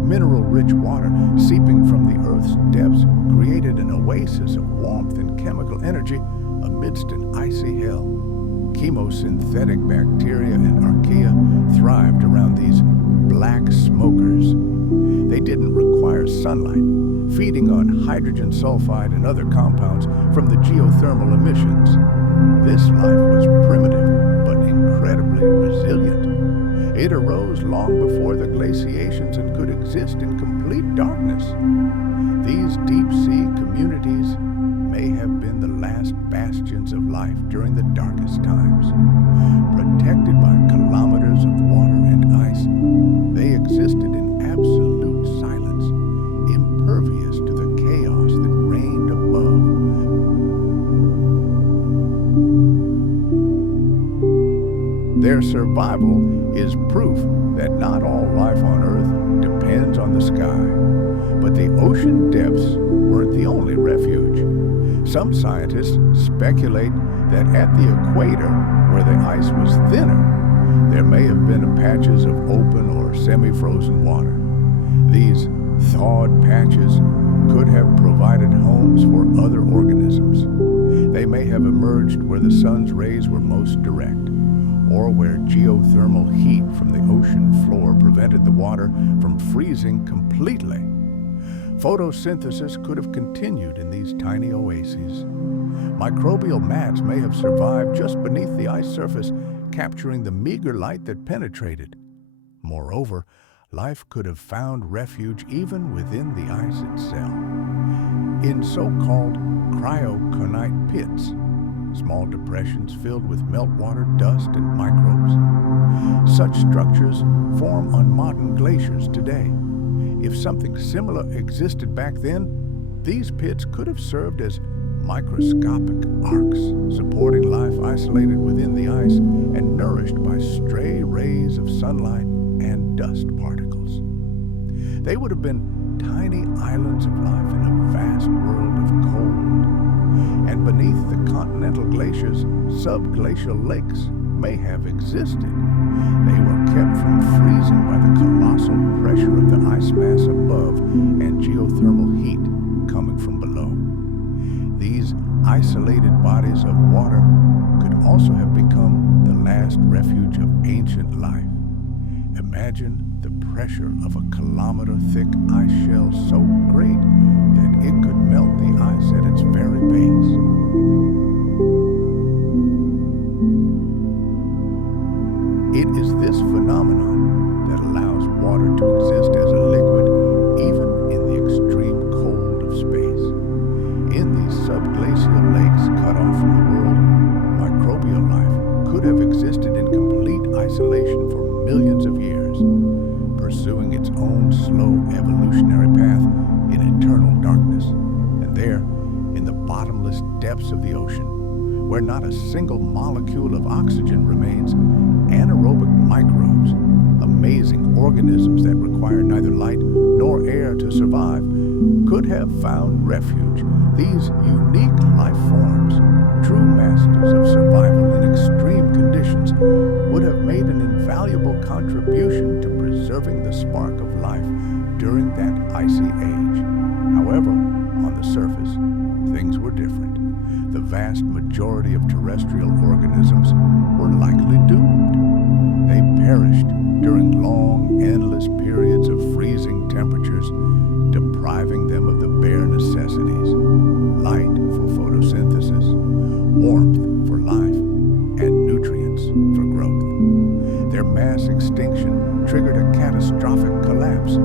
Mineral-rich water seeping from the Earth's depths created an oasis of warmth and chemical energy amidst an icy hell. Chemosynthetic bacteria and archaea thrived around these black smokers. They didn't require sunlight, feeding on hydrogen sulfide and other compounds from the geothermal emissions. This life was primitive, but incredibly resilient. It arose long before the glaciations and could exist in complete darkness. These deep-sea communities may have been the last bastions of life during the darkest times. Protected by kilometers of water and ice, they existed in absolute silence, impervious to the chaos that reigned above. Their survival is proof that not all life on Earth depends on the sky. But the ocean depths weren't the only refuge. Some scientists speculate that at the equator, where the ice was thinner, there may have been patches of open or semi-frozen water. These thawed patches could have provided homes for other organisms. They may have emerged where the sun's rays were most direct, or where geothermal heat from the ocean floor prevented the water from freezing completely. Photosynthesis could have continued in these tiny oases. Microbial mats may have survived just beneath the ice surface, capturing the meager light that penetrated. Moreover, life could have found refuge even within the ice itself. In so-called cryoconite pits, small depressions filled with meltwater, dust, and microbes. Such structures form on modern glaciers today. If something similar existed back then, these pits could have served as microscopic arcs, supporting life isolated within the ice and nourished by stray rays of sunlight and dust particles. They would have been tiny islands of life in a vast world of cold. And beneath the continental glaciers, subglacial lakes may have existed. They were kept from freezing by the colossal pressure of the ice mass above and geothermal heat coming from below. These isolated bodies of water could also have become the last refuge of ancient life. Imagine the pressure of a kilometer-thick ice shell so great that it could melt the ice at its very base. It is this phenomenon that allows water to exist as a liquid even in the extreme cold of space. In these subglacial lakes cut off from the world, microbial life could have existed in complete isolation for millions of years, pursuing its own slow evolutionary path in eternal darkness. And there, in the bottomless depths of the ocean, where not a single molecule of oxygen remains, anaerobic microbes, amazing organisms that require neither light nor air to survive, could have found refuge. These unique life forms, true masters of survival in extreme conditions, would have made an invaluable contribution to preserving the spark of life during that icy age. However, on the surface, things were different. The vast majority of terrestrial organisms were likely doomed. They perished during long, endless periods of freezing temperatures, depriving them of the bare necessities: light for photosynthesis, warmth for life, and nutrients for growth. Their mass extinction triggered a catastrophic collapse,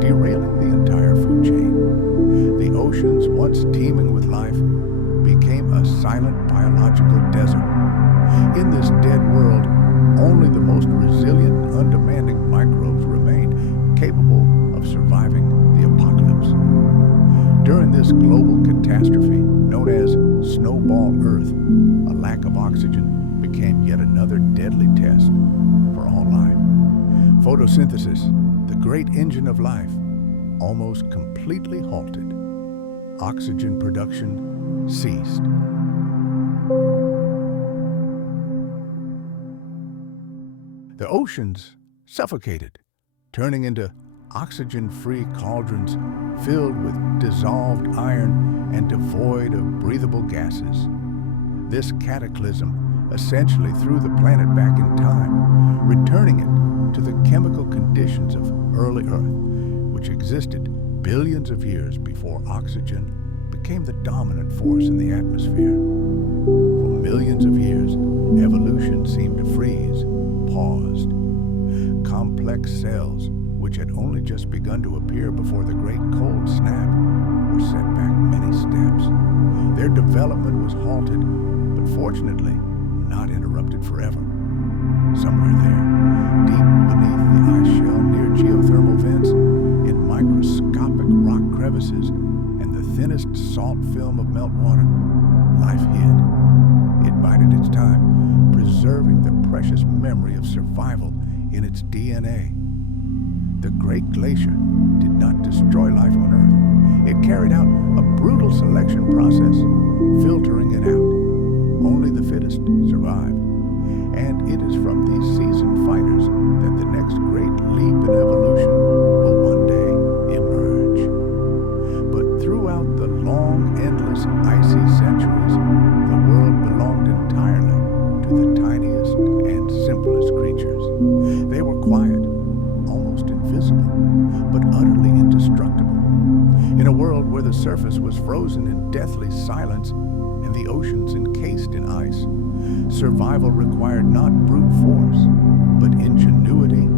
derailing the entire food chain. The oceans, once teeming with life, became a silent biological desert. In this dead world, only the most resilient and undemanding microbes remained, capable of surviving the apocalypse. During this global catastrophe, known as Snowball Earth, a lack of oxygen became yet another deadly test for all life. Photosynthesis, the great engine of life, almost completely halted. Oxygen production ceased. The oceans suffocated, turning into oxygen-free cauldrons filled with dissolved iron and devoid of breathable gases. This cataclysm essentially threw the planet back in time, returning it to the chemical conditions of early Earth, which existed billions of years before oxygen became the dominant force in the atmosphere. For millions of years, evolution seemed to freeze, paused. Complex cells, which had only just begun to appear before the Great Cold Snap, were set back many steps. Their development was halted, but fortunately not interrupted forever. Somewhere there, deep beneath the ice shell near geothermal vents, in microscopic rock crevices and the thinnest salt film of meltwater, life hid. It bided its time, preserving the precious memory of survival in its DNA. The Great Glacier did not destroy life on Earth. It carried out a brutal selection process, filtering it out. Only the fittest survived. And it is from these seasoned fighters that the next great leap in evolution will one day emerge. But throughout the long, endless, icy centuries, the world belonged entirely to the tiniest and simplest creatures. They were quiet, almost invisible, but utterly indestructible. In a world where the surface was frozen in deathly silence and the oceans encased in ice, survival required not brute force, but ingenuity,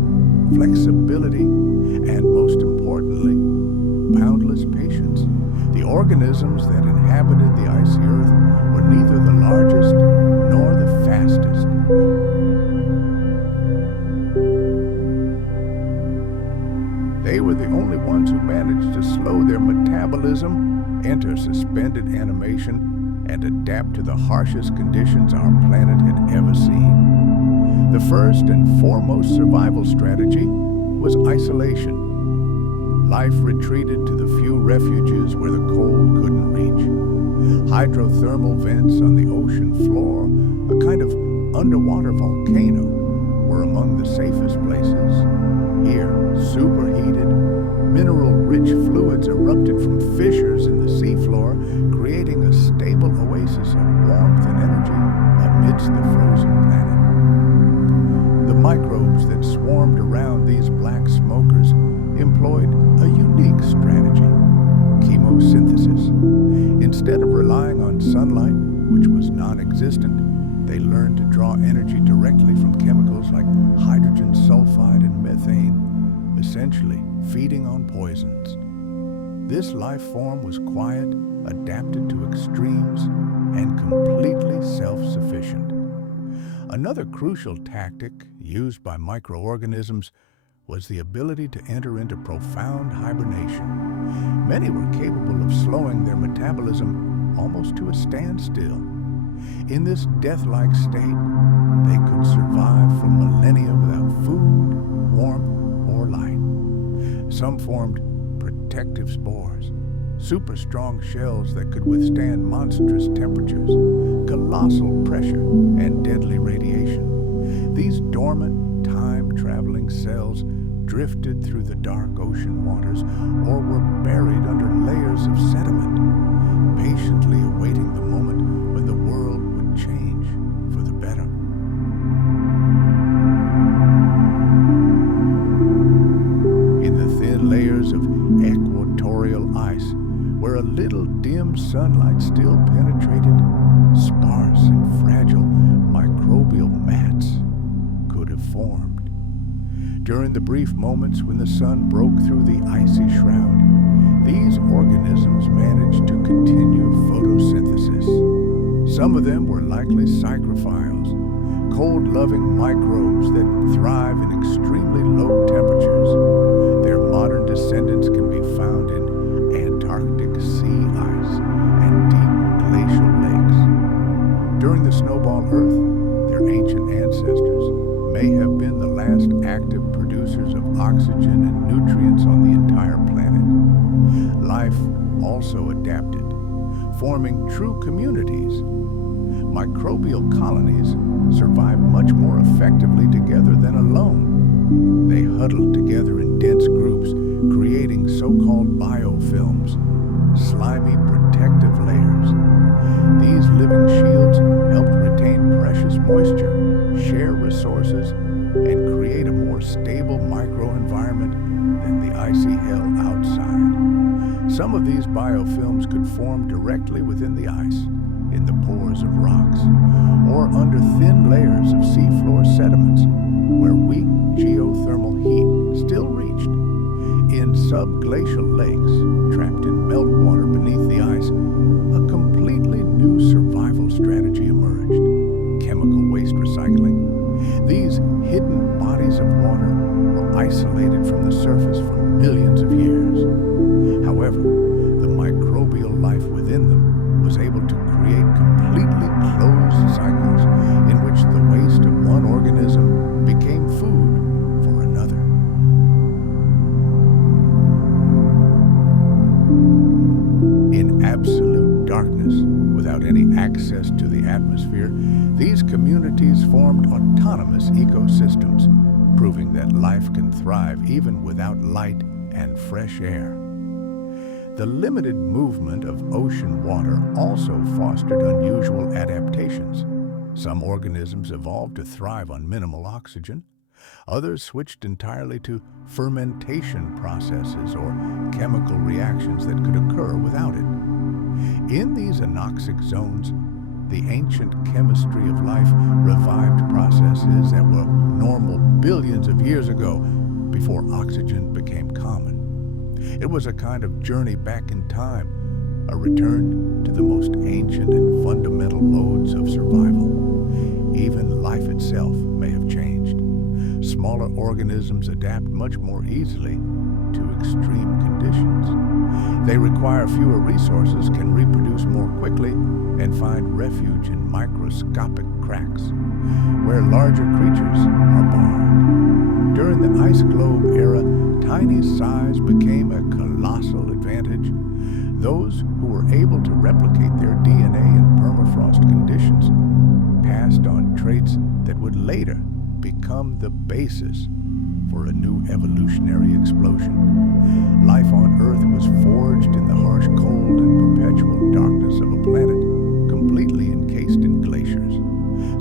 flexibility, and most importantly, boundless patience. The organisms that inhabited the icy earth were neither the largest nor the fastest. They were the only ones who managed to slow their metabolism, enter suspended animation, and adapt to the harshest conditions our planet had ever seen. The first and foremost survival strategy was isolation. life retreated to the few refuges where the cold couldn't reach. Hydrothermal vents on the ocean floor, a kind of underwater volcano, were among the safest places. Here, superheated, mineral-rich fluids erupted from fissures in the seafloor, creating a stable oasis of warmth and energy amidst the frozen planet. The microbes that swarmed around these black smokers employed a unique strategy: chemosynthesis. Instead of relying on sunlight, which was non-existent, they learned to draw energy directly from chemicals like hydrogen sulfide and methane, essentially feeding on poisons. This life form was quiet, adapted to extremes, and completely self-sufficient. Another crucial tactic used by microorganisms was the ability to enter into profound hibernation. Many were capable of slowing their metabolism almost to a standstill. In this death-like state, they could survive for millennia without food, warmth, or light. Some formed protective spores, super strong shells that could withstand monstrous temperatures, colossal pressure, and deadly radiation. These dormant, time-traveling cells drifted through the dark ocean waters or were buried under layers of sediment, patiently awaiting the moment when the world would change for the better. In the thin layers of equatorial ice, where a little dim sunlight still penetrated, sparse and fragile microbial mats could have formed. During the brief moments when the sun broke through the icy shroud, these organisms managed to continue photosynthesis. Some of them were likely psychrophiles, cold-loving microbes that thrive in extremely low temperatures. Their modern descendants can be found in Antarctic sea ice and deep glacial lakes. During the Snowball Earth, their ancient ancestors may have been the last active producers of oxygen and nutrients on the entire planet. Life also adapted, forming true communities. Microbial colonies survived much more effectively together than alone. They huddled together in dense groups, creating so-called biofilms, slimy protective layers. These living shields helped retain precious moisture, share resources, and create a more stable microenvironment than the icy hell outside. Some of these biofilms could form directly within the ice, in the pores of rocks, or under thin layers of seafloor sediments, where weak geothermal heat still reached. In subglacial lakes, trapped in meltwater beneath the ice, a completely new survival strategy emerged: chemical waste recycling. These hidden bodies of water were isolated from the surface for millions of years. However, the microbial life within them was able to create completely closed cycles in which the waste of one organism became food for another. In absolute darkness, without any access to the atmosphere, these communities formed autonomous ecosystems, proving that life can thrive even without light and fresh air. The limited movement of ocean water also fostered unusual adaptations. Some organisms evolved to thrive on minimal oxygen. Others switched entirely to fermentation processes or chemical reactions that could occur without it. In these anoxic zones, the ancient chemistry of life revived processes that were normal billions of years ago, before oxygen became common. It was a kind of journey back in time, a return to the most ancient and fundamental modes of survival. Even life itself may have changed. Smaller organisms adapt much more easily to extreme conditions. They require fewer resources, can reproduce more quickly, and find refuge in microscopic cracks, where larger creatures are barred. During the ice globe era, tiny size became a colossal advantage. Those who were able to replicate their DNA in permafrost conditions passed on traits that would later become the basis for a new evolutionary explosion. Life on Earth was forged in the harsh cold and perpetual darkness of a planet completely encased in glaciers.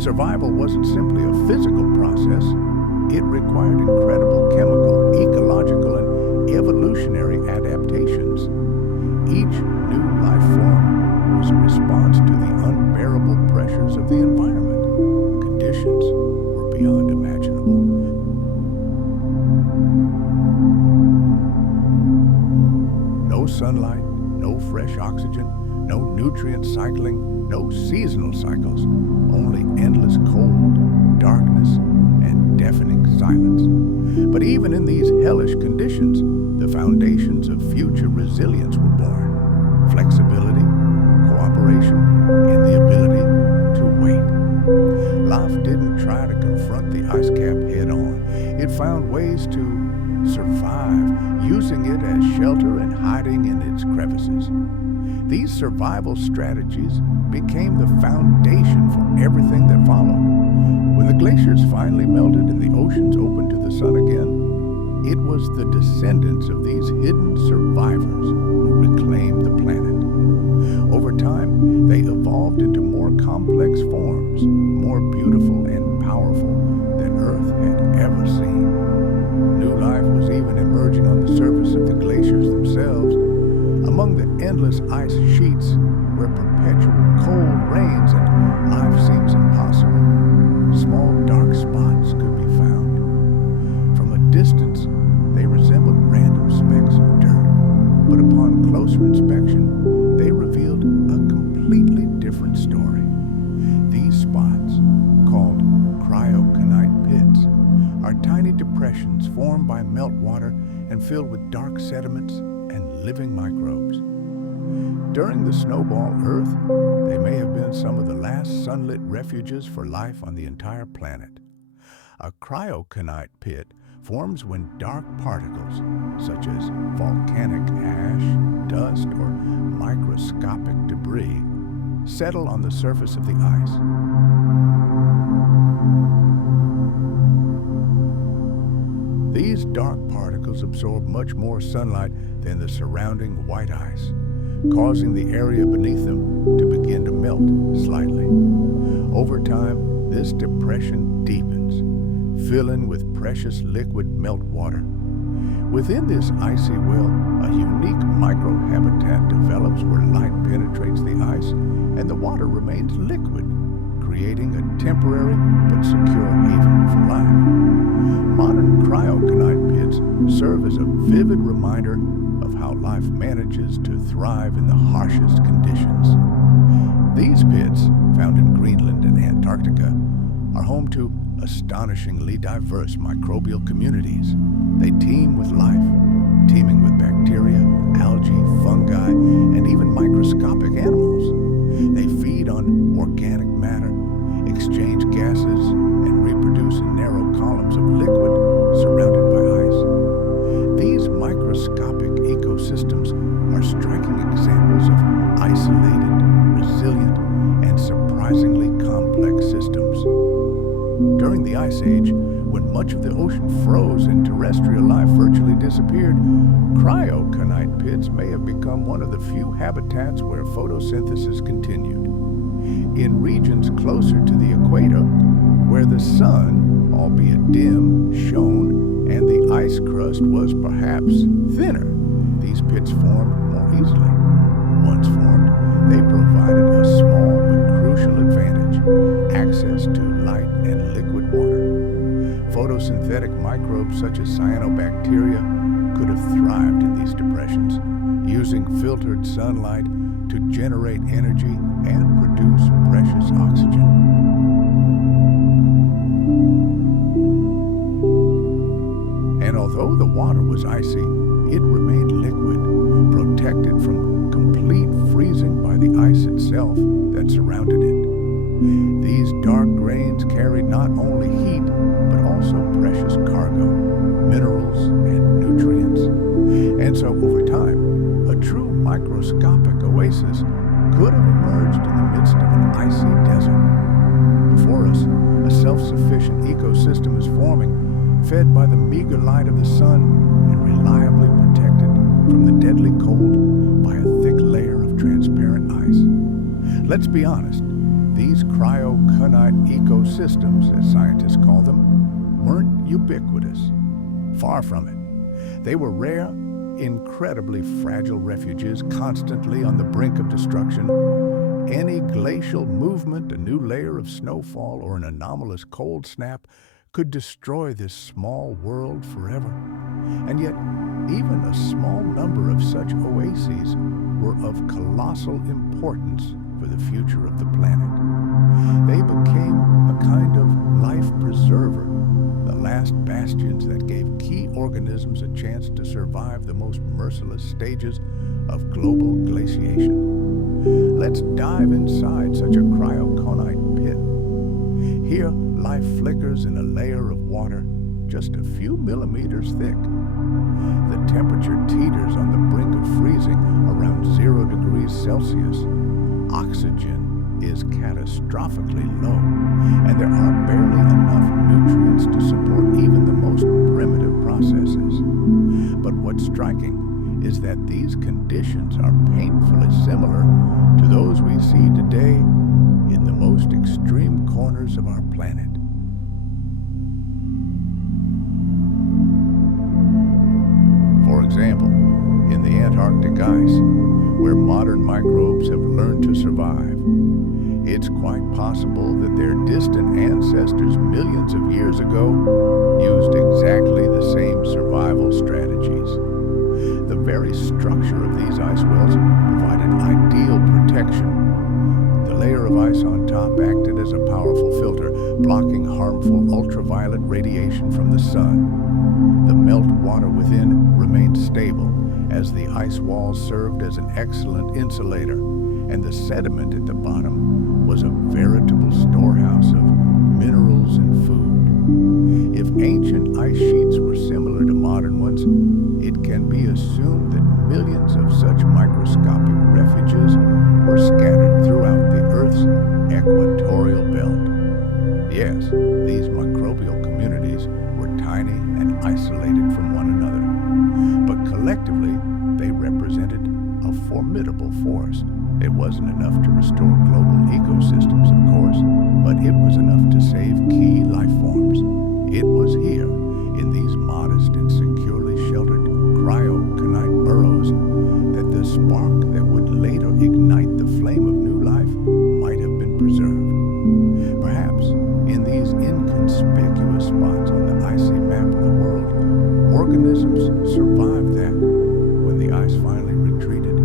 Survival wasn't simply a physical process. It required incredible chemical, ecological, and evolutionary adaptations. Each new life form was a response to the unbearable pressures of the environment. Conditions were beyond imaginable. No sunlight, no fresh oxygen, no nutrient cycling, no seasonal cycles, only endless cold, darkness, and deafening silence. But even in these hellish conditions, the foundations of future resilience were born. Flexibility, cooperation, and the ability to wait. Life didn't try to confront the ice cap head-on. It found ways to survive, using it as shelter and hiding in its crevices. These survival strategies became the foundation for everything that followed. When the glaciers finally melted and the oceans opened to the sun again, it was the descendants of these hidden survivors who reclaimed the planet. Over time, they evolved into more complex forms, more beautiful and powerful than Earth had ever seen. New life was even emerging on the surface of the glaciers themselves, among the endless ice sheets where perpetual cold reigns and life seems impossible. Small dark spots could be found. From a distance, they resembled random specks of dirt, but upon closer inspection, they revealed a completely different story. These spots, called cryoconite pits, are tiny depressions formed by meltwater and filled with dark sediments and living microbes. During the Snowball Earth, they may have been some of the last sunlit refuges for life on the entire planet. A cryoconite pit forms when dark particles, such as volcanic ash, dust, or microscopic debris, settle on the surface of the ice. These dark particles absorb much more sunlight than the surrounding white ice, causing the area beneath them to begin to melt slightly. Over time, this depression deepens, filling with precious liquid meltwater. Within this icy well, a unique microhabitat develops where light penetrates the ice and the water remains liquid, creating a temporary but secure haven for life. Modern cryoconite pits serve as a vivid reminder of how life manages to thrive in the harshest conditions. These pits, found in Greenland and Antarctica, are home to astonishingly diverse microbial communities. They teem with life, teeming with bacteria, algae, fungi, and even microscopic animals. They feed on organic matter, exchange gases, and reproduce in narrow columns of liquid surrounded by ice. These microscopic ecosystems are striking examples of isolated, resilient, and surprisingly complex systems. During the Ice Age, when much of the ocean froze and terrestrial life virtually disappeared, cryoconite pits may have become one of the few habitats where photosynthesis continued. In regions closer to the equator, where the sun, albeit dim, shone, and the ice crust was perhaps thinner, these pits formed more easily. Once formed, they provided a small but crucial advantage: access to light and liquid water. Photosynthetic microbes such as cyanobacteria could have thrived in these depressions, using filtered sunlight to generate energy and produce precious oxygen. And although the water was icy, it remained liquid, protected from complete freezing by the ice itself that surrounded it. These dark grains carried not only heat, but also precious cargo. microscopic oasis could have emerged in the midst of an icy desert. Before us, a self-sufficient ecosystem is forming, fed by the meager light of the sun and reliably protected from the deadly cold by a thick layer of transparent ice. Let's be honest, these cryoconite ecosystems, as scientists call them, weren't ubiquitous. Far from it. They were rare, incredibly fragile refuges constantly on the brink of destruction. Any glacial movement, a new layer of snowfall, or an anomalous cold snap could destroy this small world forever. And yet, even a small number of such oases were of colossal importance for the future of the planet. They became a kind of life preserver, the last bastions that gave key organisms a chance to survive the most merciless stages of global glaciation. Let's dive inside such a cryoconite pit. Here, life flickers in a layer of water just a few millimeters thick. The temperature teeters on the brink of freezing around 0 degrees Celsius. Oxygen is catastrophically low, and there are barely enough nutrients to support even the most primitive processes. But what's striking is that these conditions are painfully similar to those we see today in the most extreme corners of our planet. For example, in the Antarctic ice, where modern microbes have learned to survive, it's quite possible that their distant ancestors millions of years ago used exactly the same survival strategies. The very structure of these ice wells provided ideal protection. The layer of ice on top acted as a powerful filter, blocking harmful ultraviolet radiation from the sun. The meltwater within remained stable, as the ice walls served as an excellent insulator, and the sediment at the bottom was a veritable storehouse of minerals and food. If ancient ice sheets were similar to modern ones, it can be assumed that millions of such microscopic refuges were scattered throughout the Earth's equatorial belt. Yes, these microbial communities were tiny and isolated from one another, but collectively they represented a formidable force. It wasn't enough to restore global ecosystems, of course, but it was enough to save key life forms. It was here, in these modest and securely sheltered cryoconite burrows, that the spark that would later ignite the flame of new life might have been preserved. Perhaps in these inconspicuous spots on the icy map of the world, organisms survived that, when the ice finally retreated,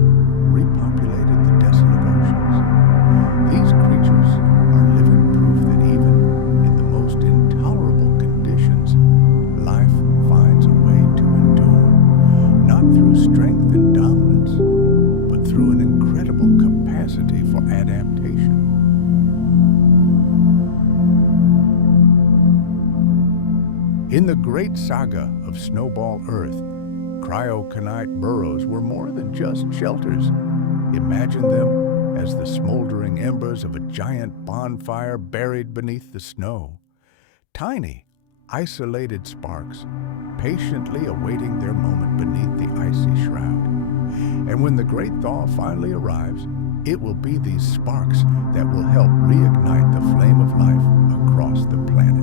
repopulated the desolate oceans. These creatures are living proof that even in the most intolerable conditions, life finds a way to endure, not through strength and dominance, but through an incredible capacity for adaptation. In the great saga of Snowball Earth, cryoconite burrows were more than just shelters. Imagine them as the smoldering embers of a giant bonfire buried beneath the snow. Tiny, isolated sparks, patiently awaiting their moment beneath the icy shroud. And when the great thaw finally arrives, it will be these sparks that will help reignite the flame of life across the planet.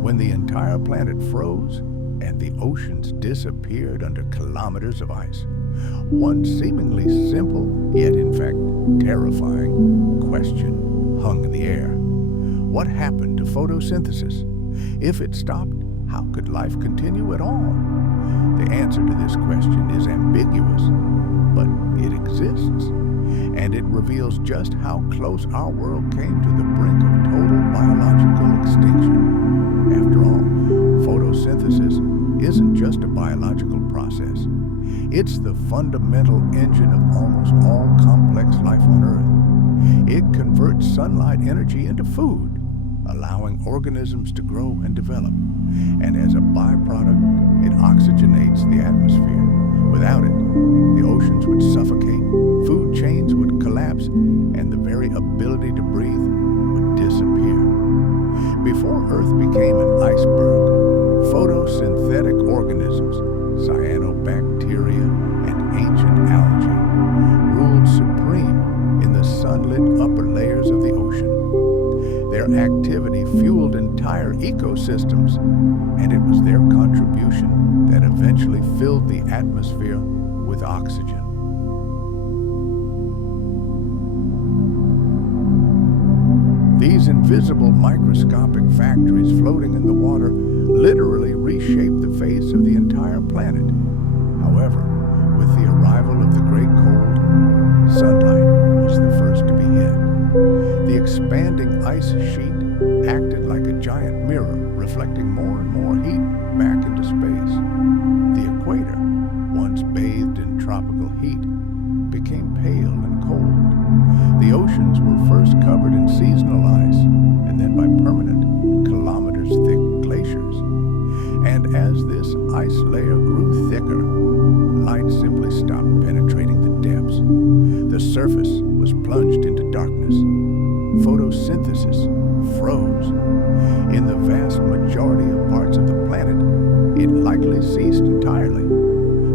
When the entire planet froze and the oceans disappeared under kilometers of ice, one seemingly simple, yet in fact terrifying, question hung in the air. What happened to photosynthesis? If it stopped, how could life continue at all? The answer to this question is ambiguous, but it exists, and it reveals just how close our world came to the brink of total biological extinction. After all, photosynthesis isn't just a biological process. It's the fundamental engine of almost all complex life on Earth. It converts sunlight energy into food, allowing organisms to grow and develop. And as a byproduct, it oxygenates the atmosphere. Without it, the oceans would suffocate systems, and it was their contribution that eventually filled the atmosphere with oxygen. These invisible microscopic factories floating in the water literally reshaped the face of the entire planet. However, with the arrival of the Great Cold, sunlight was the first to be hit. The expanding ice sheet acted like a giant mirror, reflecting more and more heat back into space. The equator, once bathed in tropical heat, became pale and cold. The oceans were first covered in seasonal ice, and then by permanent, kilometers-thick glaciers. And as this ice layer grew thicker, light simply stopped penetrating the depths. The surface was plunged into darkness. Photosynthesis froze. In the vast majority of parts of the planet, it likely ceased entirely.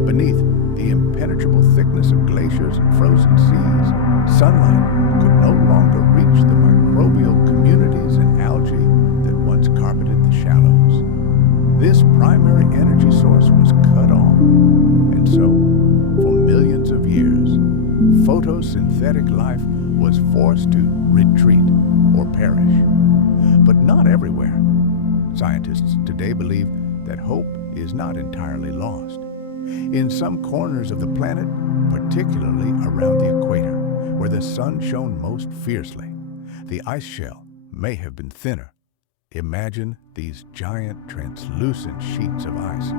Beneath the impenetrable thickness of glaciers and frozen seas, sunlight could no longer reach the microbial communities and algae that once carpeted the shallows. This primary energy source was cut off, and so, for millions of years, photosynthetic life was forced to retreat or perish. But not everywhere. Scientists today believe that hope is not entirely lost. In some corners of the planet, particularly around the equator, where the sun shone most fiercely, the ice shell may have been thinner. Imagine these giant translucent sheets of ice,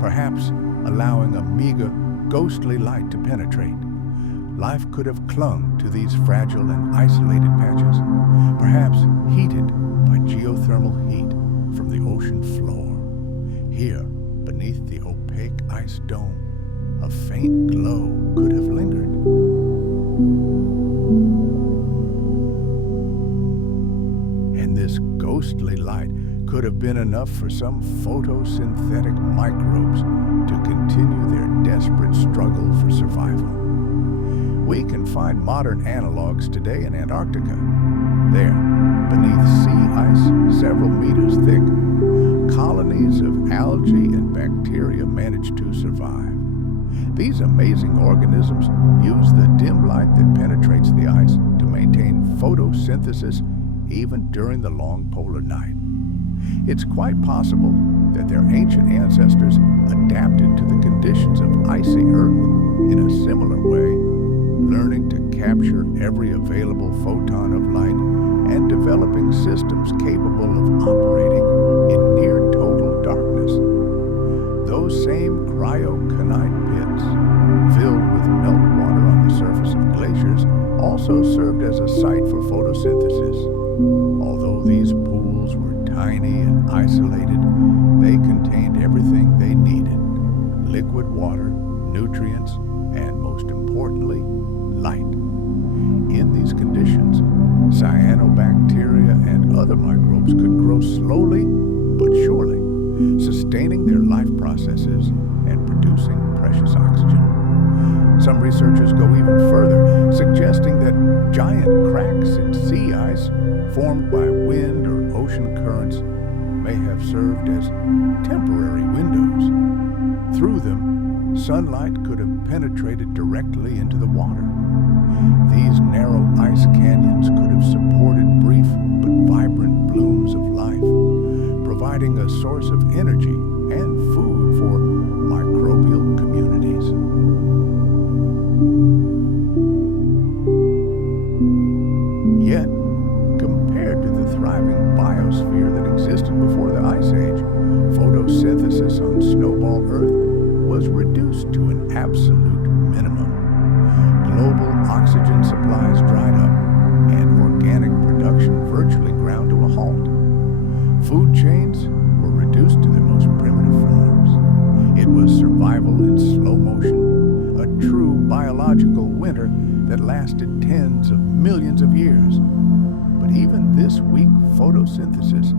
perhaps allowing a meager, ghostly light to penetrate. Life could have clung to these fragile and isolated patches, perhaps heated by geothermal heat from the ocean floor. Here, beneath the opaque ice dome, a faint glow could have lingered. And this ghostly light could have been enough for some photosynthetic microbes to continue their desperate struggle for survival. We can find modern analogs today in Antarctica. There, beneath sea ice several meters thick, colonies of algae and bacteria manage to survive. These amazing organisms use the dim light that penetrates the ice to maintain photosynthesis even during the long polar night. It's quite possible that their ancient ancestors adapted to the conditions of icy Earth in a similar way, learning to capture every available photon of light and developing systems capable of operating in near total darkness. Those same cryoconite pits, filled with meltwater on the surface of glaciers, also served as a site for photosynthesis. Although these pools were tiny and isolated, they contained everything they needed: liquid water, nutrients, and most importantly, light. In these conditions, cyanobacteria and other microbes could grow slowly but surely, sustaining their life processes and producing precious oxygen. Some researchers go even further, suggesting that giant cracks in sea ice formed by wind or ocean currents may have served as temporary windows. Through them, sunlight could have penetrated directly into the water. These narrow ice canyons could have supported brief but vibrant blooms of life, providing a source of energy and food for microbial communities. Yet, compared to the thriving biosphere that existed before the Ice Age, photosynthesis on Snowball Earth was reduced to an absolute minimum. Global oxygen supplies dried up, and organic production virtually ground to a halt. Food chains were reduced to their most primitive forms. It was survival in slow motion, a true biological winter that lasted tens of millions of years. But even this weak photosynthesis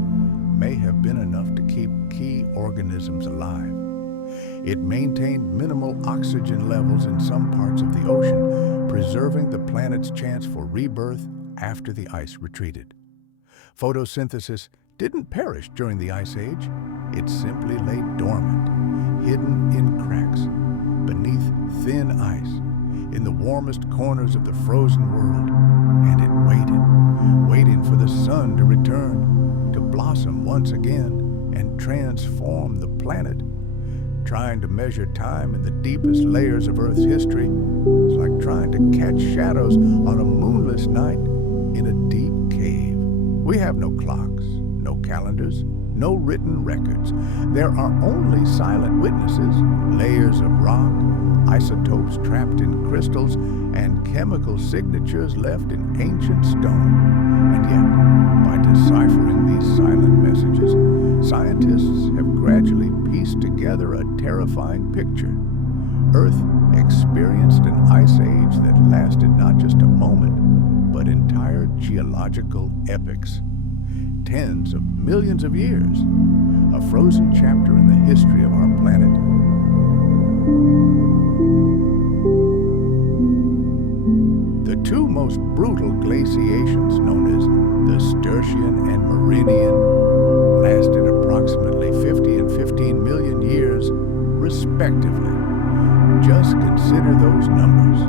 may have been enough to keep key organisms alive. It maintained minimal oxygen levels in some parts of the ocean, preserving the planet's chance for rebirth after the ice retreated. Photosynthesis didn't perish during the Ice Age. It simply lay dormant, hidden in cracks, beneath thin ice, in the warmest corners of the frozen world. And it waited, waiting for the sun to return, to blossom once again and transform the planet. Trying to measure time in the deepest layers of Earth's history is like trying to catch shadows on a moonless night in a deep cave. We have no clocks, no calendars, no written records. There are only silent witnesses, layers of rock, isotopes trapped in crystals, and chemical signatures left in ancient stone. And yet, by deciphering these silent messages, scientists have gradually pieced together a terrifying picture. Earth experienced an ice age that lasted not just a moment, but entire geological epochs. Tens of millions of years, a frozen chapter in the history of our planet. The two most brutal glaciations, known as the Sturtian and Meridian, lasted approximately 50 and 15 million years, respectively. Just consider those numbers.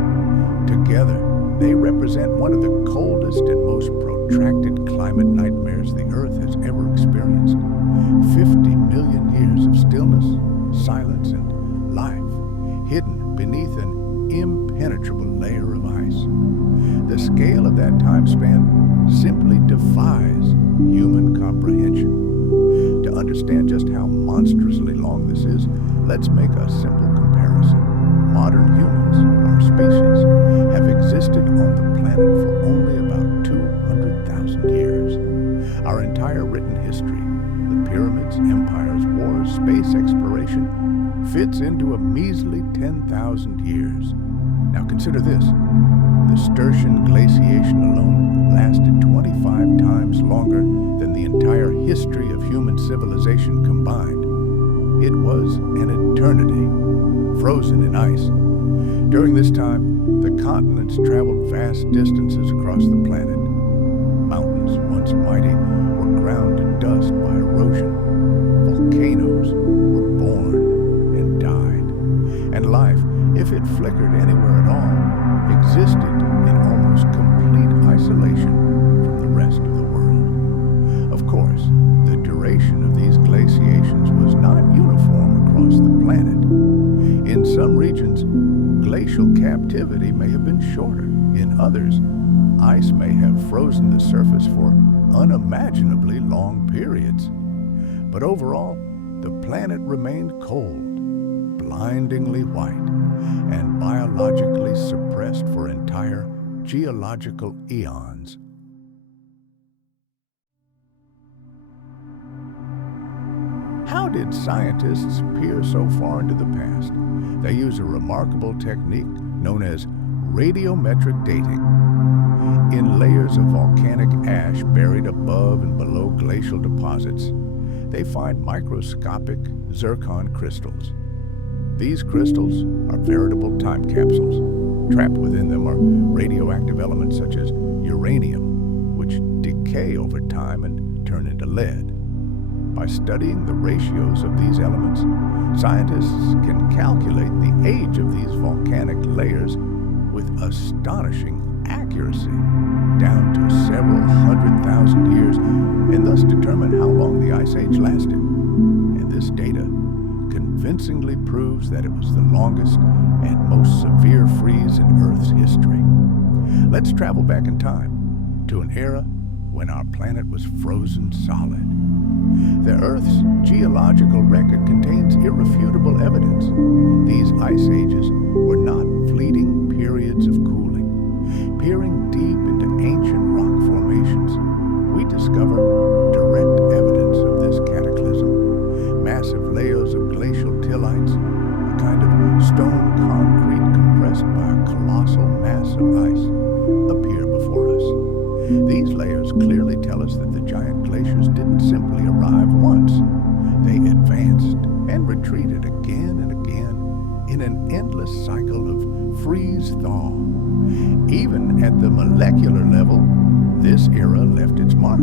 Together, they represent one of the coldest and most protracted climate nightmares the Earth has ever experienced. 50 million years of stillness, silence, and life, hidden beneath an impenetrable layer of ice. The scale of that time span simply defies human comprehension. To understand just how monstrously long this is, let's make a simple comparison. Modern humans, our species, have existed on the planet for only about 200,000 years. Our entire written history, the pyramids, empires, wars, space exploration, fits into a measly 10,000 years. Now consider this. The Sturtian glaciation alone lasted 25 times longer than the entire history of human civilization combined. It was an eternity, frozen in ice. During this time, the continents traveled vast distances across the planet. Mountains, once mighty, were ground to dust by erosion. Volcanoes were born and died. And life, if it flickered anywhere at all, existed in almost complete isolation from the rest of the world. Of course, the duration of these glaciations was not uniform across the planet. In some regions, glacial captivity may have been shorter. In others, ice may have frozen the surface for unimaginably long periods. But overall, the planet remained cold, blindingly white, and biologically suppressed for entire geological eons. How did scientists peer so far into the past? They use a remarkable technique known as radiometric dating. In layers of volcanic ash buried above and below glacial deposits, they find microscopic zircon crystals. These crystals are veritable time capsules. Trapped within them are radioactive elements such as uranium, which decay over time and turn into lead. By studying the ratios of these elements, scientists can calculate the age of these volcanic layers with astonishing accuracy, down to several 100,000 years, and thus determine how long the Ice Age lasted. And this data convincingly proves that it was the longest and most severe freeze in Earth's history. Let's travel back in time to an era when our planet was frozen solid. The Earth's geological record contains irrefutable evidence. These ice ages were not fleeting periods of cooling. Peering deep into ancient rock formations, we discover direct evidence of this cataclysm. Massive layers of glacial tillites, a kind of stone concrete compressed by a colossal mass of ice, appear before us. These layers clearly tell us that the giant glaciers didn't simply arrive once. They advanced and retreated again and again in an endless cycle of freeze-thaw. Even at the molecular level, This era left its mark.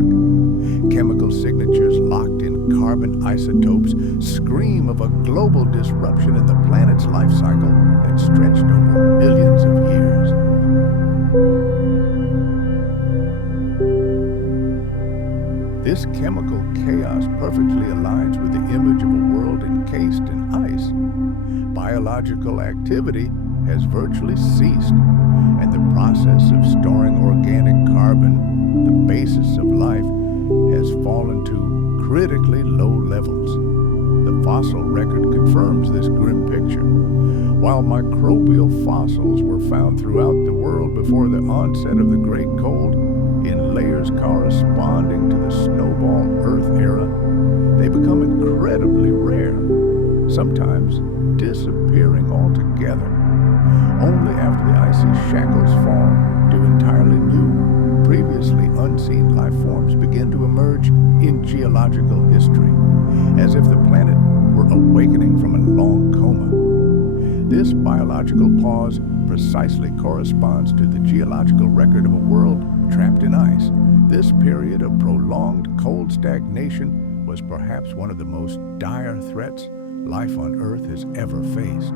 Chemical signatures locked in carbon isotopes scream of a global disruption in the planet's life cycle that stretched over millions of years. This chemical chaos perfectly aligns with the image of a world encased in ice. Biological activity has virtually ceased, and the process of storing organic carbon, the basis of life, has fallen to critically low levels. The fossil record confirms this grim picture. While microbial fossils were found throughout the world before the onset of the Great Cold, in layers corresponding to the Snowball Earth era, they become incredibly rare, sometimes disappearing altogether. Only after the icy shackles fall do entirely new, previously unseen life forms begin to emerge in geological history, as if the planet were awakening from a long coma. This biological pause precisely corresponds to the geological record of a world trapped in ice. This period of prolonged cold stagnation was perhaps one of the most dire threats life on Earth has ever faced.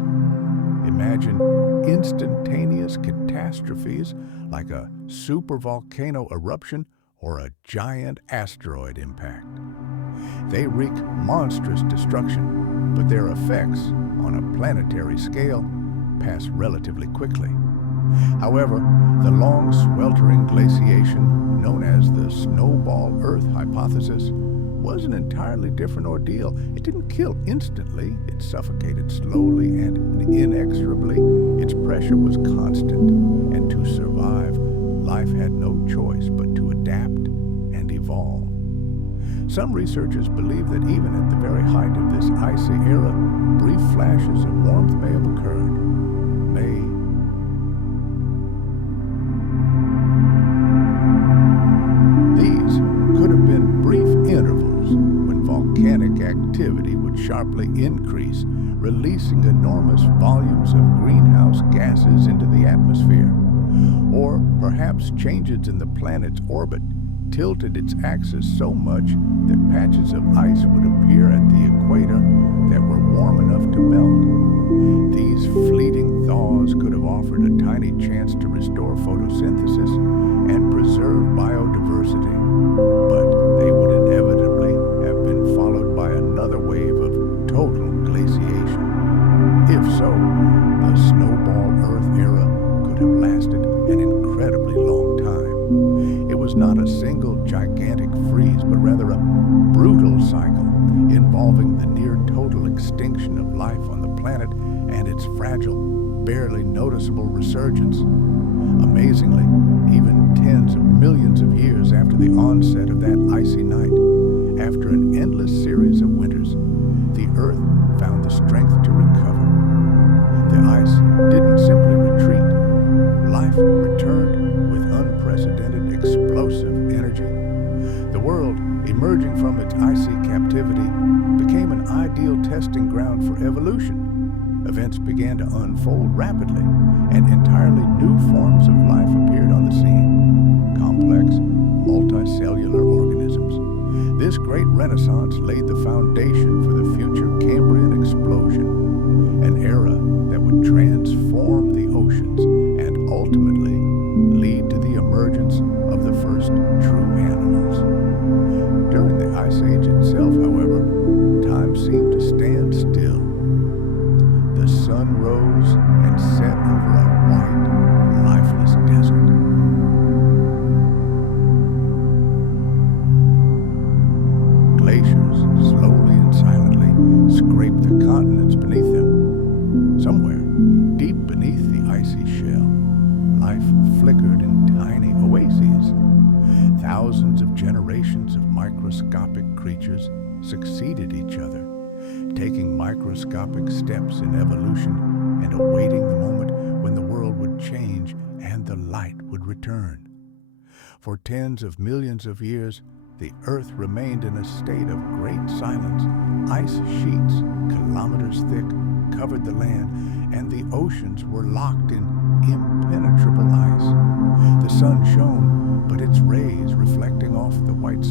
Imagine instantaneous catastrophes like a supervolcano eruption or a giant asteroid impact. They wreak monstrous destruction, but their effects, on a planetary scale, pass relatively quickly. However, the long sweltering glaciation, known as the Snowball Earth hypothesis, was an entirely different ordeal. It didn't kill instantly, it suffocated slowly and inexorably. Its pressure was constant, and to survive, life had no choice but to adapt and evolve. Some researchers believe that even at the very height of this icy era, brief flashes of warmth may have occurred. These could have been brief intervals when volcanic activity would sharply increase, releasing enormous volumes of greenhouse gases into the atmosphere. Or perhaps changes in the planet's orbit tilted its axis so much that patches of ice would appear at the equator that were warm enough to melt. These fleeting thaws could have offered a tiny chance to restore photosynthesis and preserve biodiversity, but they would inevitably have been followed by another wave of total glaciation. If so, the Snowball Earth era could have lasted an incredibly long time. It was not a single gigantic freeze, but rather a brutal cycle involving the near total extinction of life on the planet and its fragile, barely noticeable resurgence. Amazingly, even tens of millions of years after the onset of that icy night, after an endless series of winters, the Earth found the strength to recover. The ice didn't simply retreat. Life returned with unprecedented explosive energy. The world, emerging from its icy captivity, became an ideal testing ground for evolution. Events began to unfold rapidly, and entirely new forms of life appeared on the scene. Complex, multicellular organisms. This great renaissance laid the foundation for the future Cambrian explosion, an era that would transform the oceans and ultimately lead to the emergence of the first true animals. During the Ice Age itself, however, time seemed to stand still. The sun rose and set over a white, lifeless desert. Glaciers, slowly and silently, scraped the continents beneath them. Somewhere, deep beneath the icy shell, life flickered in tiny oases. Thousands of generations of microscopic creatures succeeded each other, taking microscopic steps in evolution and awaiting the moment when the world would change and the light would return. For tens of millions of years, the Earth remained in a state of great silence. Ice sheets, kilometers thick, covered the land, and the oceans were locked in impenetrable ice. The sun shone, but its rays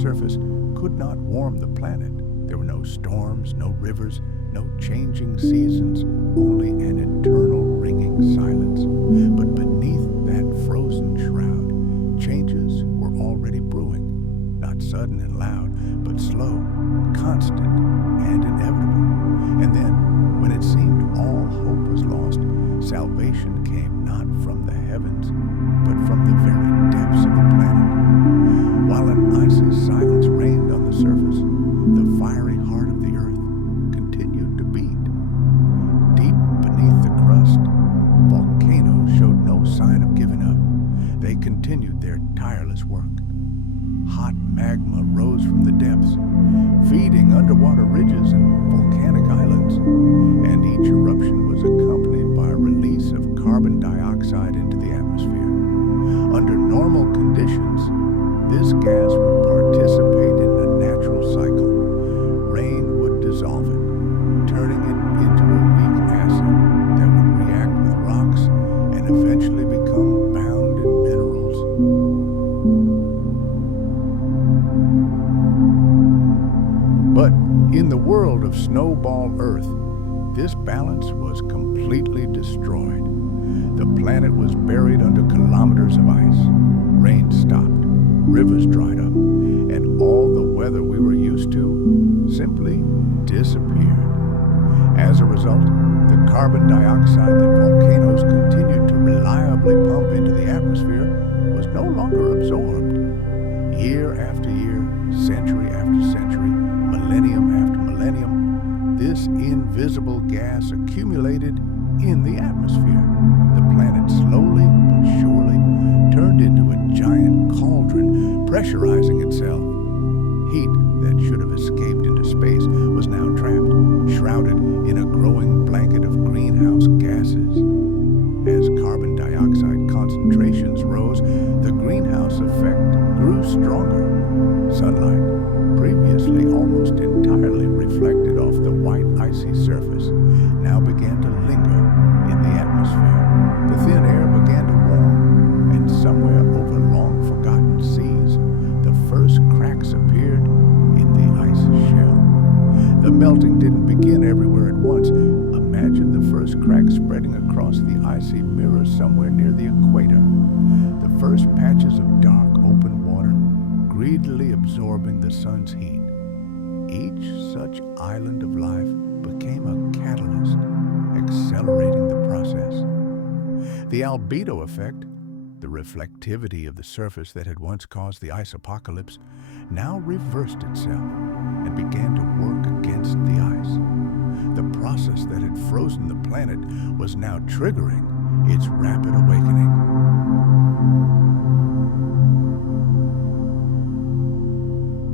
surface could not warm the planet. There were no storms, no rivers, no changing seasons, only an eternal ringing silence. But beneath that frozen shroud, changes were already brewing, not sudden and loud, but slow, constant, and inevitable. And then, when it seemed all hope was lost, salvation came not from the heavens, but from the very depths of the planet. While an icy silence reigned on the surface, the fiery heart of the earth continued to beat. Deep beneath the crust, volcanoes showed no sign of giving up. They continued their tireless work. Hot magma rose from the depths, feeding underwater ridges and volcanic islands, and each eruption was accompanied by a release of carbon dioxide into the atmosphere. Under normal conditions, this gas would participate in a natural cycle. Rain would dissolve it, turning it into a weak acid that would react with rocks and eventually become bound in minerals. But in the world of Snowball Earth, this balance was completely destroyed. The planet was buried under kilometers of ice. Rain stopped, rivers dried up, and all the weather we were used to simply disappeared. As a result, the carbon dioxide that volcanoes continued to reliably pump into the atmosphere was no longer absorbed. Year after year, century after century, millennium after millennium, this invisible gas accumulated in the atmosphere. The planet slowly but surely turned into a giant cauldron, pressurizing itself. Heat that should have escaped into space was now trapped, shrouded in a growing blanket of greenhouse gases. As carbon dioxide concentrations rose, the greenhouse effect grew stronger. Sunlight, previously almost entirely reflected off the white icy surface, now began to linger in the atmosphere. The thin air began to warm, and somewhere over long-forgotten seas, the first cracks appeared in the ice shell. The melting didn't begin everywhere at once. Imagine the first cracks spreading across the icy mirror somewhere near the equator. The first patches of dark, open water, greedily absorbing the sun's heat. Each such island of life became a catalyst, accelerating the process. The albedo effect, the reflectivity of the surface that had once caused the ice apocalypse, now reversed itself and began to work against the ice. The process that had frozen the planet was now triggering its rapid awakening.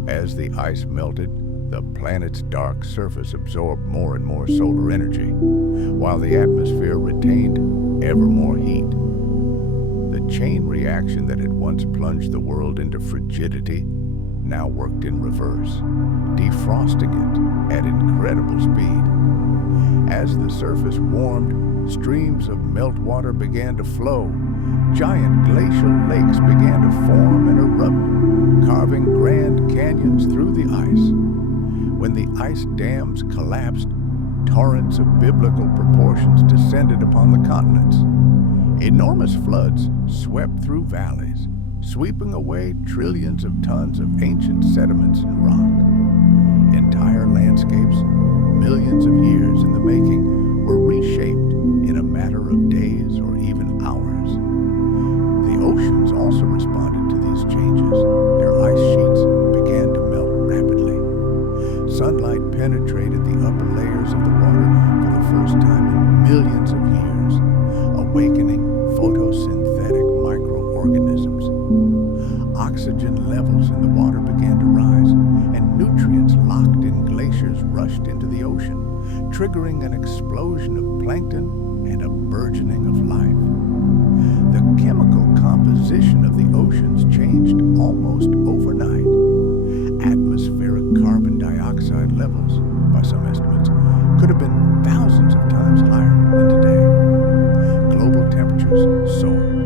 As the ice melted, the planet's dark surface absorbed more and more solar energy, while the atmosphere retained ever more heat. The chain reaction that had once plunged the world into frigidity now worked in reverse, defrosting it at incredible speed. As the surface warmed, streams of meltwater began to flow. Giant glacial lakes began to form and erupt, carving grand canyons through the ice. When the ice dams collapsed, torrents of biblical proportions descended upon the continents. Enormous floods swept through valleys, sweeping away trillions of tons of ancient sediments and rock. Entire landscapes, millions of years in the making, were reshaped in a matter of days or even hours. The oceans also responded to these changes. Their ice sheets began to melt rapidly. Sunlight penetrated the upper layers of the water for the first time in millions of years, awakening photosynthetic microorganisms. Oxygen levels in the water began to rise, and nutrients locked in glaciers rushed into the ocean, triggering an explosion of plankton and a burgeoning of life. The chemical composition of the oceans changed almost overnight. Atmospheric carbon dioxide levels, by some estimates, could have been thousands of times higher than today. Global temperatures soared.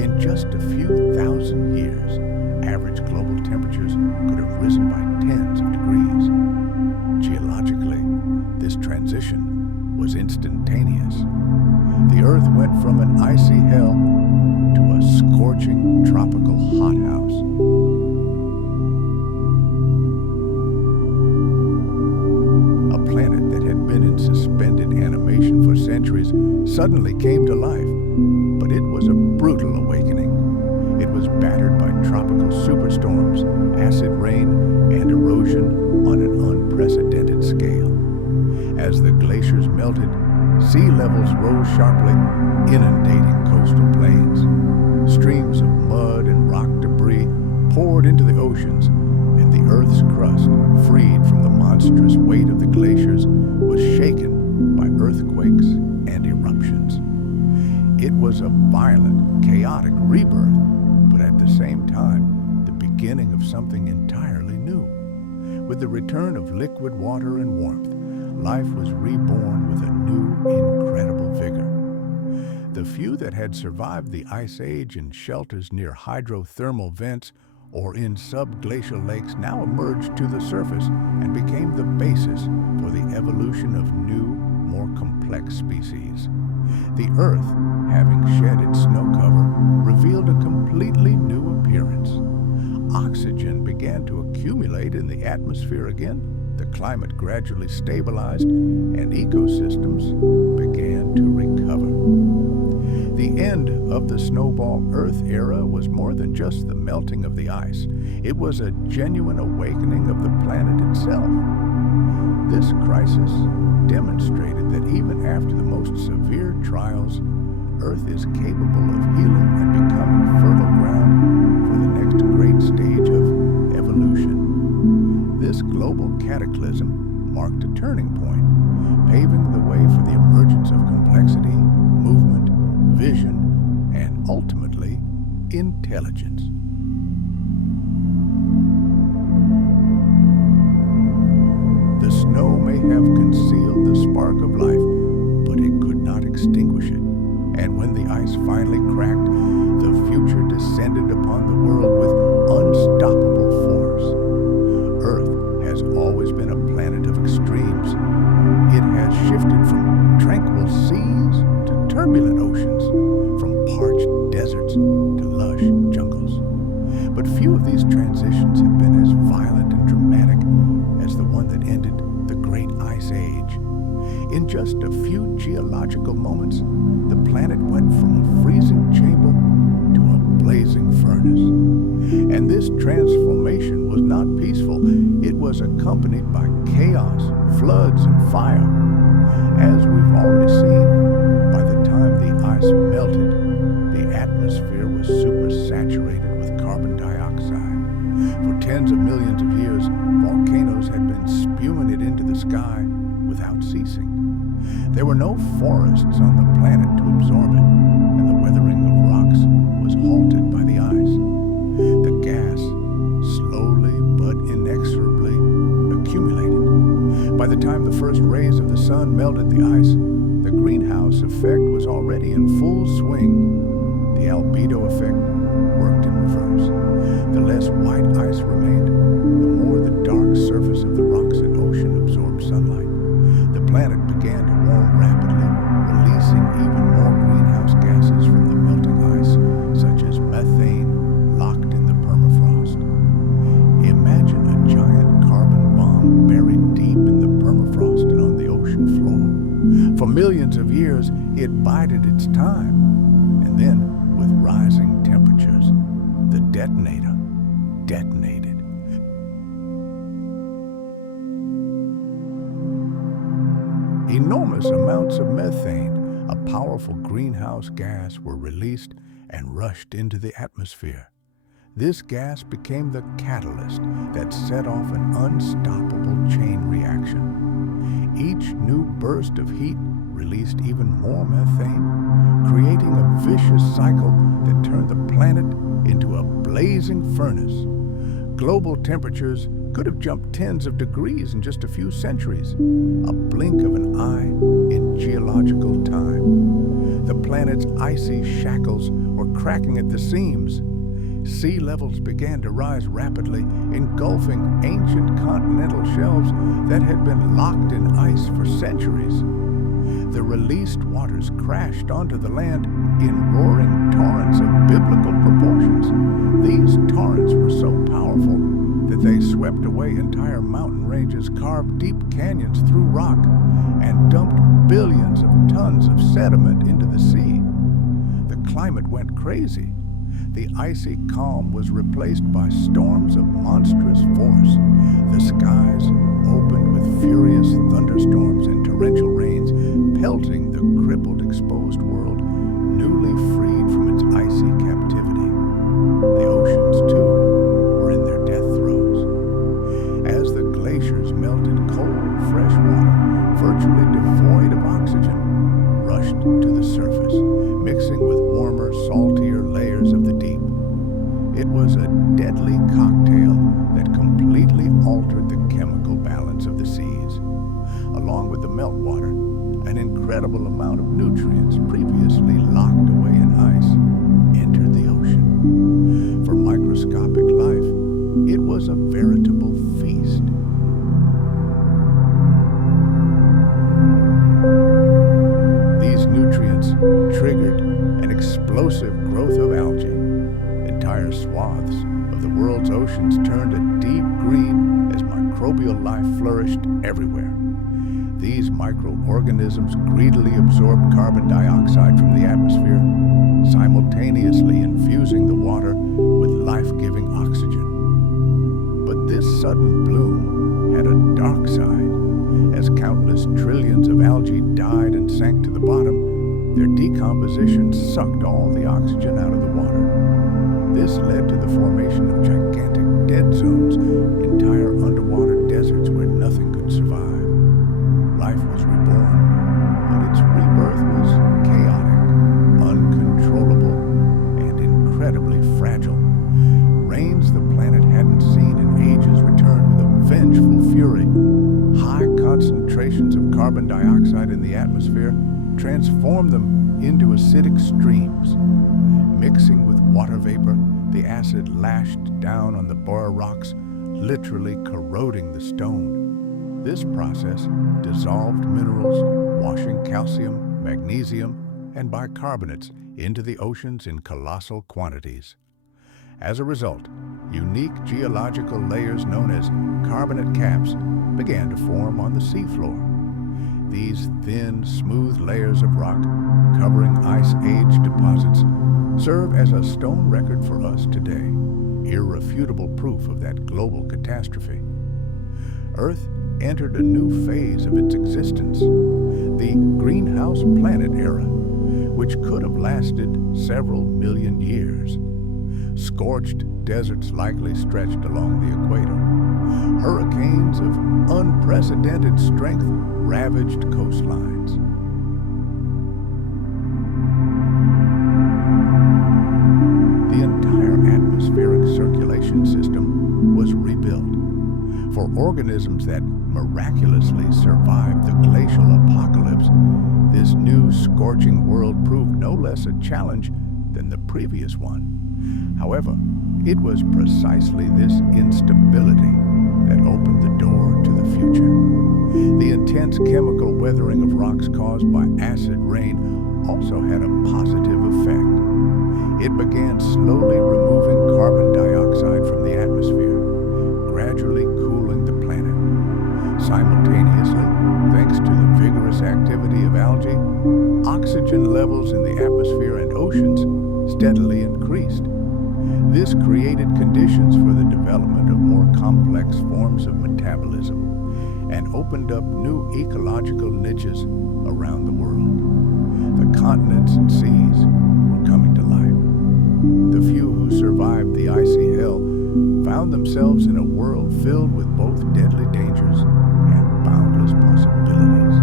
In just a few thousand years, average global temperatures could have Earth went from an icy hell to a scorching tropical hothouse. A planet that had been in suspended animation for centuries suddenly came to life, but it was a brutal awakening. It was battered by tropical superstorms, acid rain, and erosion on an unprecedented scale. As the glaciers melted, sea levels rose sharply, inundating coastal plains. Streams of mud and rock debris poured into the oceans, and the Earth's crust, freed from the monstrous weight of the glaciers, was shaken by earthquakes and eruptions. It was a violent, chaotic rebirth, but at the same time, the beginning of something entirely new. With the return of liquid water and warmth, life was reborn with a new, incredible vigor. The few that had survived the Ice Age in shelters near hydrothermal vents or in subglacial lakes now emerged to the surface and became the basis for the evolution of new, more complex species. The Earth, having shed its snow cover, revealed a completely new appearance. Oxygen began to accumulate in the atmosphere again, the climate gradually stabilized, and ecosystems began to recover. The end of the Snowball Earth era was more than just the melting of the ice. It was a genuine awakening of the planet itself. This crisis demonstrated that even after the most severe trials, Earth is capable of healing and becoming fertile ground for the next great stage of evolution. This global cataclysm marked a turning point, paving the way for the emergence of complexity, movement, vision, and ultimately, intelligence. The snow may have concealed the spark of life, but it could not extinguish it. And when the ice finally cracked, the future descended upon the world with unstoppable force. Earth has always been a planet of extremes. It has shifted from tranquil seas to turbulent oceans, from parched deserts to lush jungles. But few of these transitions have been as violent and dramatic as the one that ended the Great Ice Age. In just a few geological moments, the planet went from a freezing chamber to a blazing furnace. And this transformation was not peaceful. It was accompanied by chaos, floods, and fire. As we've already seen, by the time the ice melted, the atmosphere was supersaturated with carbon dioxide. For tens of millions of years, volcanoes had been spewing it into the sky without ceasing. There were no forests on the planet to absorb it, and the weathering of rocks was halted by the ice. The gas, slowly but inexorably, accumulated. By the time the first rays of the sun melted the ice, the greenhouse effect was already in full swing. The albedo effect worked in reverse. The less white ice remained, the more the dark surface of the rocks and ocean absorbed sunlight. The planet began to warm rapidly, releasing even more greenhouse gases from the melting ice, such as methane locked in the permafrost. Imagine a giant carbon bomb buried deep in the permafrost and on the ocean floor. For millions of years, it bided its time, and then, with rising temperatures, the detonator detonated. Enormous amounts of methane, a powerful greenhouse gas, were released and rushed into the atmosphere. This gas became the catalyst that set off an unstoppable chain reaction. Each new burst of heat released even more methane, creating a vicious cycle that turned the planet into a blazing furnace. Global temperatures could have jumped tens of degrees in just a few centuries, a blink of an eye in geological time. The planet's icy shackles were cracking at the seams. Sea levels began to rise rapidly, engulfing ancient continental shelves that had been locked in ice for centuries. The released waters crashed onto the land in roaring torrents of biblical proportions. These torrents were so powerful that they swept away entire mountain ranges, carved deep canyons through rock, and dumped billions of tons of sediment into the sea. The climate went crazy. The icy calm was replaced by storms of monstrous force. The skies opened with furious thunderstorms and torrential rains, pelting the crippled, exposed world, newly freed from its icy captivity. The oceans, too, were in their death throes. As the glaciers melted, cold, fresh water, virtually devoid of oxygen, rushed to the surface, mixing with warmer, saltier layers of the deep. It was a deadly cocktail that completely altered the chemical balance of the seas. Along with the meltwater, an incredible amount of nutrients previously locked away in ice entered the ocean. For microscopic life, it was a veritable feast. These nutrients triggered an explosive growth of algae. Entire swaths of the world's oceans turned a deep green as microbial life flourished everywhere. These microorganisms greedily absorbed carbon dioxide from the atmosphere, simultaneously infusing the water with life-giving oxygen. But this sudden bloom had a dark side. As countless trillions of algae died and sank to the bottom, their decomposition sucked all the oxygen out of the water. This led to the formation of gigantic dead zones, entire underwater deserts where nothing could survive. Life was reborn, but its rebirth was chaotic, uncontrollable, and incredibly fragile. Rains the planet hadn't seen in ages returned with a vengeful fury. High concentrations of carbon dioxide in the atmosphere transformed them into acidic streams. Mixing with water vapor, the acid lashed down on the Bora rocks, literally corroding the stone. This process dissolved minerals, washing calcium, magnesium, and bicarbonates into the oceans in colossal quantities. As a result, unique geological layers known as carbonate caps began to form on the seafloor. These thin, smooth layers of rock, covering ice-age deposits, serve as a stone record for us today, irrefutable proof of that global catastrophe. Earth entered a new phase of its existence, the greenhouse planet era, which could have lasted several million years. Scorched deserts likely stretched along the equator. Hurricanes of unprecedented strength ravaged coastlines. The entire atmospheric circulation system was rebuilt. For organisms that miraculously survived the glacial apocalypse, this new scorching world proved no less a challenge than the previous one. However, it was precisely this instability that opened the door to the future. The intense chemical weathering of rocks caused by acid rain also had a positive effect. It began slowly removing carbon dioxide from the atmosphere, gradually cooling the planet. Simultaneously, thanks to the vigorous activity of algae, oxygen levels in the atmosphere and oceans steadily increased. This created conditions for the development of more complex forms of metabolism and opened up new ecological niches around the world. The continents and seas were coming to life. The few who survived the icy hell found themselves in a world filled with both deadly dangers and boundless possibilities.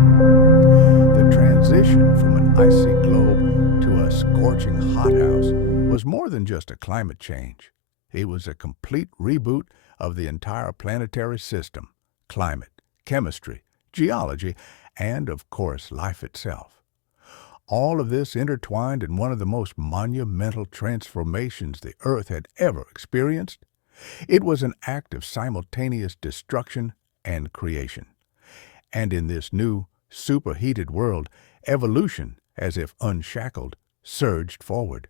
The transition from an icy globe to a scorching hothouse was more than just a climate change. It was a complete reboot of the entire planetary system, climate, chemistry, geology, and, of course, life itself. All of this intertwined in one of the most monumental transformations the Earth had ever experienced. It was an act of simultaneous destruction and creation. And in this new, superheated world, evolution, as if unshackled, surged forward.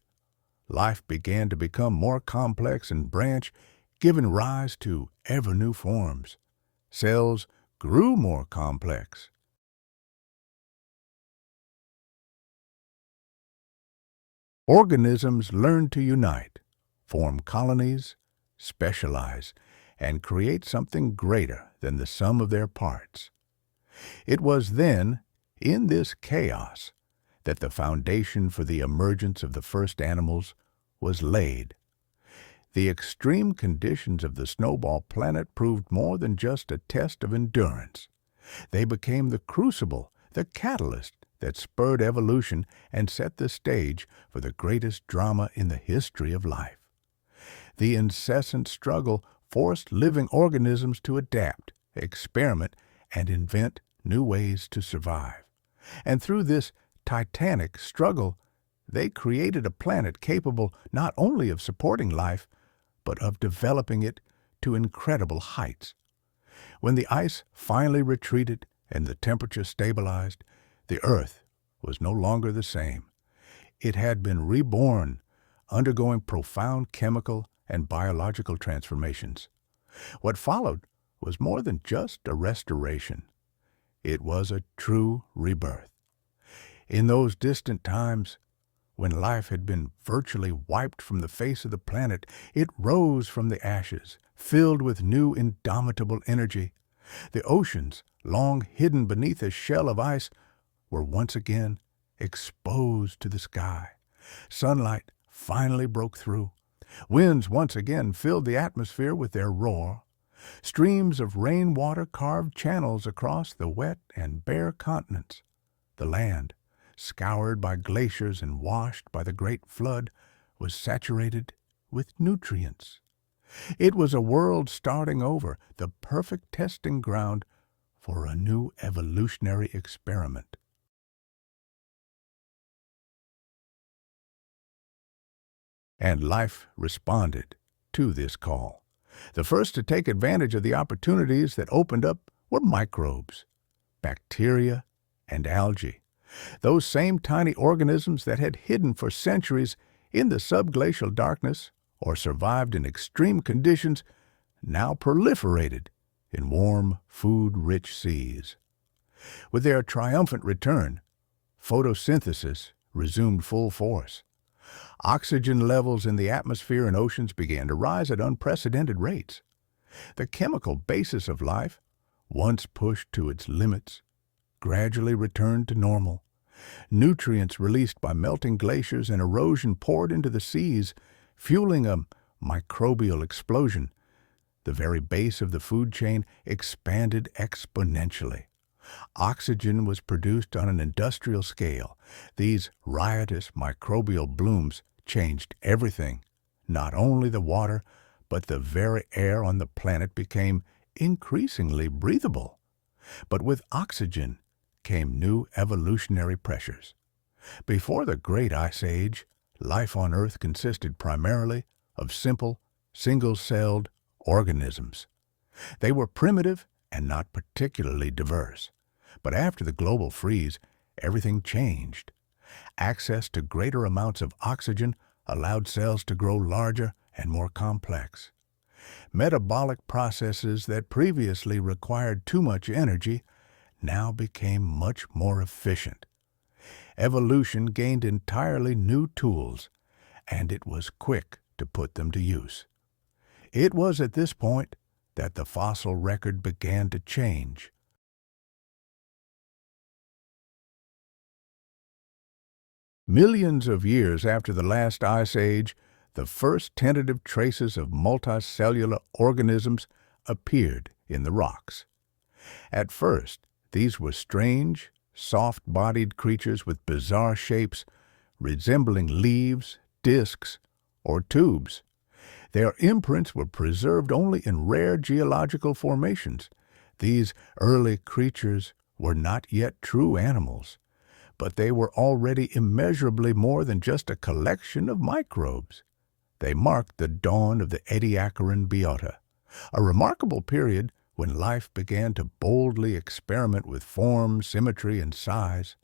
Life began to become more complex and branch, giving rise to ever new forms. Cells grew more complex. Organisms learned to unite, form colonies, specialize, and create something greater than the sum of their parts. It was then, in this chaos, that the foundation for the emergence of the first animals was laid. The extreme conditions of the Snowball planet proved more than just a test of endurance. They became the crucible, the catalyst that spurred evolution and set the stage for the greatest drama in the history of life. The incessant struggle forced living organisms to adapt, experiment, and invent new ways to survive. And through this titanic struggle, they created a planet capable not only of supporting life, but of developing it to incredible heights. When the ice finally retreated and the temperature stabilized, the Earth was no longer the same. It had been reborn, undergoing profound chemical and biological transformations. What followed was more than just a restoration. It was a true rebirth. In those distant times, when life had been virtually wiped from the face of the planet, it rose from the ashes, filled with new indomitable energy. The oceans, long hidden beneath a shell of ice, were once again exposed to the sky. Sunlight finally broke through. Winds once again filled the atmosphere with their roar. Streams of rainwater carved channels across the wet and bare continents. The land, scoured by glaciers and washed by the great flood, was saturated with nutrients. It was a world starting over, the perfect testing ground for a new evolutionary experiment. And life responded to this call. The first to take advantage of the opportunities that opened up were microbes, bacteria, and algae. Those same tiny organisms that had hidden for centuries in the subglacial darkness or survived in extreme conditions now proliferated in warm, food-rich seas. With their triumphant return, photosynthesis resumed full force. Oxygen levels in the atmosphere and oceans began to rise at unprecedented rates. The chemical basis of life, once pushed to its limits, gradually returned to normal. Nutrients released by melting glaciers and erosion poured into the seas, fueling a microbial explosion. The very base of the food chain expanded exponentially. Oxygen was produced on an industrial scale. These riotous microbial blooms changed everything. Not only the water, but the very air on the planet became increasingly breathable. But with oxygen came new evolutionary pressures. Before the Great Ice Age, life on Earth consisted primarily of simple, single-celled organisms. They were primitive and not particularly diverse. But after the global freeze, everything changed. Access to greater amounts of oxygen allowed cells to grow larger and more complex. Metabolic processes that previously required too much energy now became much more efficient. Evolution gained entirely new tools, and it was quick to put them to use. It was at this point that the fossil record began to change. Millions of years after the last ice age, the first tentative traces of multicellular organisms appeared in the rocks. At first, these were strange, soft-bodied creatures with bizarre shapes, resembling leaves, discs, or tubes. Their imprints were preserved only in rare geological formations. These early creatures were not yet true animals, but they were already immeasurably more than just a collection of microbes. They marked the dawn of the Ediacaran Biota, a remarkable period when life began to boldly experiment with form, symmetry, and size.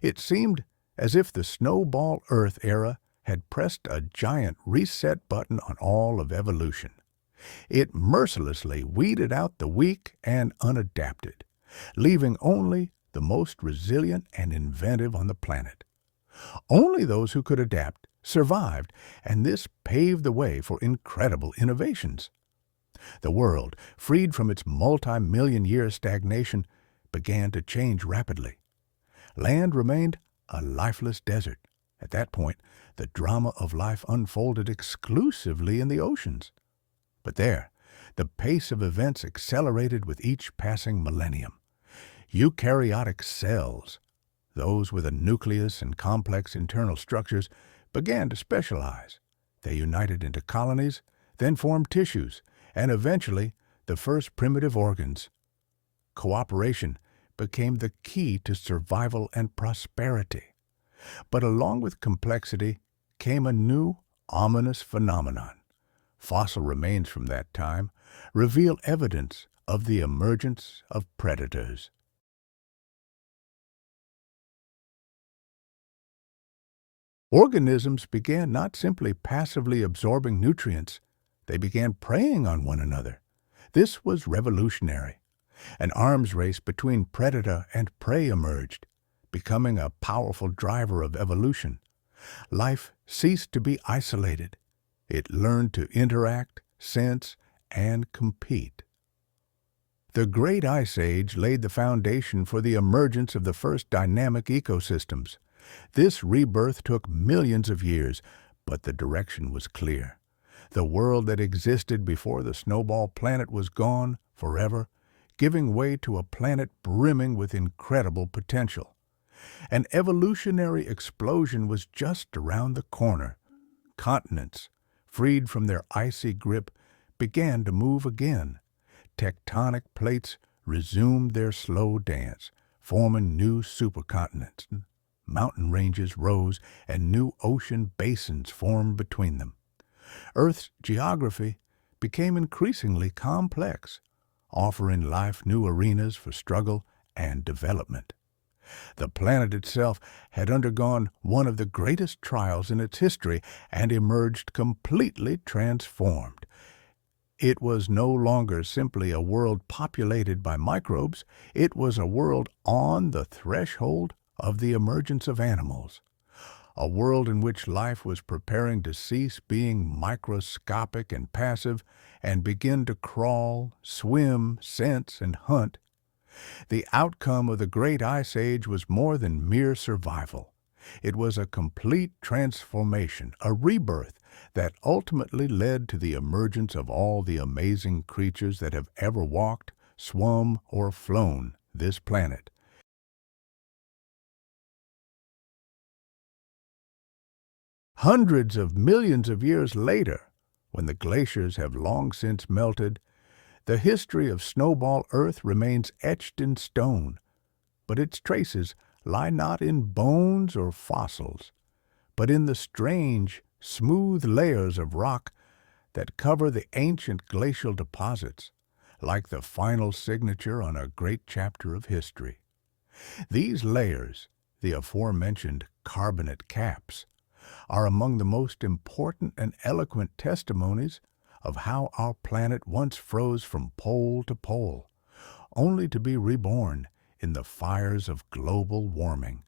It seemed as if the Snowball Earth era had pressed a giant reset button on all of evolution. It mercilessly weeded out the weak and unadapted, leaving only the most resilient and inventive on the planet. Only those who could adapt survived, and this paved the way for incredible innovations. The world, freed from its multi-million-year stagnation, began to change rapidly. Land remained a lifeless desert. At that point, the drama of life unfolded exclusively in the oceans. But there, the pace of events accelerated with each passing millennium. Eukaryotic cells, those with a nucleus and complex internal structures, began to specialize. They united into colonies, then formed tissues, and eventually the first primitive organs. Cooperation became the key to survival and prosperity. But along with complexity came a new, ominous phenomenon. Fossil remains from that time reveal evidence of the emergence of predators. Organisms began not simply passively absorbing nutrients, they began preying on one another. This was revolutionary. An arms race between predator and prey emerged, becoming a powerful driver of evolution. Life ceased to be isolated. It learned to interact, sense, and compete. The Great Ice Age laid the foundation for the emergence of the first dynamic ecosystems. This rebirth took millions of years, but the direction was clear. The world that existed before the Snowball planet was gone forever, giving way to a planet brimming with incredible potential. An evolutionary explosion was just around the corner. Continents, freed from their icy grip, began to move again. Tectonic plates resumed their slow dance, forming new supercontinents. Mountain ranges rose, and new ocean basins formed between them. Earth's geography became increasingly complex, offering life new arenas for struggle and development. The planet itself had undergone one of the greatest trials in its history and emerged completely transformed. It was no longer simply a world populated by microbes, it was a world on the threshold of the emergence of animals. A world in which life was preparing to cease being microscopic and passive and begin to crawl, swim, sense, and hunt. The outcome of the Great Ice Age was more than mere survival. It was a complete transformation, a rebirth that ultimately led to the emergence of all the amazing creatures that have ever walked, swum, or flown this planet. Hundreds of millions of years later, when the glaciers have long since melted, the history of Snowball Earth remains etched in stone, but its traces lie not in bones or fossils, but in the strange, smooth layers of rock that cover the ancient glacial deposits, like the final signature on a great chapter of history. These layers, the aforementioned carbonate caps, are among the most important and eloquent testimonies of how our planet once froze from pole to pole, only to be reborn in the fires of global warming.